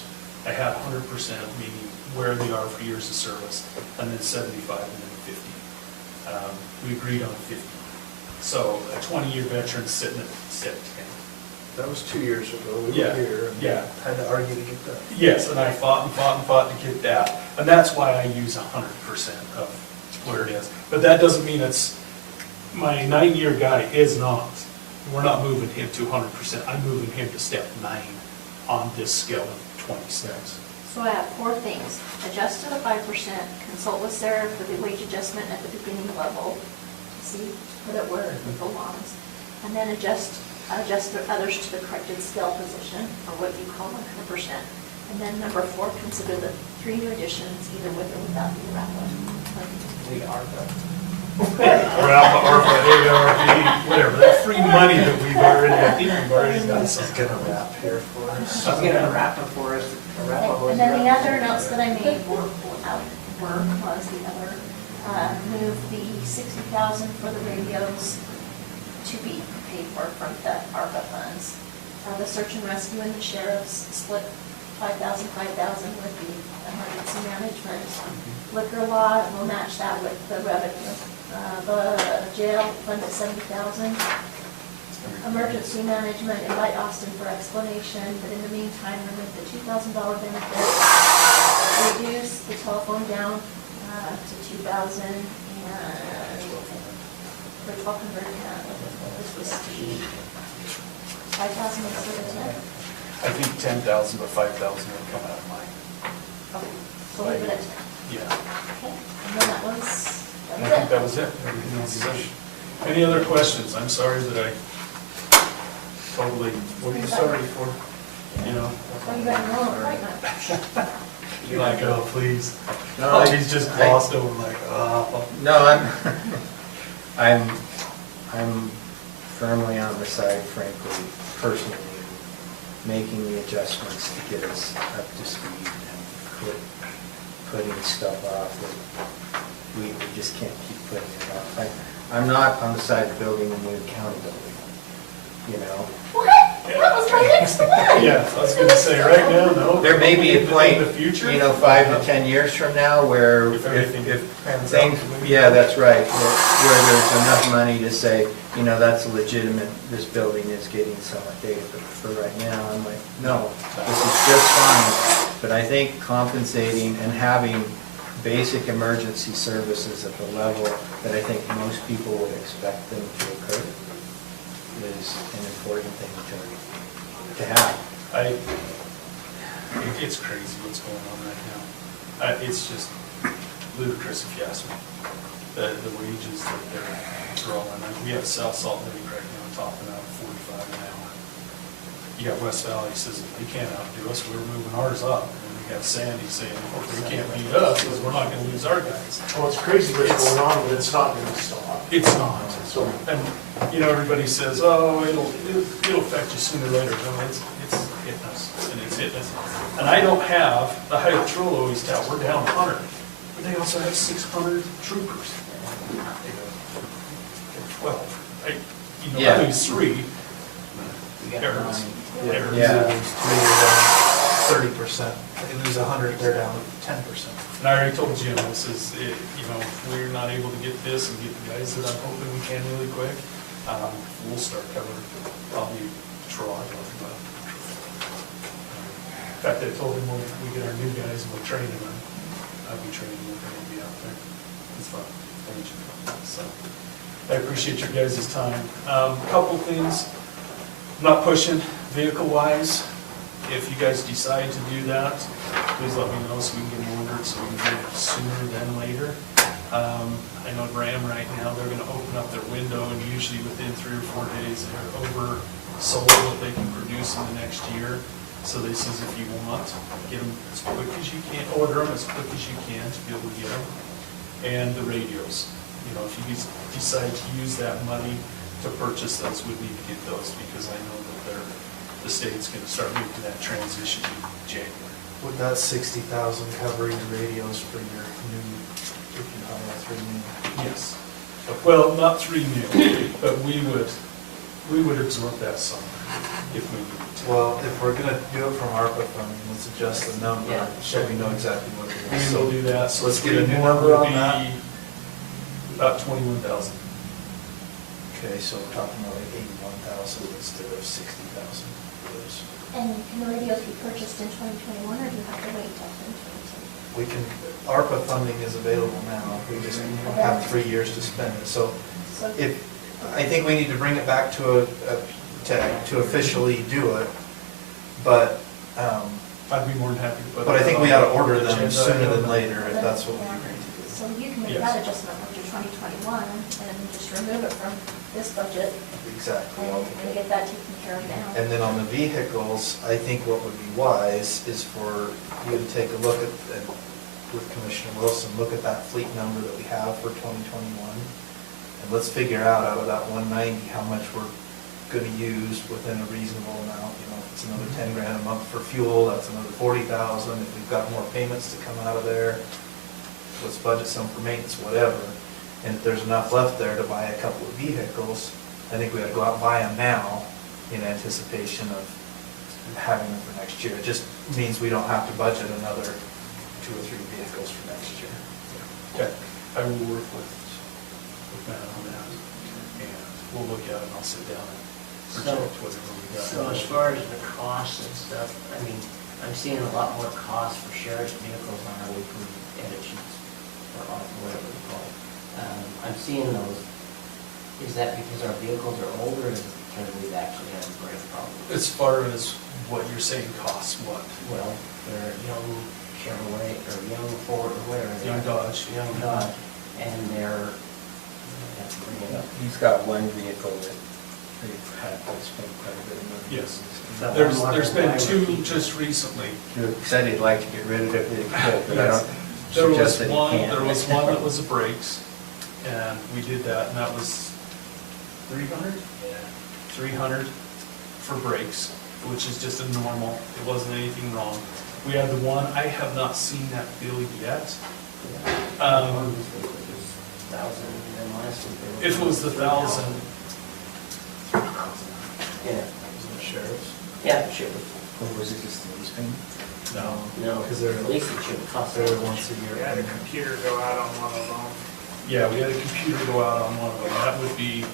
I had 100%, meaning where they are for years of service, and then 75, and then 50. We agreed on 50. So a 20-year veteran sitting at 10. That was 2 years ago. We Yeah, were here and yeah. had to argue to get that. Yes, and I fought to get that, and that's why I use 100% of where it is. But that doesn't mean it's, my 9-year guy is not, we're not moving him to 100%, I'm moving him to step 9 on this scale of 20 steps. So I have 4 things: adjust to the 5%, consult with Sarah for the wage adjustment at the beginning level, to see, put it where it belongs, and then adjust the others to the corrected scale position, or what you call 100%. And then number 4, consider the 3 new additions, either with or without the wrap-up. We are, but Or Alpha, Orpha, ARP, whatever, that free money that we've already, I think we've already got This is some. gonna wrap here for us. I'll get a wrapper for us, a wrapper. And then the other notes that I made were move the 60,000 for the radios to be paid for from the ARPA funds. The search and rescue and the sheriff's split 5,000 with the emergency management. Liquor law, we'll match that with the revenue. The jail, fund at 70,000. Emergency management, invite Austin for explanation, but in the meantime, remove the $2,000 benefit, reduce the telephone down to 2,000 and for 1,200, this was 5,000 instead of 10. I think 10,000, but 5,000 would come out of mine. Okay, so leave it at 10. Yeah. Okay, and then that was I think that was it. Everything else is it. Any other questions? I'm sorry that I totally, what are you sorry for? You know? Oh, you got your own appointment. You're like, oh, please. No, He's just glossed over like, oh. No, I'm firmly on the side, frankly, personally, of making the adjustments to get us up to speed and quit putting stuff off that we just can't keep putting it off. I'm not on the side of building a new county building, you know? What? That was my next one. Yeah, I was gonna say, right now, no. There may be a point, In the future? you know, 5 to 10 years from now where If everything if pans out things, the way- yeah, that's right, where there's enough money to say, you know, that's a legitimate, this building is getting somewhat dated, but for right now, I'm like, no, this is just fine. But I think compensating and having basic emergency services at the level that I think most people would expect them to occur is an important thing to have. It's crazy what's going on right now. It's just ludicrous if you ask me. The wages that they're throwing. We have South Salt Lake right now topping out 45 an hour. You got West Valley says, they can't outdo us, we're moving ours up. And we got Sandy saying, oh, they can't beat us because we're not gonna lose our guys. Well, it's crazy what's going on, but it's not gonna stop. It's not. So, And, you know, everybody says, oh, it'll affect you sooner or later. No, it's hitting us, and it's hitting us. And I don't have, the High Trollo East Town, we're down 100, but they also have 600 troopers. They have 12, right? You know, Yeah. I lose 3. We got Errors. nine. Errors. Yeah. They lose 3, they're down 30%. They lose 100, they're down 10%. And I already told Jim, this is, you know, if we're not able to get this and get the guys that I'm hoping we can really quick, we'll start covering probably Troy. In fact, I told him when we get our new guys and we're training them, I'll be training them, they'll be out there. It's fun. So, I appreciate your guys' time. Couple things, not pushing vehicle-wise. If you guys decide to do that, please let me know so we can get them ordered, so we can get it sooner than later. I know Ram right now, they're gonna open up their window, and usually within 3 or 4 days, they're oversold what they can produce in the next year. So they says if you want, get them as quick as you can, order them as quick as you can to be able to get them. And the radios, you know, if you decide to use that money to purchase those, we need to get those, because I know that the state's gonna start making that transition in January. Would that 60,000 covering the radios for your new, if you hire 3 new? Yes. Well, not 3 new, but we would absorb that somewhere if we needed to. Well, if we're gonna do it from ARPA funding, let's adjust the number, Yeah. so we know exactly what it We is. will So do that. So let's get a 3 new new number would on be that. about 21,000. Okay, so we're talking about like 81,000 instead of 60,000 for those. And can the radios be purchased in 2021, or do you have to wait till 2022? We can, ARPA funding is available now, we just have 3 years to spend it. So So if, I think we need to bring it back to to officially do it, but, I'd be more than happy to put but I that think on we ought to the order them agenda. sooner than later, if that's what we Yeah. agree to do. So you can make Yes. that adjustment after 2021 and just remove it from this budget Exactly. and get that taken care of now. And then on the vehicles, I think what would be wise is for you to take a look at, with Commissioner Wilson, look at that fleet number that we have for 2021. And let's figure out of that 190, how much we're gonna use within a reasonable amount. You know, if it's another 10 grand a month for fuel, that's another 40,000. If we've got more payments to come out of there, let's budget some for maintenance, whatever. And if there's enough left there to buy a couple of vehicles, I think we ought to go out and buy them now in anticipation of having them for next year. It just means we don't have to budget another 2 or 3 vehicles for next year. Okay, I will work with with Matt on that. And we'll look at it and I'll sit down and So- project whatever we got. So as far as the costs and stuff, I mean, I'm seeing a lot more costs for sheriff's vehicles on our weekly edit sheets, or on whatever we call it. I'm seeing those. Is that because our vehicles are older, or is it because we've actually had a brake problem? As far as what you're saying costs, what? Well, they're young Chevrolet, or young Ford, or whatever. they Young are. Dodge. Young Dodge, and they're, I have to bring it up. He's got one vehicle that they've had to spend quite a bit of money. Yes. So I'm There's wondering been why two we're keeping- just recently. He said he'd like to get rid of it if he could, but I Yes. don't There was suggest that he one, can't. there was one that was the brakes, and we did that, and that was 300? Yeah. 300 for brakes, which is just a normal, it wasn't anything wrong. We had the one, I have not seen that bill yet. One was 1,000, and last week there was. If it was the 1,000, Yeah, Was it sheriff's? yeah, sure. Or was it just the lease payment? no. No, Because they're, at least it should cost. they're once a year. We had a computer go out on one of them. Yeah, we had a computer go out on one of them. That would be,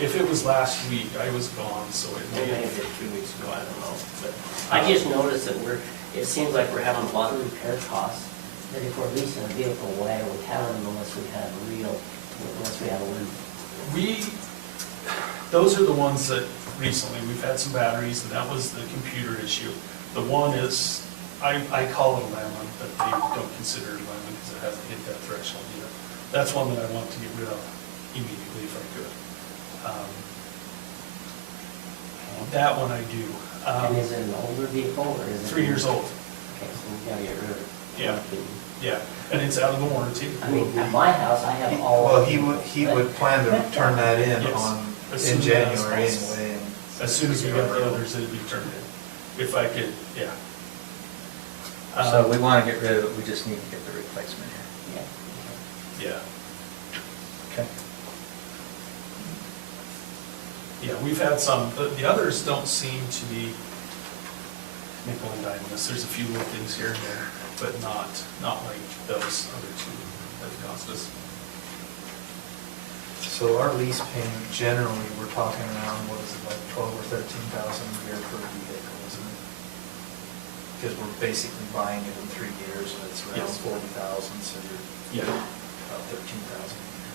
if it was last week, I was gone, so it Maybe may. I did 2 weeks ago, I don't know, but I just noticed that it seems like we're having a lot of repair costs, that if we're leasing a vehicle, why are we having them unless we have a win? Those are the ones that recently, we've had some batteries, and that was the computer issue. The one is, I call it a lemon, but they don't consider it a lemon because it hasn't hit that threshold yet. That's one that I want to get rid of immediately if I could. That one I do. And is it an older vehicle, or is it? 3 years old, Okay, so we gotta get rid of it. Yeah. yeah, and it's out of the warranty. I mean, at my house, I have all. Well, he would plan to turn that in Yes. in As soon as January possible. anyway. and- As soon as we got the others, it'd be turned in. If I could, yeah. So we want to get rid of it, we just need to get the replacement here. Yeah. Yeah, Okay. yeah, we've had some, the others don't seem to be nickel and diming us. There's a few little things here and there, but not like those other two that cost us. So our lease payment, generally, we're talking around, what is it, like 12 or 13,000 a year per vehicle, isn't it? Because we're basically buying it in 3 years, and it's around Yes. 40,000, so you're Yeah. about 13,000 a year.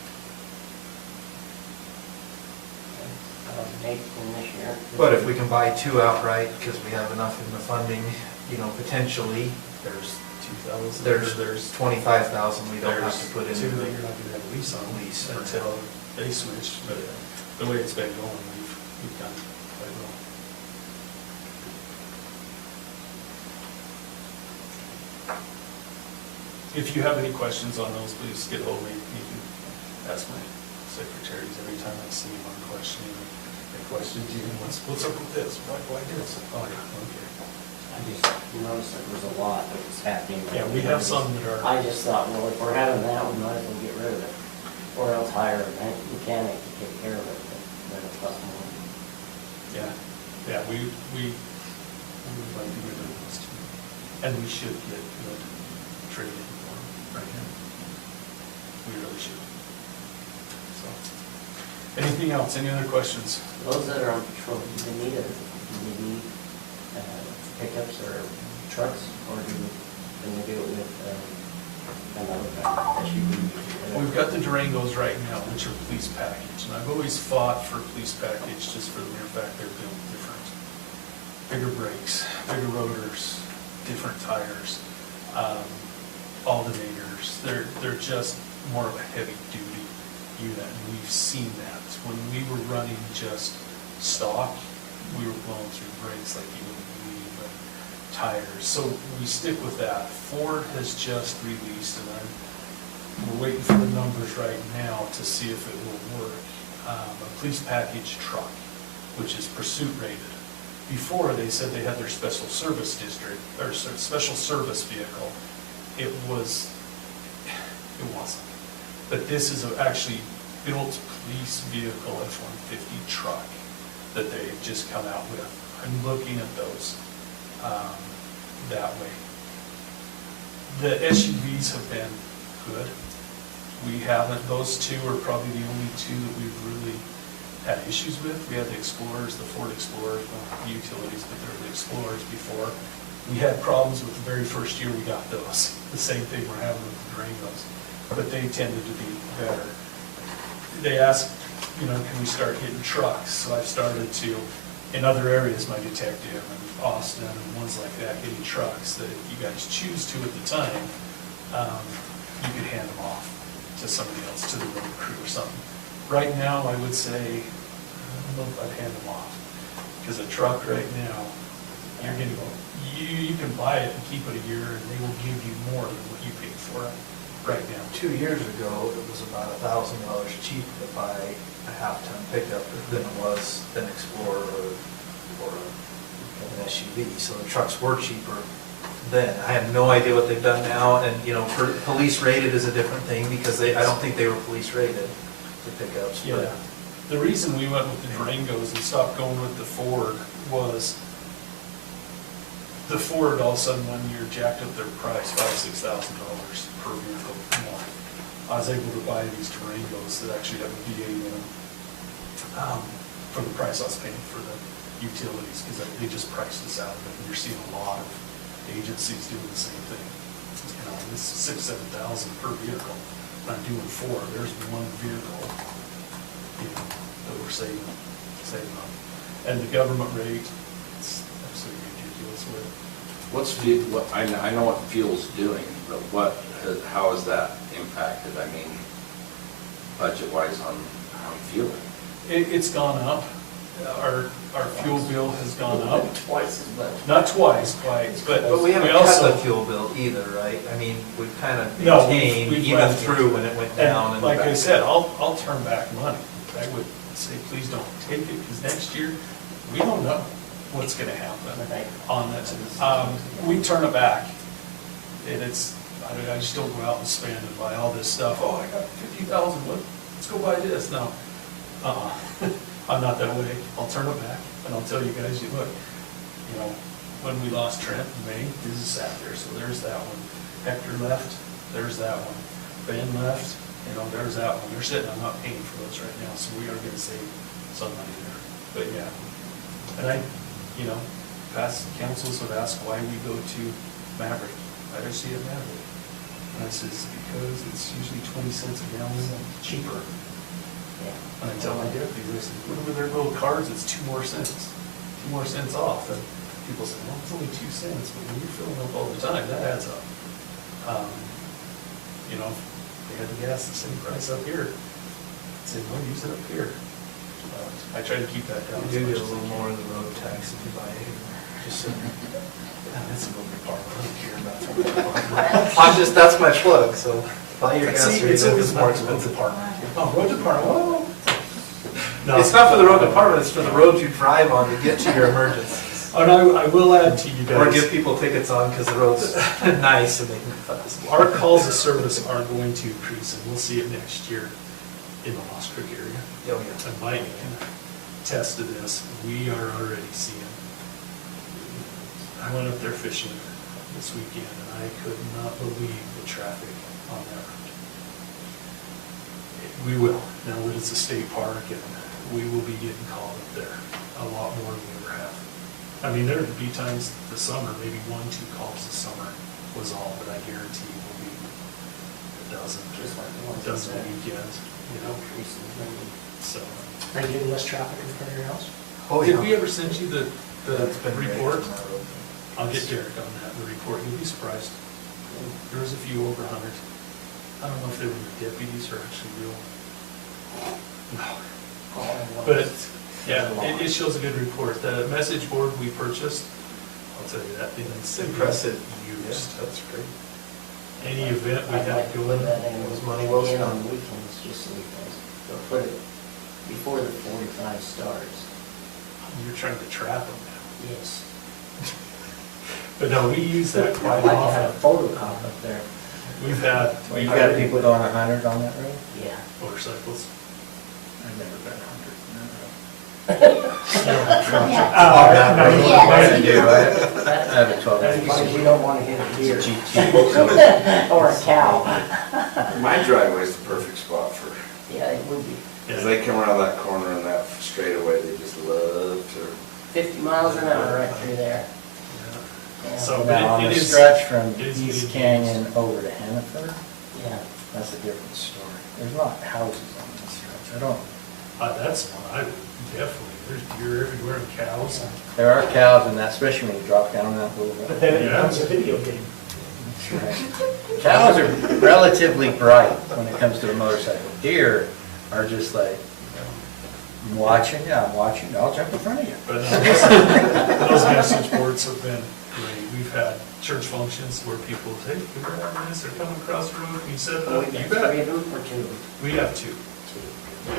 Eight in this year. But if we can buy 2 outright, because we have enough in the funding, potentially, There's 2,000. there's 25,000 we don't have to put in. Two that you're not gonna have a lease on Lease. until they switch, but the way it's been going, we've done quite well. If you have any questions on those, please get hold of me. You can ask my secretaries every time I see them on questioning. They question you, what's up with this? Why this? Oh, yeah, okay. I just noticed there was a lot that was happening. Yeah, we have some that are. I just thought, well, if we're having that, we might as well get rid of it, or else hire a mechanic to take care of it, then it costs more. Yeah, yeah, we would like to get rid of those two. And we should get good trade-in for them right now. We really should. So, anything else, any other questions? Those that are on patrol, do they need pickups or trucks, or can they do it with another SUV? We've got the Durangos right now, which are police package, and I've always fought for police package just for the mere fact they're built different. Bigger brakes, bigger rotors, different tires, alternators. They're just more of a heavy duty unit, and we've seen that. When we were running just stock, we were blowing through brakes like you wouldn't believe, but tires. So we stick with that. Ford has just released, and we're waiting for the numbers right now to see if it will work. A police package truck, which is pursuit rated. Before, they said they had their special service district, or special service vehicle. It wasn't. But this is actually built police vehicle F-150 truck that they've just come out with. I'm looking at those that way. The SUVs have been good. We haven't, those two are probably the only two that we've really had issues with. We had the Explorers, the Ford Explorers, not the utilities, but they're the Explorers before. We had problems with the very first year we got those. The same thing we're having with the Durangos, but they tended to be better. They asked, you know, can we start hitting trucks? So I've started to, in other areas, my detective and Austin and ones like that, hitting trucks that if you guys choose to at the time, you could hand them off to somebody else, to the road crew or something. Right now, I would say, I don't know if I'd hand them off, because a truck right now, you're getting, you can buy it and keep it a year, and they will give you more than what you paid for it right now. 2 years ago, it was about $1,000 cheaper to buy a half-ton pickup than it was an Explorer or an SUV. So the trucks were cheaper then. I have no idea what they've done now, and, you know, police rated is a different thing, because I don't think they were police rated, the pickups. Yeah, the reason we went with the Durangos and stopped going with the Ford was the Ford all of a sudden 1 year jacked up their price $5,000–6,000 per vehicle more. I was able to buy these Durangos that actually have a V8 in them for the price I was paying for the utilities, because they just priced us out of it. And you're seeing a lot of agencies doing the same thing. You know, this is $6,000–7,000 per vehicle. I'm doing 4. There's one vehicle, you know, that we're saving on. And the government rate, it's absolutely ridiculous with it. What's fuel, I know what fuel's doing, but how has that impacted, I mean, budget-wise on fuel? It's gone up. Our fuel bill has gone up. Twice as much. Not twice, quite, But we haven't cut the fuel bill either, right? I mean, we've kind of maintained we've even left it. through when it went down. And like I said, I'll turn back money. I would say, please don't take it, because next year, we don't know what's gonna happen on that. We turn it back, and I just don't go out and spend and buy all this stuff. Oh, I got 50,000, let's go buy this. No, I'm not that way. I'll turn it back, and I'll tell you guys, look, you know, when we lost Trent in May, this is sat there, so there's that one. Hector left, there's that one. Ben left, you know, there's that one. They're sitting, I'm not paying for those right now, so we are gonna save some money there. But yeah, and you know, past councils have asked why we go to Maverick. I don't see a Maverick. And I says, because it's usually 20 cents a gallon cheaper. And I tell my deputies, I said, put them in their little cards, it's 2 more cents. 2 more cents off. And people say, well, it's only 2 cents, but when you're filling up all the time, that adds up. You know, they had the gas the same price up here. I said, no, use it up here. I try to keep that down. You do get a little more of the road tax if you buy it here. Just so. That's a little bit part, I don't care about that. I'm just, that's my plug, so buy your gas See, here, it's it's always more about the road expensive. department. Oh, road department, whoa. No. It's not for the road department, it's for the roads you drive on to get to your emergencies. And I will add to you Or guys, give people tickets on because the road's nice and they can fast. our calls of service are going to increase, and we'll see it next year in the Lost Creek area. Oh, yeah. And Mike can attest to this, we are already seeing. I went up there fishing this weekend, and I could not believe the traffic on that road. We will, now that it's a state park, and we will be getting called up there a lot more than we ever have. I mean, there would be times this summer, maybe 1, 2 calls this summer was all, but I guarantee it will be a dozen weekends, you know, so. Are you getting less traffic in front of your house? Oh, Did yeah. we ever send you the That's been great report? on that road. I'll get Derek on that, the report, you'll be surprised. There was a few over 100. I don't know if they were the deputies or actually real. No. But, yeah, it shows a good report. The message board we purchased, I'll tell you that thing is Impressive. used. Yeah, that's great. Any event we I'd have like to going, put that in, Was money well in spent? on weekends, just so you guys, they'll put it before the 45 starts. you're trying to trap them now. Yes. But no, we use that I'd quite like to have a often. photocop up there. We've had You got people going 100 on that road? Yeah. motorcycles. I've never been 100 on that road. Yes. I do, I have a 12 That's inch because you don't want to hit a deer GT. or a cow. My driveway's the perfect spot for, Yeah, it would be. because they come around that corner and that straightaway, they just love to. 50 miles an hour right through there. Yeah. So, Now, on but the it is. stretch from it is East good Canyon over to Hannaford, Yeah. that's a different story. There's not houses on this stretch. I don't, That's one I would definitely, there's deer everywhere and cows. there are cows in that, especially when you drop down that little bit. But then it becomes a video game. That's right. Cows are relatively bright when it comes to a motorcycle. Deer are just like, I'm watching, I'll jump in front of you. But those message boards have been great. We've had church functions where people say, hey, we're having this, they're coming across the road, can you set it Oh, up? we You got 3 bet. of them or 2? We have 2.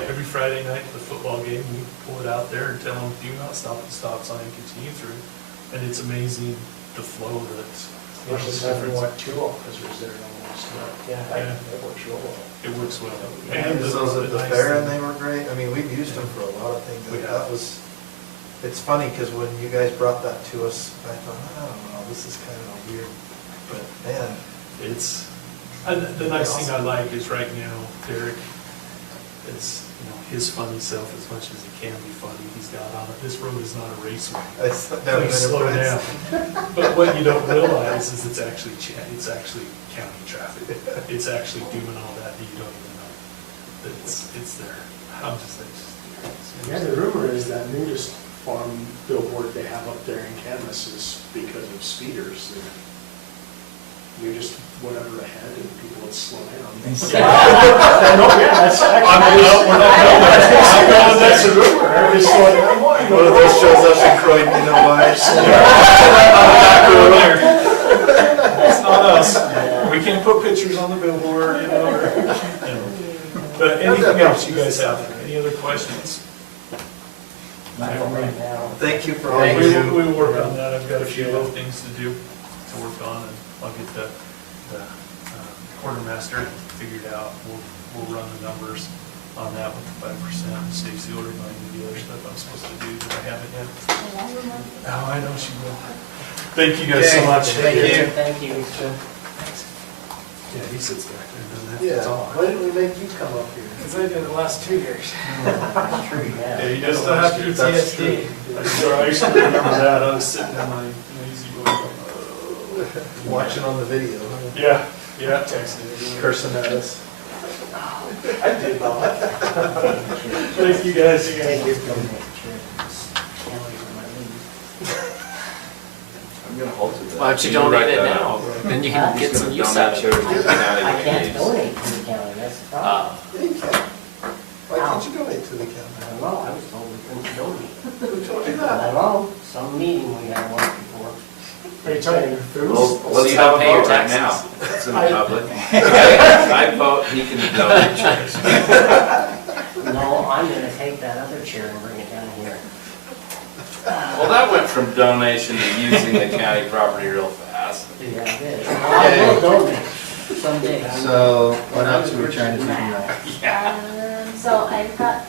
Every Friday night at the football game, we pull it out there and tell them, do not stop at the stop sign, continue through. And it's amazing the flow that's. Versus having, what, 2 officers there almost. Yeah, Yeah. that works real well. It works well. And the- those at the nice fair, and thing- they were great. I mean, we've used them for a lot of things. We That have. was, it's funny, because when you guys brought that to us, I thought, I don't know, this is kind of weird, but man, It's, and the nice thing I like is right now, Derek, it's, his funny self as much as he can be funny, he's got on it. This road is not a raceway. it's never been Please slow a down. But what you don't realize is it's actually county traffic. It's actually doing all that you don't even know. That it's there. I'm just like. Yeah, the rumor is that nudist farm billboard they have up there in Camas is because of speeders. You just went over ahead and people would slow down. No, yeah, that's that's a rumor. Everybody's slowing down. One of those shows up in Croydon, you know why? It's not us. We can't put pictures on the billboard, But anything else you guys have? Any other questions? Not right now. Thank you for all Thank you you. do. We will work on that. I've got a few little things to do, to work on, and I'll get the quartermaster figured out. We'll run the numbers on that with the 5%. Stacy will remind me the other stuff I'm supposed to do that I haven't yet. Oh, I know she will. Thank you guys so Okay, much. thank you. Thank you. Yeah, he sits back there and doesn't have Yeah, to talk. why didn't we make you come up here? Because I did the last 2 years. That's true, Yeah, yeah. he does still have PTSD. I used to remember that. I was sitting in my lazy boy. Watching on the video, Yeah, texting everyone. cursing at us. I did not. Thank you guys. Take your pictures. Counties on my leave. I'm gonna hold to that. Why don't you Can donate write it that now? out? Then you Huh? can get He's some gonna use donate out of to it. the county I can't leaves. donate to the county, that's the problem. Yeah, you can. Why can't you donate to the I county? don't know, I was told we couldn't donate. Who told you I that? don't know, some meeting we had once before. Are you talking your food? Well, let's you have don't a pay your vote right now. taxes. It's in public. I vote he can donate chairs. No, I'm gonna take that other chair and bring it down here. Well, that went from donation to using the county property real fast. Yeah, it is. I will donate someday. So what else are we trying to do now? So I've got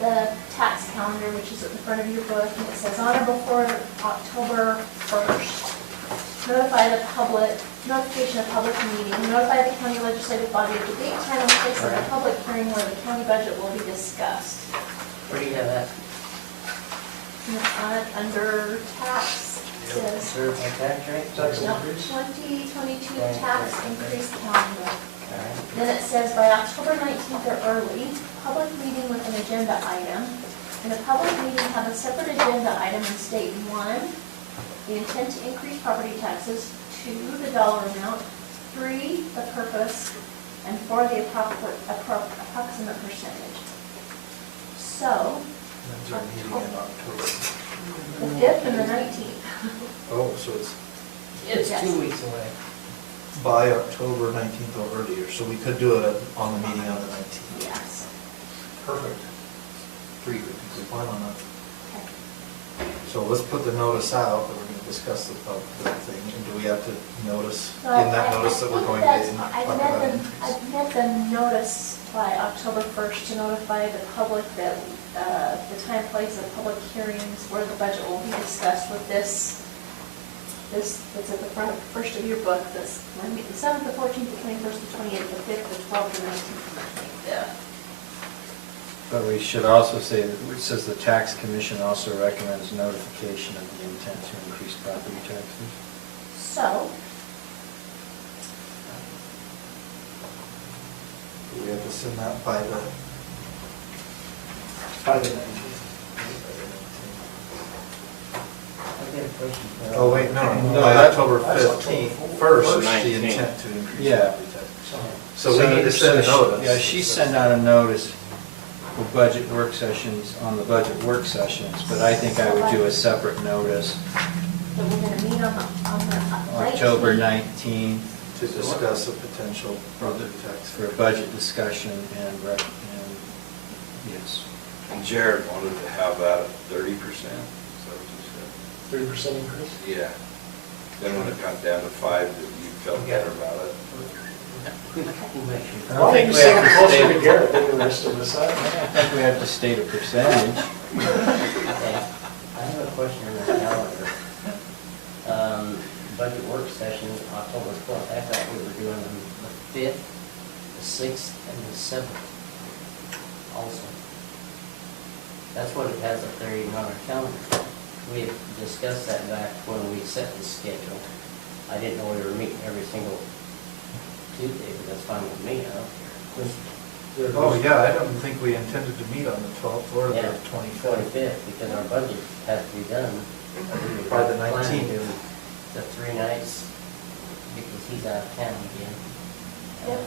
the tax calendar, which is at the front of your book, and it says on or before October 1st, notify the public, notification of public meeting, notify the county legislative body of the date, time, and place of the public hearing where the county budget will be discussed. Where do you have that? And it's on it under tax, it says, Certified tax rate? Tax no, increase? 2022 tax increase calendar. Alright. Then it says by October 19th or early, public meeting with an agenda item. In a public meeting, have a separate agenda item and state, 1, the intent to increase property taxes, 2, the dollar amount, 3, the purpose, and 4, the approximate percentage. So, When's our meeting in October? the 5th and the 19th. Oh, so it's It's Yes. 2 weeks away. by October 19th or earlier, so we could do it on the meeting on the 19th. Yes. Perfect. We plan on that. Okay. So let's put the notice out that we're going to discuss the thing, and do we have to notice, in Well, that I notice that we're think going to that's- talk I've about met it? the notice by October 1st to notify the public that the time, place of public hearings where the budget will be discussed with this This, it's at the front, first of your book, this, when we, the 7th, the 14th, the 21st, the 28th, the 5th, the 12th, the 19th, and the 25th. But we should also say, that it says the tax commission also recommends notification of the intent to increase property taxes. So, We have to send that by the, By the 19th. I get a question. oh, wait, no, No, by that- October that's October 15th, first. first, the 19th. intent to increase Yeah. property taxes. So we need to send a she- notice. Yeah, she sent out a notice for budget work sessions, on the budget work sessions, but I think I would do a separate notice, that we're gonna meet on the October 19th. 19th, To discuss a potential for property the, tax. for a budget discussion and yes. And Jared wanted to have that at 30%, is that what 30% increase? you said? Yeah. Then when it got down to 5, that you felt better about it. I Why don't don't think you we say have it to closer state- to Garrett than the rest of us? I don't think we have to state a percentage. Okay, I have a question on the calendar. Budget work session, October 12th, I thought we were doing them the 5th, the 6th, and the 7th also. That's what it has up there even on our calendar. We had discussed that back when we set the schedule. I didn't know we were meeting every single Tuesday, but that's fine with me, I don't care. Oh, yeah, I don't think we intended to meet on the 12th or the Yeah, 25th. 25th, because our budget has to be done. By the Plan to 19th. do the 3 nights, because he's out of town again. Yep.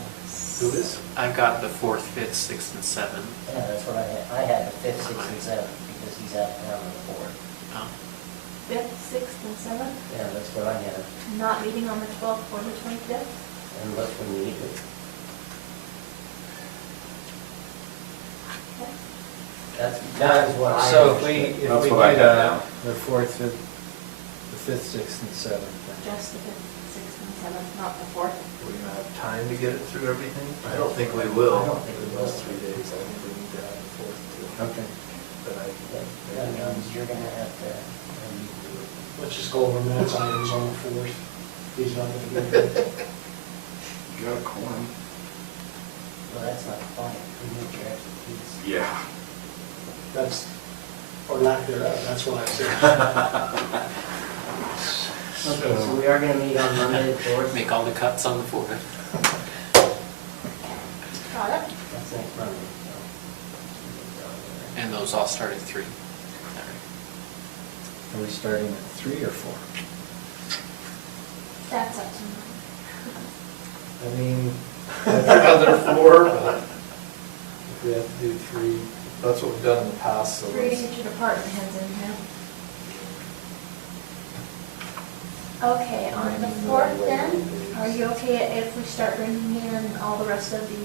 Who is? I've got the 4th, 5th, 6th, and 7th. Yeah, that's what I had. I had the 5th, 6th, and 7th, because he's out of town on the 4th. Oh, 5th, 6th, and 7th, Yeah, that's what I had, not meeting on the 12th or the 25th. unless we need it. Okay. That is what I So if we, understood. if That's we what I did got down. the 4th, 5th, the 5th, 6th, and 7th, then. Just the 5th, 6th, and 7th, not the 4th. We're gonna have time to get it through everything? I don't think we will. I don't think we In will. those 3 days, I think we need to have the 4th too. Okay. But I, That means you're gonna have to, Let's just go over Matt's items on the 4th. He's not gonna be here. You got a quorum? well, that's not fine. We need your expertise. Yeah. That's, or lack thereof, that's what I said. Okay, so we are gonna meet on Monday, the 4th. make all the cuts on the 4th. Got it? That's next Monday, so. And those all start at 3. Are we starting at 3 or 4? That's up to me. I mean, I'd rather 4, but if we have to do 3, that's what we've done in the past, so 3 to let's. get your department heads in here. Okay, on the 4th then, are you okay if we start bringing in all the rest of the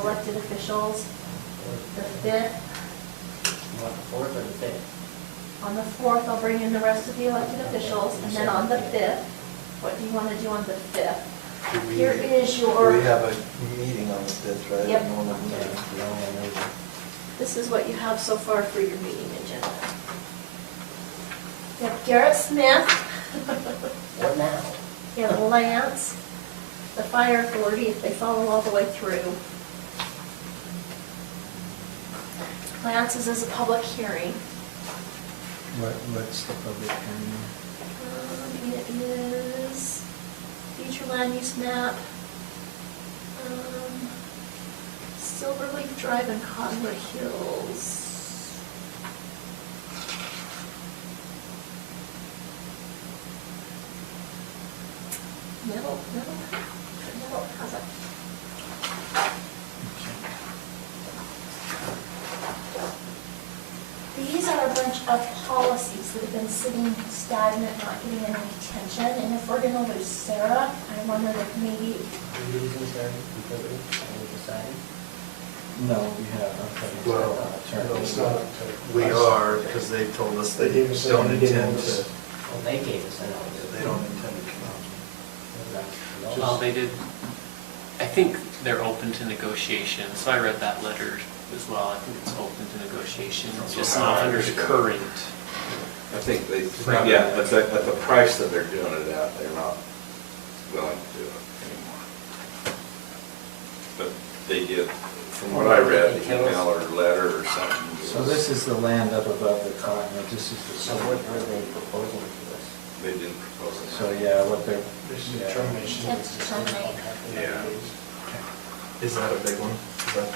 elected officials? The 5th, You want the 4th or the 5th? on the 4th, I'll bring in the rest of the elected officials, and then on the 5th, what do you want to do on the 5th? Do we- Here is your, We have a meeting on the 5th, right? Yep. Normal Yeah, meeting. no, I know. this is what you have so far for your meeting agenda. You have Garrett Smith. What now? You have Lance, the fire authority, if they follow all the way through. Lance is as a public hearing. What's the public hearing? It is future land use map, Silverleaf Drive and Cottonwood Hills. Middle, how's that? These are a bunch of policies that have been sitting stagnant, not getting any attention, and if we're gonna lose Sarah, I wonder if maybe, Are you concerned completely? Are we deciding? No, we haven't. Well, It's not up to We us. are, because they told us they They gave us a don't meeting intend notice. to, Well, they gave us a notice. they don't intend to come Well, they did, I think they're open to negotiation, so I read that letter as well. I think it's open to negotiation, just not under the current I think they, yeah, at the price that they're doing it at, they're not willing to do it anymore. But they did, from what I read, the email or letter or something. So this is the land up above the cottonwood, this is So the. what were they proposing to us? They didn't propose it. So, yeah, what they're. This is yeah. termination. It's terminate. Yeah. Is that a big one? Is that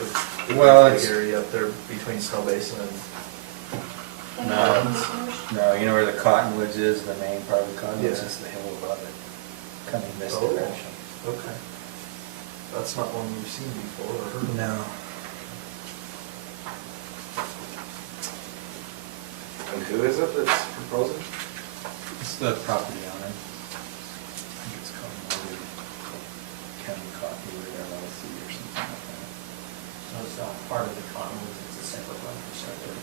the Well, big it's- area up there between Snow Basin and? No, no, you know where the cottonwoods is, the main part of the cottonwoods Yeah. is the hill above it, coming this Oh. direction. Okay. That's not one we've seen before or heard of. No. And who is it that's proposing? It's the property owner. I think it's called Norwood County Cottonwood LLC or something like that. So it's not part of the Cottonwoods, it's a separate one for separate.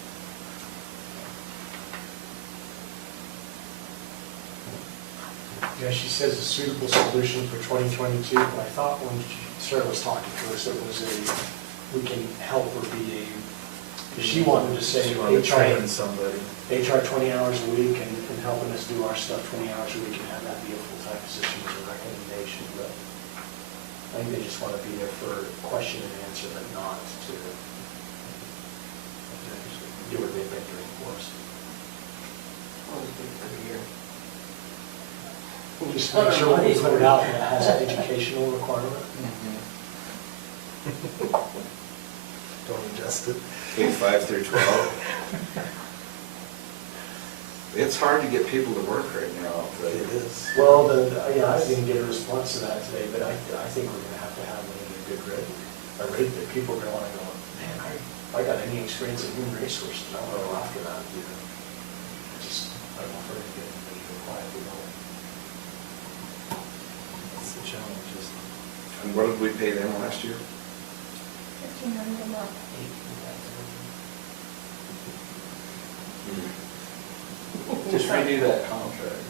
Yeah, she says a suitable solution for 2022, but I thought when Sarah was talking to us, it was we can help her be she wanted to say She wanted to HR train somebody. 20 hours a week and helping us do our stuff 20 hours a week and have that be a full-time position as a recommendation, but I think they just want to be there for question and answer, but not to do what they've been doing for us. We'll just make sure when we put it out that it has an educational requirement. Don't adjust it. K-5 through 12. It's hard to get people to work right now. It is. Well, yeah, I didn't get a response to that today, but I think we're gonna have to have a good rate, a rate that people are gonna wanna go, man, I got any experience in human resources, I wanna go after that, you know. I don't know if we're gonna get anybody to apply if we don't. That's the challenge, isn't it? And what did we pay them last year? 1,500 a month. Just redo that contract.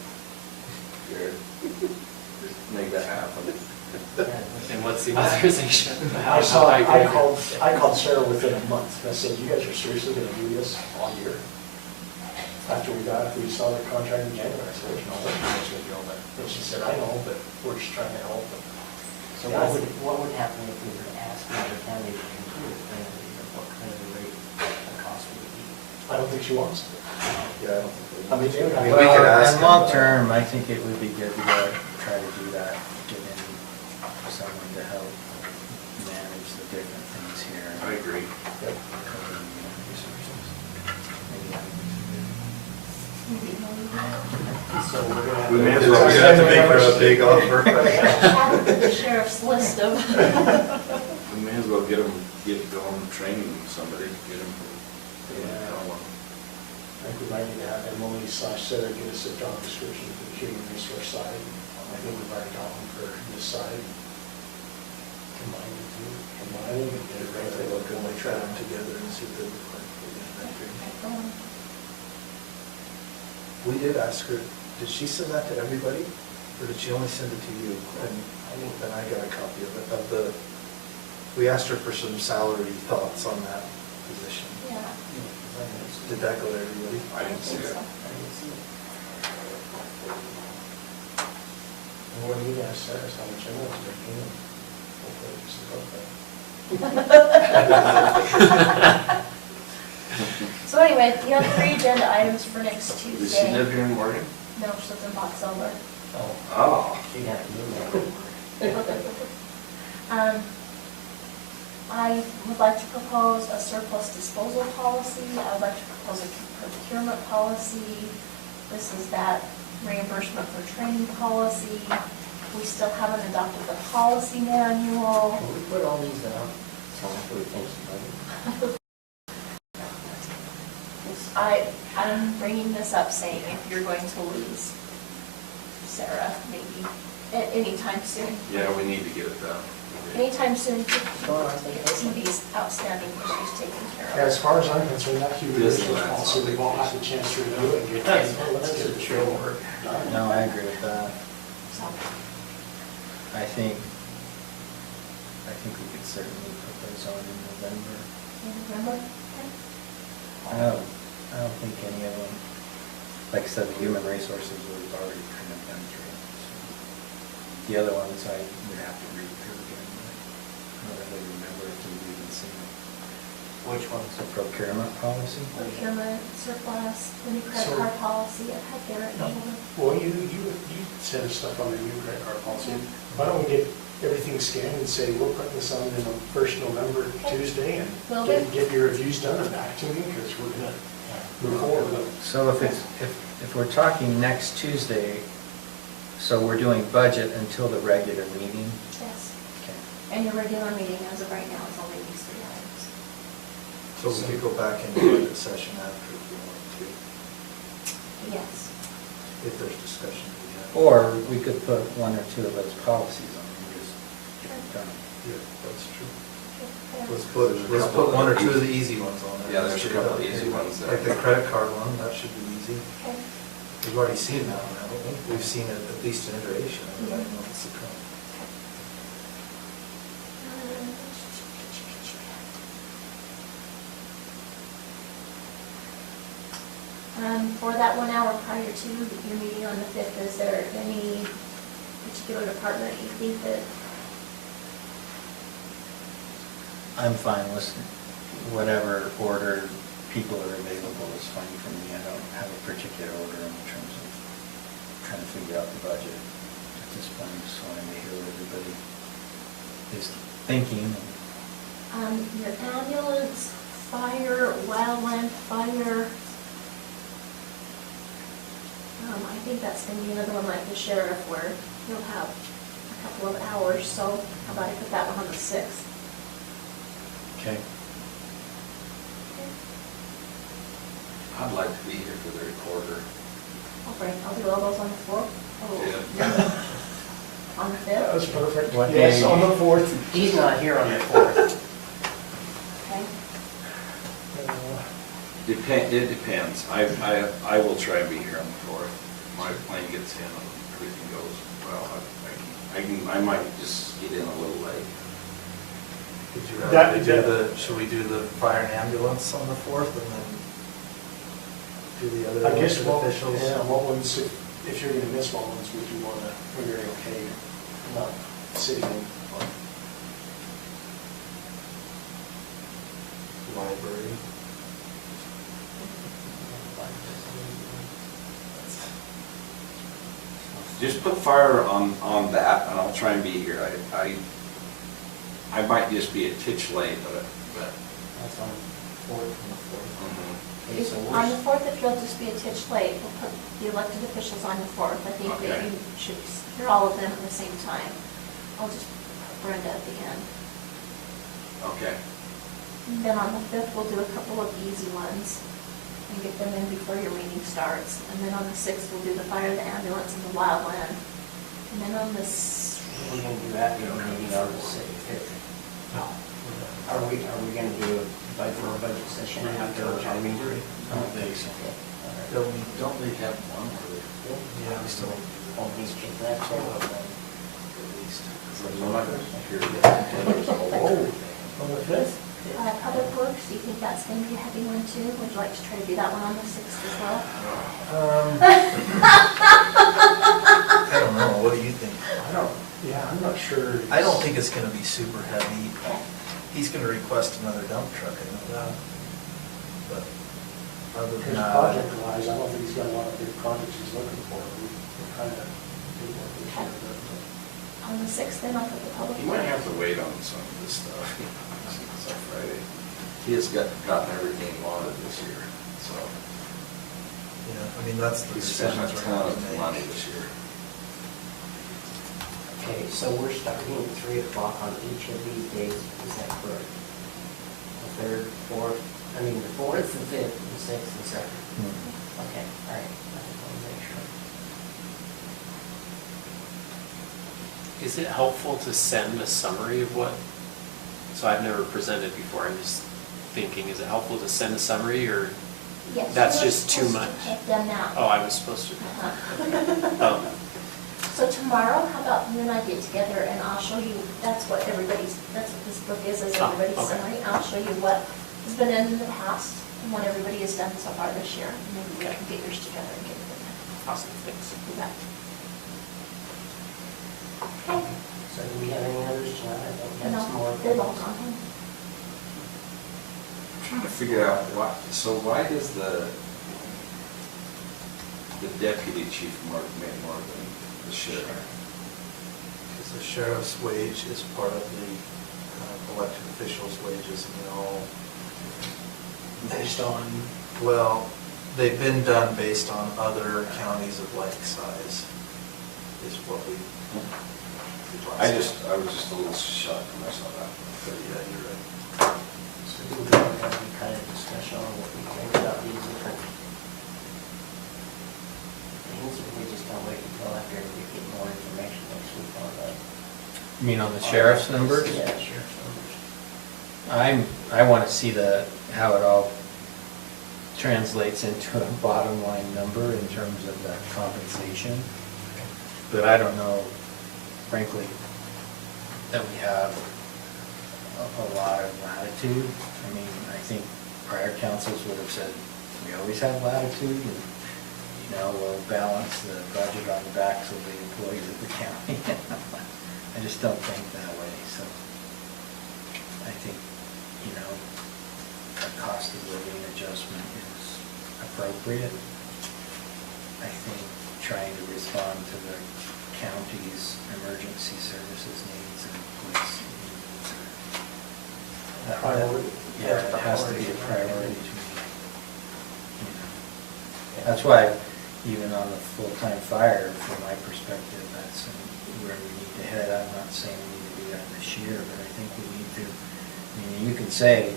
Jared. Just make that happen. And what's the authorization? I agree. called Sarah within a month, and I said, you guys are seriously gonna do this all year? After we saw the contract in January, I said, there's no way you guys are gonna do all that. And she said, I know, but we're just trying to help. So what would happen if we were to ask another county to include it, then what kind of a rate the cost would be? I don't think she wants it. Yeah, I don't think I mean, they would have I mean, we could ask And them, long but- term, I think it would be good to try to do that, get in someone to help manage the different things here. I agree. Yep. Coding and resources. Maybe that would be So we're gonna have We to. may as well We have to make her a big offer. Add to the sheriff's list of. We may as well get going, training somebody, get them. I think we might need to have Emily/Sarah get us a job description for the human resource side. I think we've already got one for this side. Combine the two, combine them and get it right. They look good, we try them together and see what they look like. We did ask her, did she send that to everybody, or did she only send it to you? And then I got a copy of it, we asked her for some salary thoughts on that position. Yeah. Did that go to everybody? I didn't see think it. so. And what do you guys say, how much Emily's making? And hopefully it's okay. So anyway, the other three agenda items for next Does she Tuesday. live here in Morgan? No, she lives in Box Elder. Oh. She'd have to move I would like to propose a surplus disposal policy. I would like to propose a procurement policy. This is that reimbursement for training policy. We still haven't adopted the policy manual. Can we put all these out, so for retention money? I'm bringing this up saying if you're going to lose Sarah, maybe, anytime soon. Yeah, we need to get it done. Anytime soon, see these outstanding issues taken care Yeah, of. as far as I'm concerned, that human This resource is- policy, we've all had the chance to review it and get, let's get it straight over. No, I agree with that. So, I think we could certainly put those on in November. you remember? I don't think any of them, like I said, the human resources was already kind of done through. So the other ones I would have to read through again. I don't really remember if you've even seen it. Which ones? The procurement policy? Procurement, surplus, the new credit So- card policy, I've had Garrett go over. Well, you sent us stuff on the new credit card policy. Why don't we get everything scanned and say, we're putting this on in the first November Tuesday and Will get your reviews done and back to me, because we're gonna move forward with it. So if we're talking next Tuesday, so we're doing budget until the regular meeting? Yes, Okay. and your regular meeting as of right now is only these 3 items. So we could go back into budget session after if we want to, Yes. if there's discussion to be had. Or we could put one or two of those policies on and just get it done. Yeah, that's true. Okay. Let's put one or two of the easy ones on there. Yeah, there's a couple of easy ones there. Like the credit card one, that should be easy. Okay. We've already seen that one, haven't we? We've seen it, at least an iteration of it, I Mhm. know it's a couple. For that 1 hour prior to your meeting on the 5th, is there any particular department you think that, I'm fine with whatever order people are available is fine for me. I don't have a particular order in terms of trying to figure out the budget at this point. Just wanted to hear what everybody is thinking. your ambulance, fire, wildland fire? I think that's gonna be another one like the sheriff where you'll have a couple of hours, so how about I put that one on the 6th? Okay. I'd like to be here for the recorder. I'll do all those on the 4th. Yeah. On the That 5th, was perfect. What Yes, day? on the 4th. He's not here on the 4th. okay? It depends. I will try and be here on the 4th. My plane gets in and everything goes well. I might just get in a little late. Would you That- rather do should we do the fire and ambulance on the 4th and then do the other I guess elected what, officials? yeah, what ones, if you're gonna miss what ones, would you wanna, when you're okay, not sitting in? Library. Just put fire on that and I'll try and be here. I might just be a titch late, but. That's on the 4th and the 4th. Mhm. Okay, so On the we're, 4th, if you'll just be a titch late, we'll put the elected officials on the 4th. I think that Okay. you should hear all of them at the same time. I'll just put Brenda at the end. Okay. And then on the 5th, we'll do a couple of easy ones and get them in before your meeting starts. And then on the 6th, we'll do the fire, the ambulance, and the wildland. And then on the, we're gonna do that, your meeting on the 5th. No. Are we gonna do a budget session after our meeting? I don't think so. Okay, all right. Don't they have one where they? Yeah, we still. Oh, these kids, that's all of them. I'm not here yet. Oh, on the 5th? Public Works, do you think that's going to be a heavy one too? Would you like to try to do that one on the 6th as well? I don't know, what do you think? I'm not sure. I don't think it's gonna be super heavy. He's gonna request another dump truck, I know that. But other than Because that. project wise, I don't think he's got a lot of big projects he's looking for. We kind of do what we should have done. On the 6th, then I'll put the public. You might have to wait on some of this stuff. It's on Friday. He has gotten everything he wanted this year, so. Yeah, I mean, that's the He's spent a decisions we're ton gonna of make. money this year. Okay, so we're starting at 3 o'clock on each of these days, is that correct? The 3rd, 4th, the 4th, the 5th, the 6th, the 7th. Okay, all right, I just want to make sure. Is it helpful to send a summary of what, so I've never presented before, I'm just thinking, is it helpful to send a summary or, Yes, That's you were just too supposed to much. have done that. oh, I was supposed to. Uh-huh. So tomorrow, how about you and I get together and I'll show you, that's what this book is Oh, everybody's okay. summary. I'll show you what has been in the past, and what everybody has done so far this year. Maybe we can get yours together and get it in there. Awesome, thanks. You bet. Okay. So do we have any others tonight? I think No, that's more. they've all gone home. I'm trying to figure out why does the deputy chief make more than the sheriff? Because the sheriff's wage is part of the elected officials' wages, and Based on, well, they've been done based on other counties of like size, is what we. I was just a little shocked when I saw that. But yeah, you're right. So do we have any kind of discussion on what we think about these different things, or we just don't wait until after we get more information next week on that? You mean on the sheriff's numbers? Yeah, sheriff's numbers. I want to see how it all translates into a bottom line number in terms of the compensation. But I don't know, frankly, that we have a lot of latitude. I mean, I think prior councils would have said, we always have latitude, and, we'll balance the budget on the backs of the employees of the county. I just don't think that way, so I think, a cost of living adjustment is appropriate. I think trying to respond to the county's emergency services needs and police needs. Priority? Yeah, it has to be a priority to me. That's why, even on the full-time fire, from my perspective, that's where we need to head. I'm not saying we need to do that this year, but I think we need to. You can say,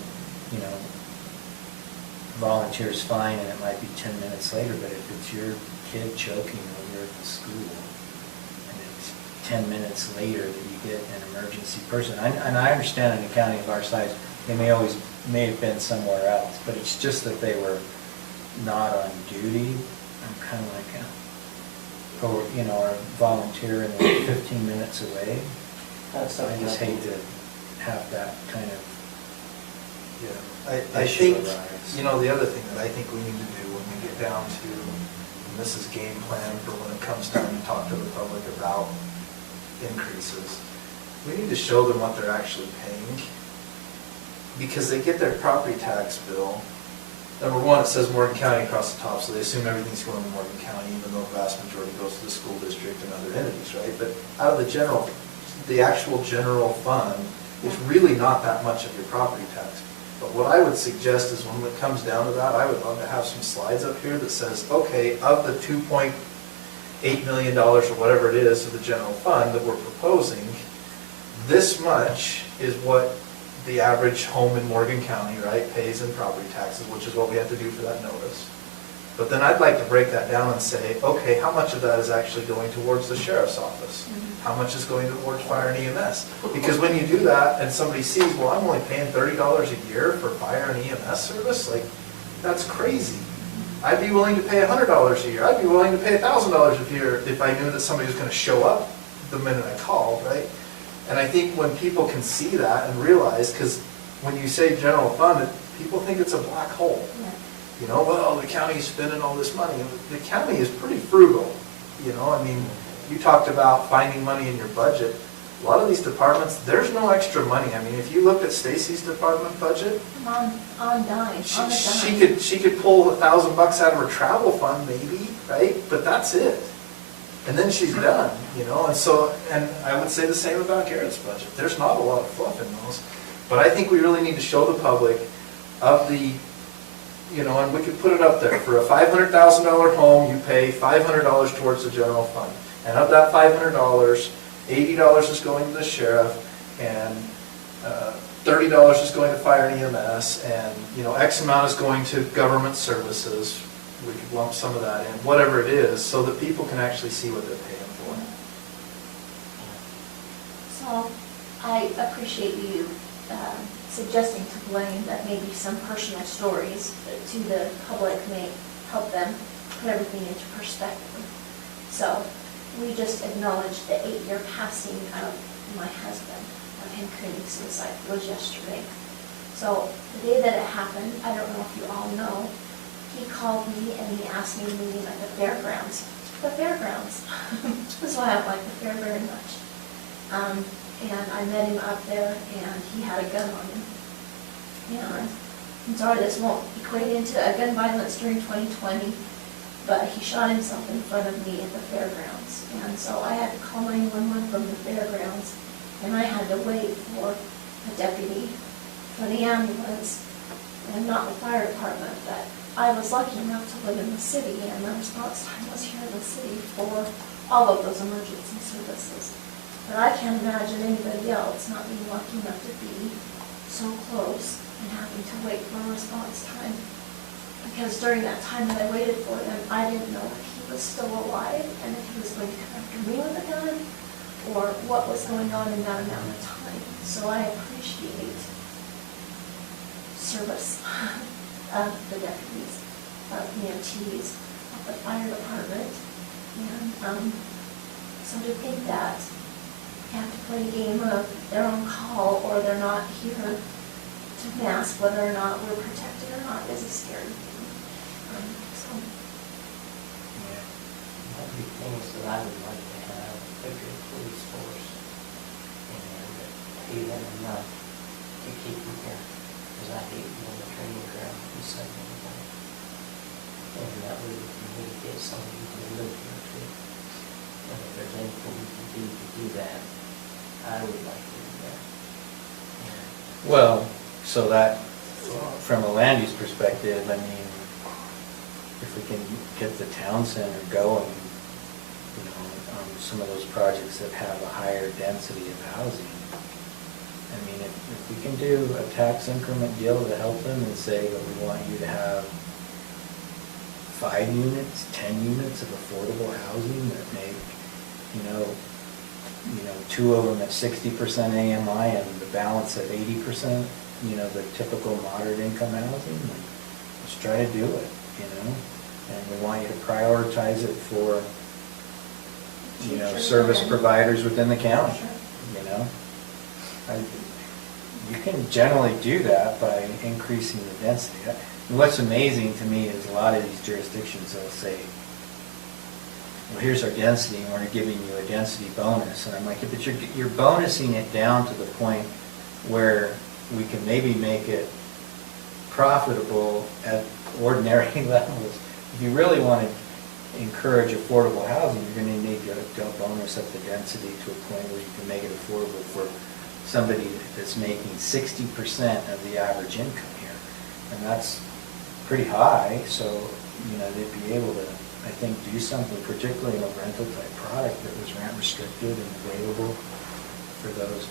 volunteer's fine, and it might be 10 minutes later, but if it's your kid choking over at the school, and it's 10 minutes later that you get an emergency person, and I understand in a county of our size, they may have been somewhere else, but it's just that they were not on duty. I'm kind of like, or a volunteer and they're 15 minutes away. I just hate to have that kind of Yeah, I issue think, arise. the other thing that I think we need to do when we get down to, and this is game plan for when it comes time to talk to the public about increases, we need to show them what they're actually paying. Because they get their property tax bill. Number one, it says Morgan County across the top, so they assume everything's going to Morgan County, even though the vast majority goes to the school district and other entities, right? But out of the actual general fund, it's really not that much of your property tax. But what I would suggest is when it comes down to that, I would love to have some slides up here that says, okay, of the $2.8 million or whatever it is of the general fund that we're proposing, this much is what the average home in Morgan County, right, pays in property taxes, which is what we have to do for that notice. But then I'd like to break that down and say, okay, how much of that is actually going towards the sheriff's office? How much is going towards fire and EMS? Because when you do that and somebody sees, well, I'm only paying $30 a year for fire and EMS service, like, that's crazy. I'd be willing to pay $100 a year. I'd be willing to pay $1,000 a year if I knew that somebody was going to show up the minute I called, right? And I think when people can see that and realize, because when you say general fund, people think it's a black hole. Yeah. Well, the county's spending all this money. The county is pretty frugal. I mean, you talked about finding money in your budget. A lot of these departments, there's no extra money. I mean, if you looked at Stacy's department budget, On dime, on the dime. she could pull $1,000 out of her travel fund maybe, right? But that's it. And then she's done, and I would say the same about Garrett's budget. There's not a lot of fluff in those. But I think we really need to show the public of the, and we could put it up there. For a $500,000 home, you pay $500 towards the general fund. And of that $500, $80 is going to the sheriff, and $30 is going to fire and EMS, and X amount is going to government services. We could lump some of that in, whatever it is, so that people can actually see what they're paying for. So I appreciate you suggesting to Blaine that maybe some personal stories to the public may help them put everything into perspective. So we just acknowledged the 8-year passing of my husband, of him committing suicide, was yesterday. So the day that it happened, I don't know if you all know, he called me and he asked me to meet him at the fairgrounds. The fairgrounds. That's why I like the fair very much. And I met him up there and he had a gun on him. And I'm sorry, this won't equate into a gun violence during 2020, but he shot himself in front of me at the fairgrounds. And so I had to call 911 from the fairgrounds, and I had to wait for a deputy for the ambulance, and not the fire department. But I was lucky enough to live in the city, and the response time was here in the city for all of those emergency services. But I can't imagine anybody else not being lucky enough to be so close and having to wait for a response time. Because during that time that I waited for him, I didn't know if he was still alive and if he was going to come after me with a gun or what was going on in that amount of time. So I appreciate service of the deputies, of EMTs, of the fire department. And so to think that you have to play a game of they're on call or they're not here to mask whether or not we're protected or not is a scary thing. So. One of the things that I would like to have a good police force and pay them enough to keep them here. Because I hate being on the training ground and such anything. And that way we can maybe get somebody who can live here too. And if there's anything we can do to do that, I would like to do that. Well, so that, from a land use perspective, I mean, if we can get the town center going, you know, on some of those projects that have a higher density of housing, I mean, if we can do a tax increment deal to help them and say that we want you to have 5 units, 10 units of affordable housing that make, you know, 2 of them at 60% AMI and the balance at 80%, you know, the typical moderate income housing, let's try to do it, you know? And we want you to prioritize it for, you know, service providers within the county, you know? You can generally do that by increasing the density. And what's amazing to me is a lot of these jurisdictions, they'll say, well, here's our density, and we're giving you a density bonus. And I'm like, yeah, but you're bonusing it down to the point where we can maybe make it profitable at ordinary levels. If you really want to encourage affordable housing, you're going to need to bonus up the density to a point where you can make it affordable for somebody that's making 60% of the average income here. And that's pretty high, so, you know, they'd be able to, I think, do something, particularly in a rental type product that was rent restricted and available for those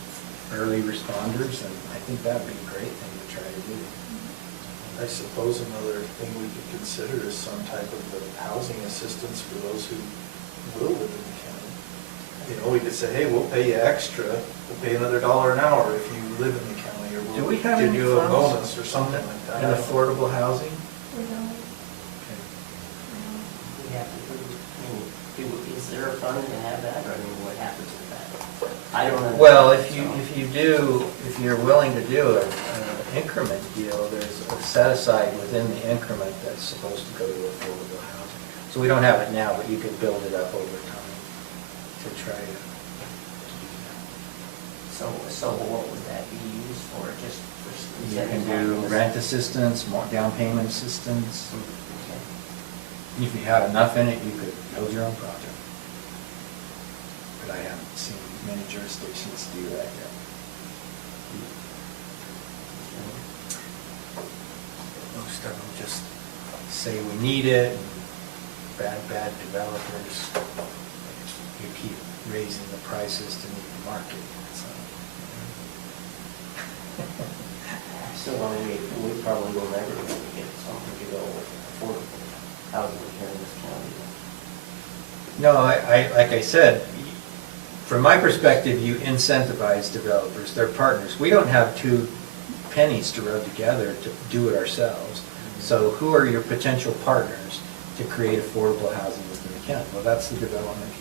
early responders, and I think that'd be a great thing to try to do. I suppose another thing we could consider is some type of housing assistance for those who will live in the county. You know, we could say, hey, we'll pay you extra, we'll pay another $1 an hour if you live in the county, or Do we we'll have give any you a funds bonus or something like that. And affordable housing? We don't, Okay. We have to, I mean, is there a fund to have that, or I mean, what happens with that? I don't know. Well, if you're willing to do an increment deal, there's a set aside within the increment that's supposed to go to affordable housing. So we don't have it now, but you can build it up over time to try to do that. So what would that be used for, just for? You can do rent assistance, more down payment assistance. Okay. If you had enough in it, you could build your own project. But I haven't seen many jurisdictions do that yet. Most of them just say we need it, and bad developers, you keep raising the prices to meet the market, so. So we probably will never really get something to go with affordable housing here in this county. No, like I said, from my perspective, you incentivize developers, they're partners. We don't have 2 pennies to rub together to do it ourselves. So who are your potential partners to create affordable housing within the county? Well, that's the development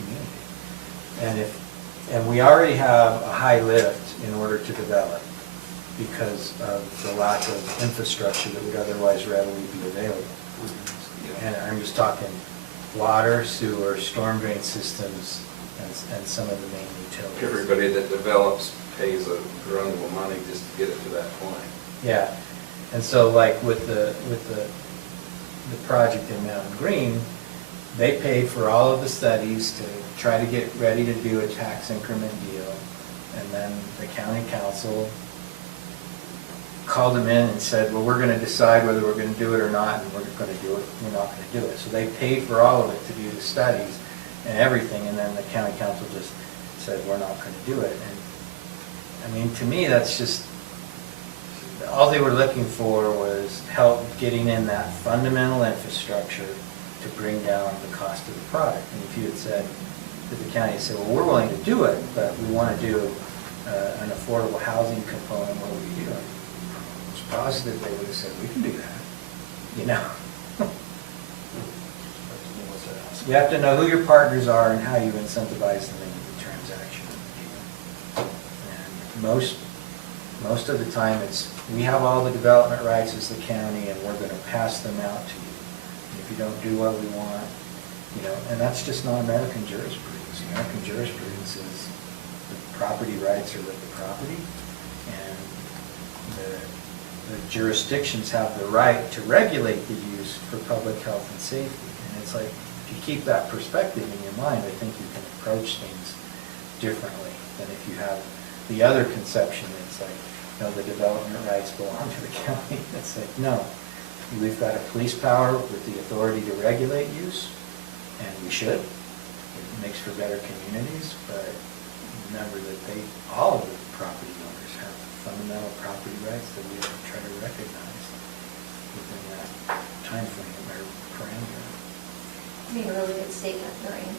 community. And we already have a high lift in order to develop. because of the lack of infrastructure that would otherwise readily be available. And I'm just talking water, sewer, storm drain systems, and some of the main utilities. Everybody that develops pays a run of money just to get it to that point. Yeah, and so like with the project in Mountain Green, they paid for all of the studies to try to get ready to do a tax increment deal. And then the county council called them in and said, well, we're gonna decide whether we're gonna do it or not, and we're gonna do it, we're not gonna do it. So they paid for all of it to do the studies and everything, and then the county council just said, we're not gonna do it. And I mean, to me, that's just, all they were looking for was help getting in that fundamental infrastructure to bring down the cost of the product. And if you had said, that the county said, well, we're willing to do it, but we want to do an affordable housing component, what do we do? I was positive they would have said, we can do that, you know? You have to know who your partners are and how you incentivize them into the transaction. And most of the time, it's, we have all the development rights as the county, and we're going to pass them out to you. And if you don't do what we want, you know, and that's just not American jurisprudence. American jurisprudence is the property rights are with the property, and the jurisdictions have the right to regulate the use for public health and safety. And it's like, if you keep that perspective in your mind, I think you can approach things differently than if you have the other conception that's like, you know, the development rights belong to the county. It's like, no, we've got a police power with the authority to regulate use, and we should. It makes for better communities, but remember that all of the property owners have fundamental property rights that we have to try to recognize within that time frame or parameter. I made a really good statement during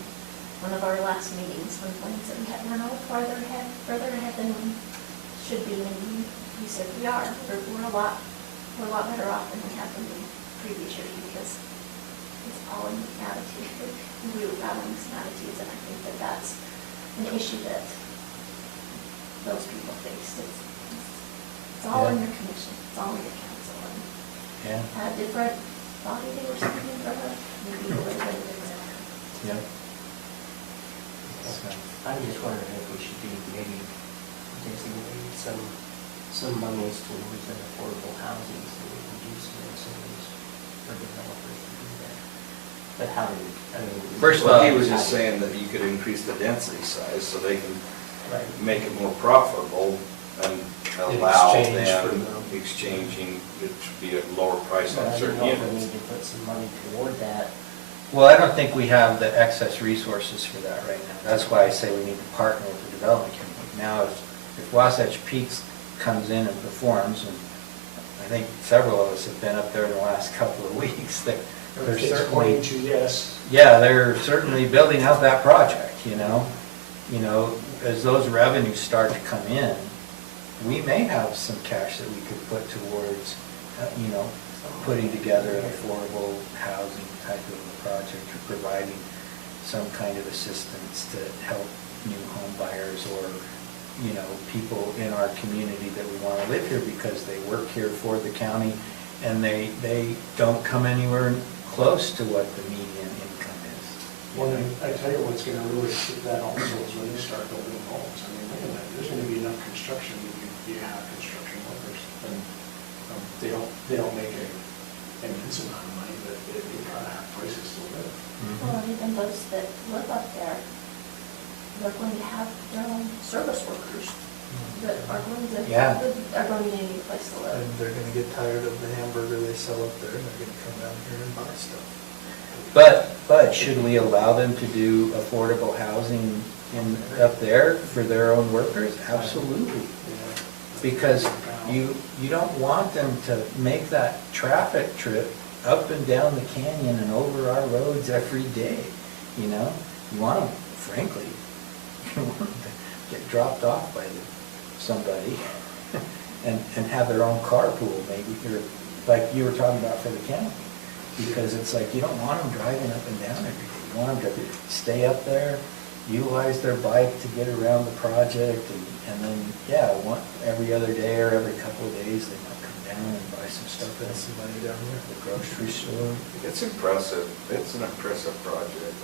one of our last meetings on things that we had run a little further ahead than we should be, and you said we are. We're a lot better off than we have been in previous years, because it's all in the attitude. We were battling some attitudes, and I think that that's an issue that those people faced. It's all in your commission, it's all in your council, and Yeah. a different body they were speaking for, maybe a little bit of example. Yeah. I'm just wondering if we should be maybe designating some monies towards an affordable housing, so we can do some incentives for developers to do that. But how do we, I mean. First of Well, all, he was just saying that you could increase the density size so they can Right. make it more profitable and allow exchange for them them. exchanging it to be a lower price But on I certain don't know if we units. need to put some money toward that. Well, I don't think we have the excess resources for that right now. That's why I say we need to partner with the development community. Now, if Wasatch Peaks comes in and performs, and I think several of us have been up there in the last couple of weeks, they're It's certainly, pointing to yes. yeah, they're certainly building out that project, you know? You know, as those revenues start to come in, we may have some cash that we could put towards, you know, putting together an affordable housing type of a project, or providing some kind of assistance to help new home buyers, or, you know, people in our community that we want to live here because they work here for the county, and they don't come anywhere close to what the median income is. Well, and I tell you what's gonna really keep that also is when you start building homes. I mean, look at that, there's gonna be enough construction that you have construction workers, and they don't make an immense amount of money, but they gotta have places to live. Well, and even those that live up there, they're going to have their own service workers that are going to, Yeah. are going to need a new place to live. And they're gonna get tired of the hamburger they sell up there, and they're gonna come down here and buy stuff. But should we allow them to do affordable housing up there for their own workers? Absolutely. Because you don't want them to make that traffic trip up and down the canyon and over our roads every day, you know? You want them, frankly, you want them to get dropped off by somebody and have their own carpool maybe, or like you were talking about for the county. Because it's like, you don't want them driving up and down every day. You want them to stay up there, utilize their bike to get around the project, and then, yeah, every other day or every couple of days, they might come down and buy some stuff at Spend some money down here. the grocery store. It's impressive. It's an impressive project.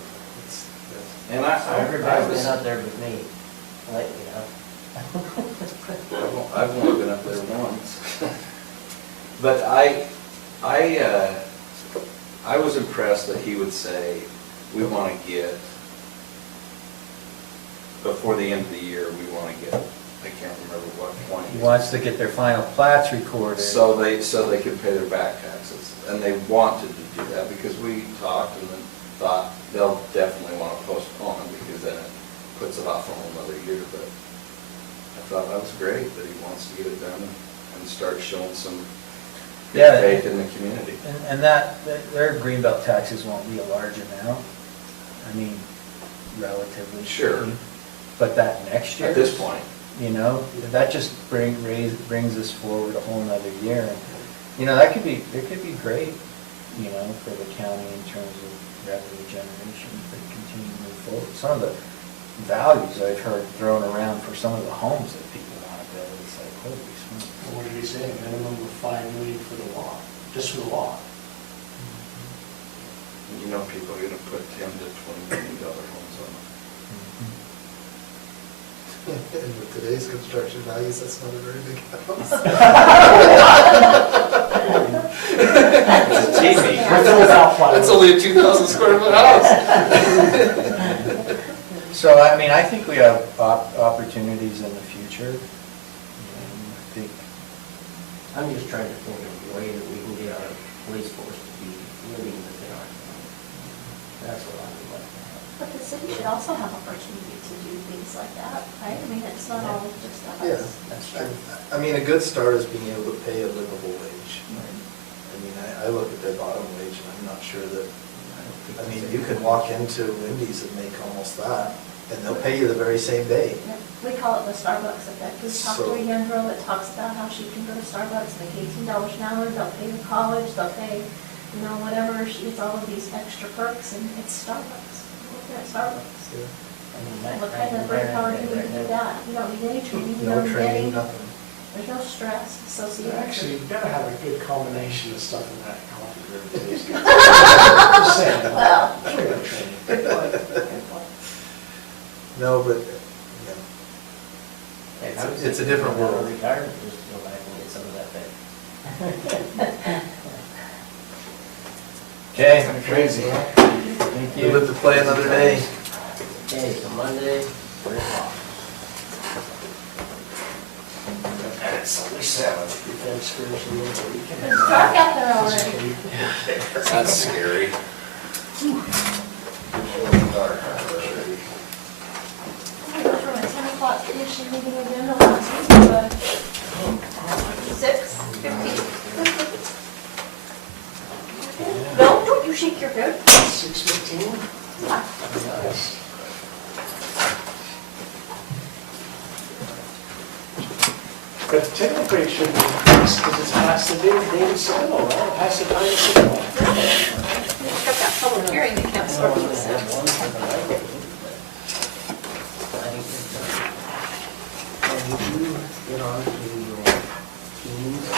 It's- And Everybody's been out there with me lately, huh? I've only been up there once. But I was impressed that he would say, we want to get, before the end of the year, we want to get, I can't remember what point. He wants to get their final plats recorded. So they can pay their back taxes. And they wanted to do that because we talked and then thought they'll definitely want to postpone because then it puts it off for another year. But I thought that was great that he wants to get it done and start showing some Yeah. faith in the community. And that, their greenbelt taxes won't be a large amount, I mean, relatively Sure. speaking. But that next year. At this point. You know, that just brings us forward a whole nother year. And, you know, it could be great, you know, for the county in terms of revenue generation if they continue to move forward. Some of the values I've heard thrown around for some of the homes that people want to build, it's like, holy smokes. What did he say, minimum of $5 million for the lot, just for the lot? You know, people are going to put $10 to $20 million homes on it. And with today's construction values, that's not a very big house. It's a teeny. Without plywood. It's only a 2,000 square foot house. So, I mean, I think we have opportunities in the future. I think, I'm just trying to think of a way that we can get our police force to be living within our county. That's what I would like to have. But the city should also have opportunity to do things like that, right? I mean, it's not all just us. Yeah. That's true. I mean, a good start is being able to pay a livable wage. I mean, I look at their bottom wage and I'm not sure that, I mean, you could walk into Wendy's and make almost that, and they'll pay you the very same day. Yeah, we call it the Starbucks effect. We talked to So- a young girl that talks about how she can go to Starbucks, make $18 an hour, they'll pay her college, they'll pay, you know, whatever, she gets all of these extra perks, and it's Starbucks. Working at Starbucks. Yeah. I mean, that What kind of brain power do you need to do that? You don't need any training, you No don't need any, training, nothing. there's no stress associated. Actually, you've got to have a good combination of stuff in that coffee room. Just saying. Well, Training, training. good point, good point. No, but, Hey, It's a different world. Retirement, just to go back and get some of that back. okay, Crazy. thank we you. live to play another day. Okay, so Monday, 3 o'clock. It's only 7. Weekend spiritually over the weekend. It's dark out there already. That's scary. I went from a 10 o'clock commission meeting again to last week, but 6:15. No, don't you shake your head. 6:15? Yeah. Nice. But technically it shouldn't increase because it's past the dated cycle, right? Past the time cycle. We've got that public hearing that can't start till the 6th. Can you get on to your Teams